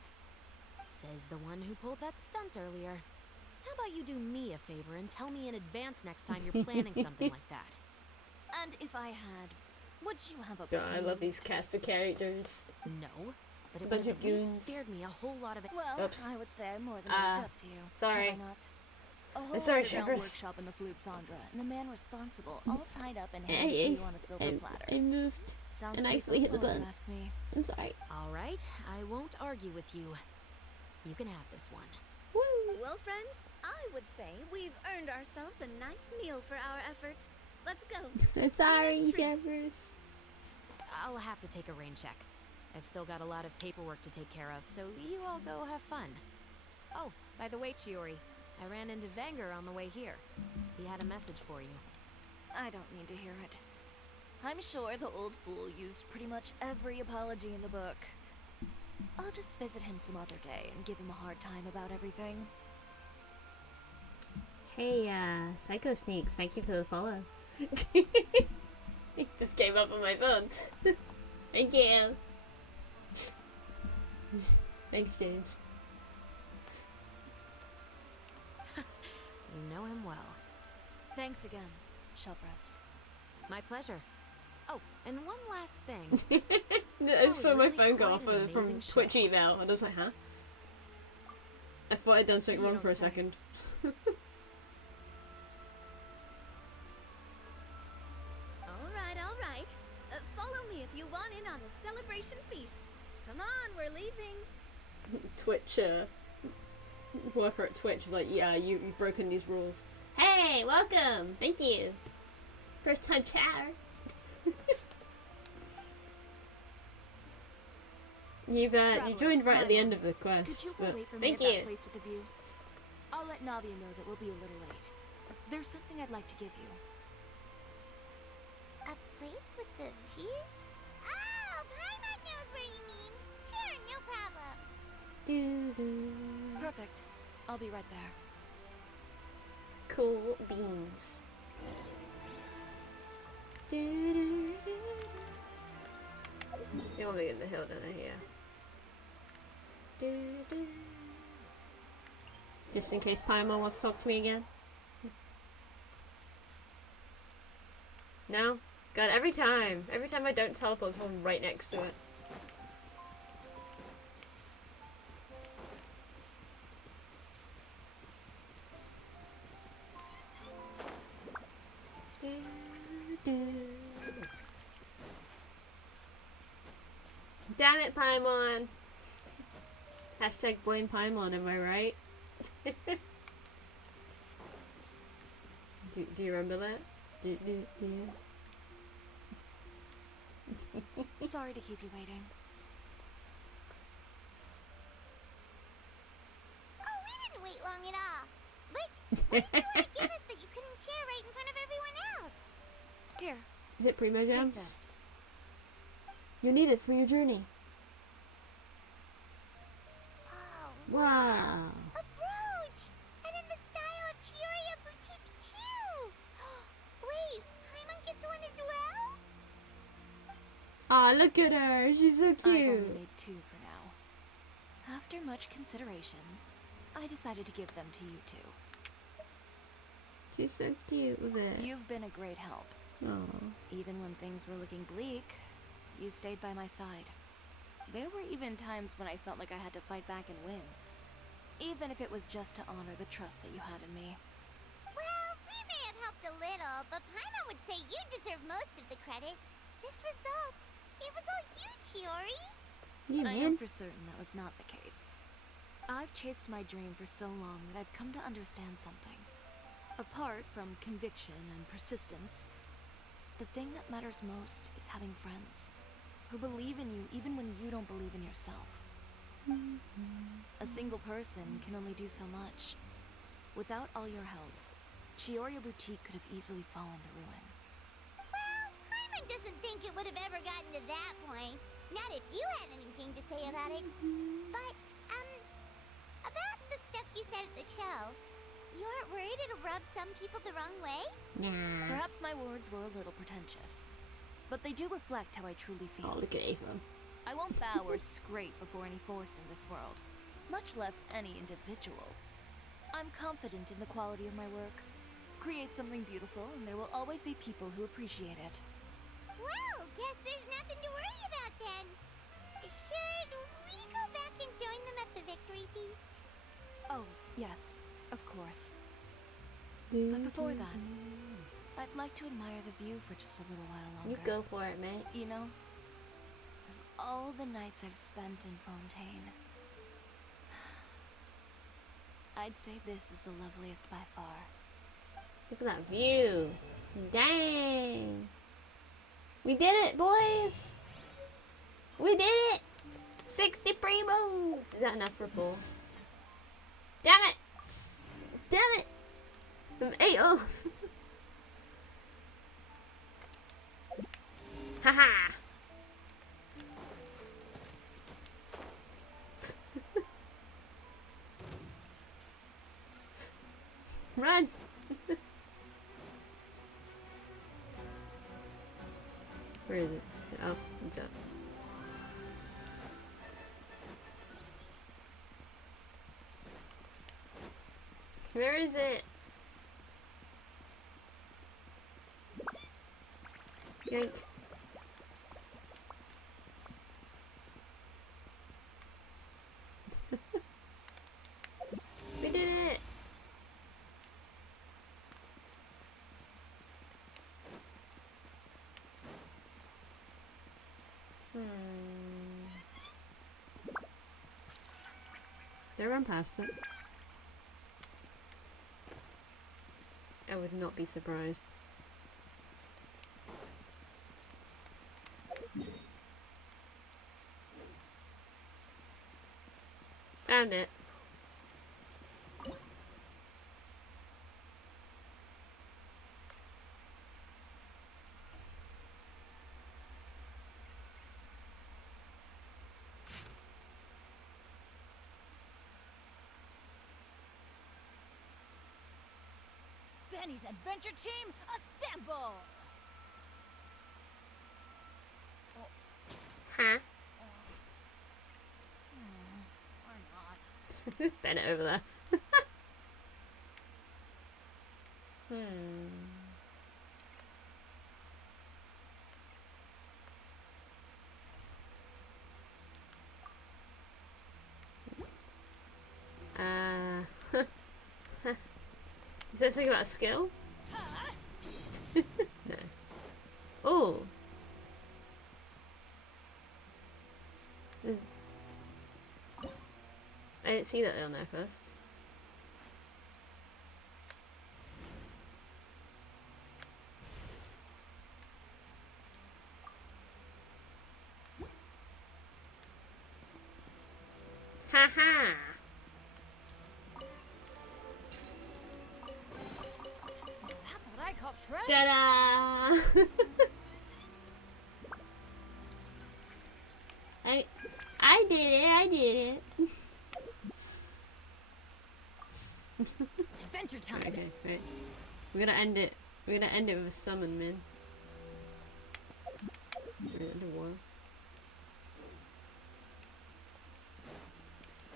Says the one who pulled that stunt earlier. How about you do me a favor and tell me in advance next time you're planning something like that? And if I had, would you have a God, I love plan? these cast of characters. No, but it Bunch would of have at least goons. spared me a whole lot of it. Well, Oops. I would say I'm more than lived up to you. Sorry. Have I not? A whole sorry, underground Chevrolet. workshop in the Flute Sandra, and the man responsible, all tied up and Hey, handed to you on a silver platter. I moved. Sounds and I pretty actually hit the thoughtful, if button. you ask me. I'm sorry. All right, I won't argue with you. You can have this one. Woo! Well, friends, I would say we've earned ourselves a nice meal for our efforts. Let's go. I'm sorry, Sweetest treat. Chevrolet. I'll have to take a rain check. I've still got a lot of paperwork to take care of, so you all go have fun. Oh, by the way, Chiori, I ran into Vanger on the way here. He had a message for you. I don't need to hear it. I'm sure the old fool used pretty much every apology in the book. I'll just visit him some other day and give him a hard time about everything. Hey, Psycho Sneaks, thank you for the follow. It just came up on my phone. Thank you. Thanks, James. You know him well. Thanks again, Shelfress. My pleasure. Oh, and one last thing. I saw my really phone go quite off an from amazing Twitch show. email, and I was like, huh? I thought I'd done something You wrong don't for a say. second. All right. Follow me if you want in on the celebration feast. Come on, we're leaving. Twitch, worker at Twitch is like, yeah, you've broken these rules. Hey, welcome! Thank you! First time chatter. You Traveler, joined right at the hi, end of the Could quest, you but wait for me thank at that you. place with the view? I'll let Navia know that we'll be a little late. There's something I'd like to give you. A place with the view? Oh, Paimon knows where you mean. Sure, no problem. Doo-doo. Perfect. I'll be right there. Cool beans. Doo-doo-doo. You want me in the hill down here? Doo-doo. Just in case Paimon wants to talk to me again. No? God, every time I don't teleport, someone right next to it. Damn it, Paimon! Hashtag blame Paimon, am I right? do you remember that? Yeah. Sorry to keep you waiting. Oh, we didn't wait long at all. But what did you want to give us that you couldn't share right in front of everyone else? Here, Is it Primo take Gems? this. You need it for your journey. Oh, Wow. A brooch! And in the style of Chiori Boutique too! Wait, Paimon gets one as well? Aw, look at her. She's so I've cute. only made 2 for now. After much consideration, I decided to give them to you 2. She's so cute with it. You've been a great help. Aw. Even when things were looking bleak, you stayed by my side. There were even times when I felt like I had to fight back and win. Even if it was just to honor the trust that you had in me. Well, we may have helped a little, but Paimon would say you deserve most of the credit. This result, it was all you, Chiori. Yeah, I know man. for certain that was not the case. I've chased my dream for so long that I've come to understand something. Apart from conviction and persistence, the thing that matters most is having friends who believe in you even when you don't believe in yourself. A single person can only do so much. Without all your help, Chiori Boutique could have easily fallen to ruin. Well, Paimon doesn't think it would have ever gotten to that point. Not if you had anything to say about it. But, about the stuff you said at the show, you aren't worried it'll rub some people the wrong way? Nah. Perhaps my words were a little pretentious, but they do reflect how I truly feel. Oh, look at Ava. I won't bow or scrape before any force in this world, much less any individual. I'm confident in the quality of my work. Create something beautiful, and there will always be people who appreciate it. Well, guess there's nothing to worry about then. Should we go back and join them at the victory feast? Oh, yes, of course. But before that, I'd like to admire the view for just a little while longer. You go for it, mate. You know, of all the nights I've spent in Fontaine, I'd say this is the loveliest by far. Look at that view. Dang. We did it, boys. We did it. 60 primos. Is that enough for a ball? Damn it. Damn it. I'm 8 off. Haha. Run. Where is it? Oh, it's up. Where is it? Yoink. We did it! Did I run past it? I would not be surprised. Found it. Benny's adventure team, assemble! Huh? Or not. Bennett over there. Is there something about a skill? No. Oh. There's... I didn't see that on there first. Haha. That's what I call treasure. Ta-da! I did it, I did it. time. Okay, right. We're gonna end it. We're gonna end it with a summon, man. Underwater.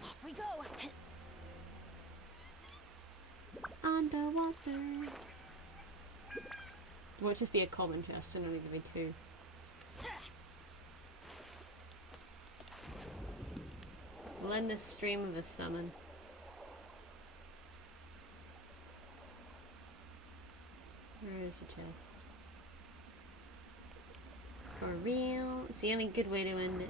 Off we go. Underwater. Won't just be a common chest and only give me 2. We'll end this stream with a summon. Where is the chest? For real? It's the only good way to end it.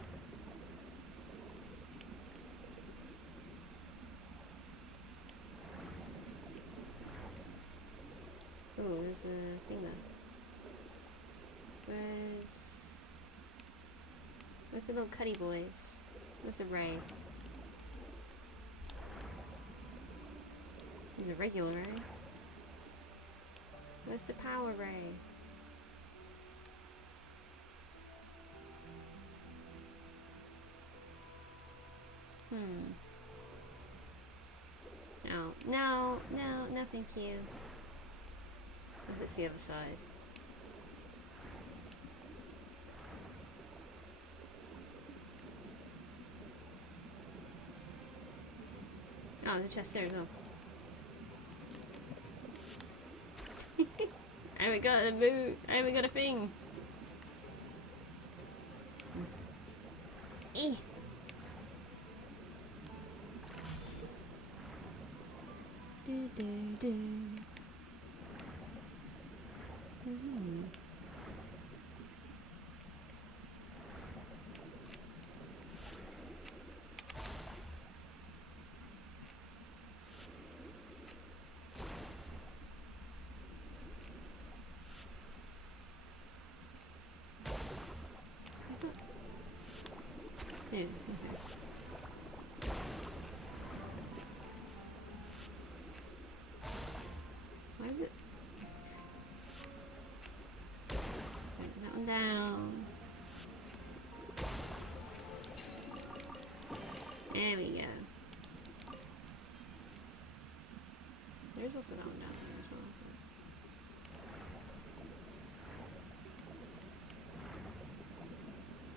Oh, there's a thing there. Where's the little cutty boys? Where's the ray? There's a regular ray. Where's the power ray? No, thank you. It's the other side. Oh, the chest there as well. I haven't got a boot. I haven't got a thing. Eh. Do. Yeah. Why is it? Take that one down. There we go. There's also that one down there as well.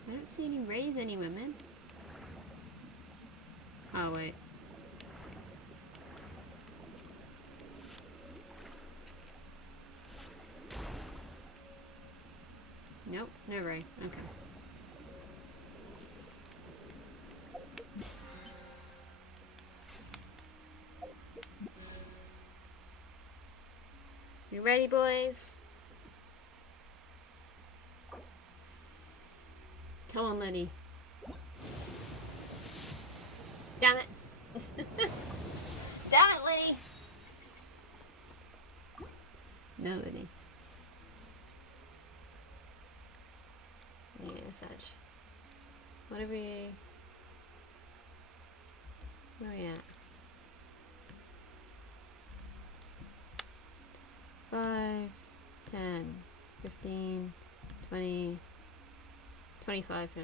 I don't see any rays anywhere, man. Oh, wait. Nope, no ray. Okay. You ready, boys? Come on, Liddy. Damn it. Damn it, Liddy. No, Liddy. Yeah, such. What are we... Where are we at? 5, 10, 15, 20, 25 now.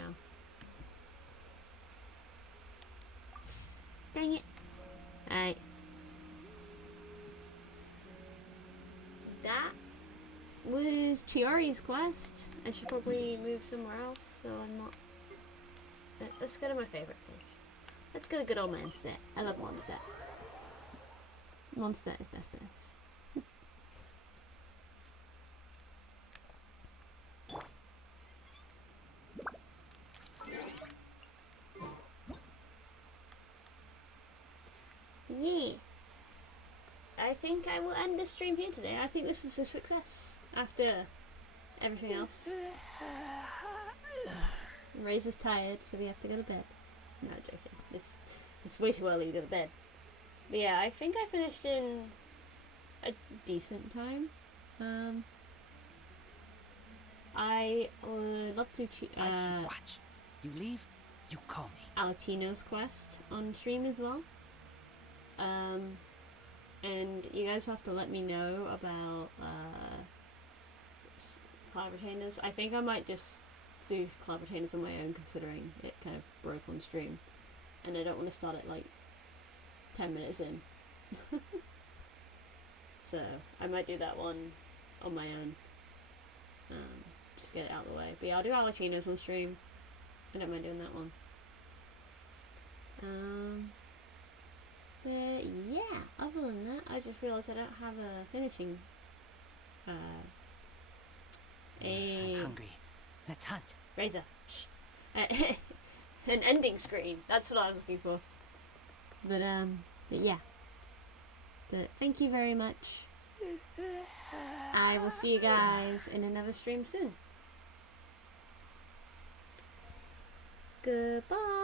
Dang it. Alright. That was Chiori's quest. I should probably move somewhere else so I'm not... Let's go to my favourite place. Let's go to good old Mondstadt. I love Mondstadt. Mondstadt is best place. Yeah. I think I will end this stream here today. I think this is a success after everything else. Razor's tired, so we have to go to bed. No, joking. It's way too early to go to bed. But yeah, I think I finished in a decent time. I would love to watch. You leave, you call me. Alcino's quest on stream as well. And you guys have to let me know about cloud retainers. I think I might just do cloud retainers on my own, considering it kind of broke on stream, and I don't want to start it like 10 minutes in. So I might do that one on my own. Just get it out of the way. But yeah, I'll do Alachino's on stream. I don't mind doing that one. But yeah, other than that, I just realised I don't have a finishing. I'm hungry. Let's hunt. Razor. Shh. An ending screen. That's what I was looking for. But yeah. But thank you very much. I will see you guys in another stream soon. Goodbye.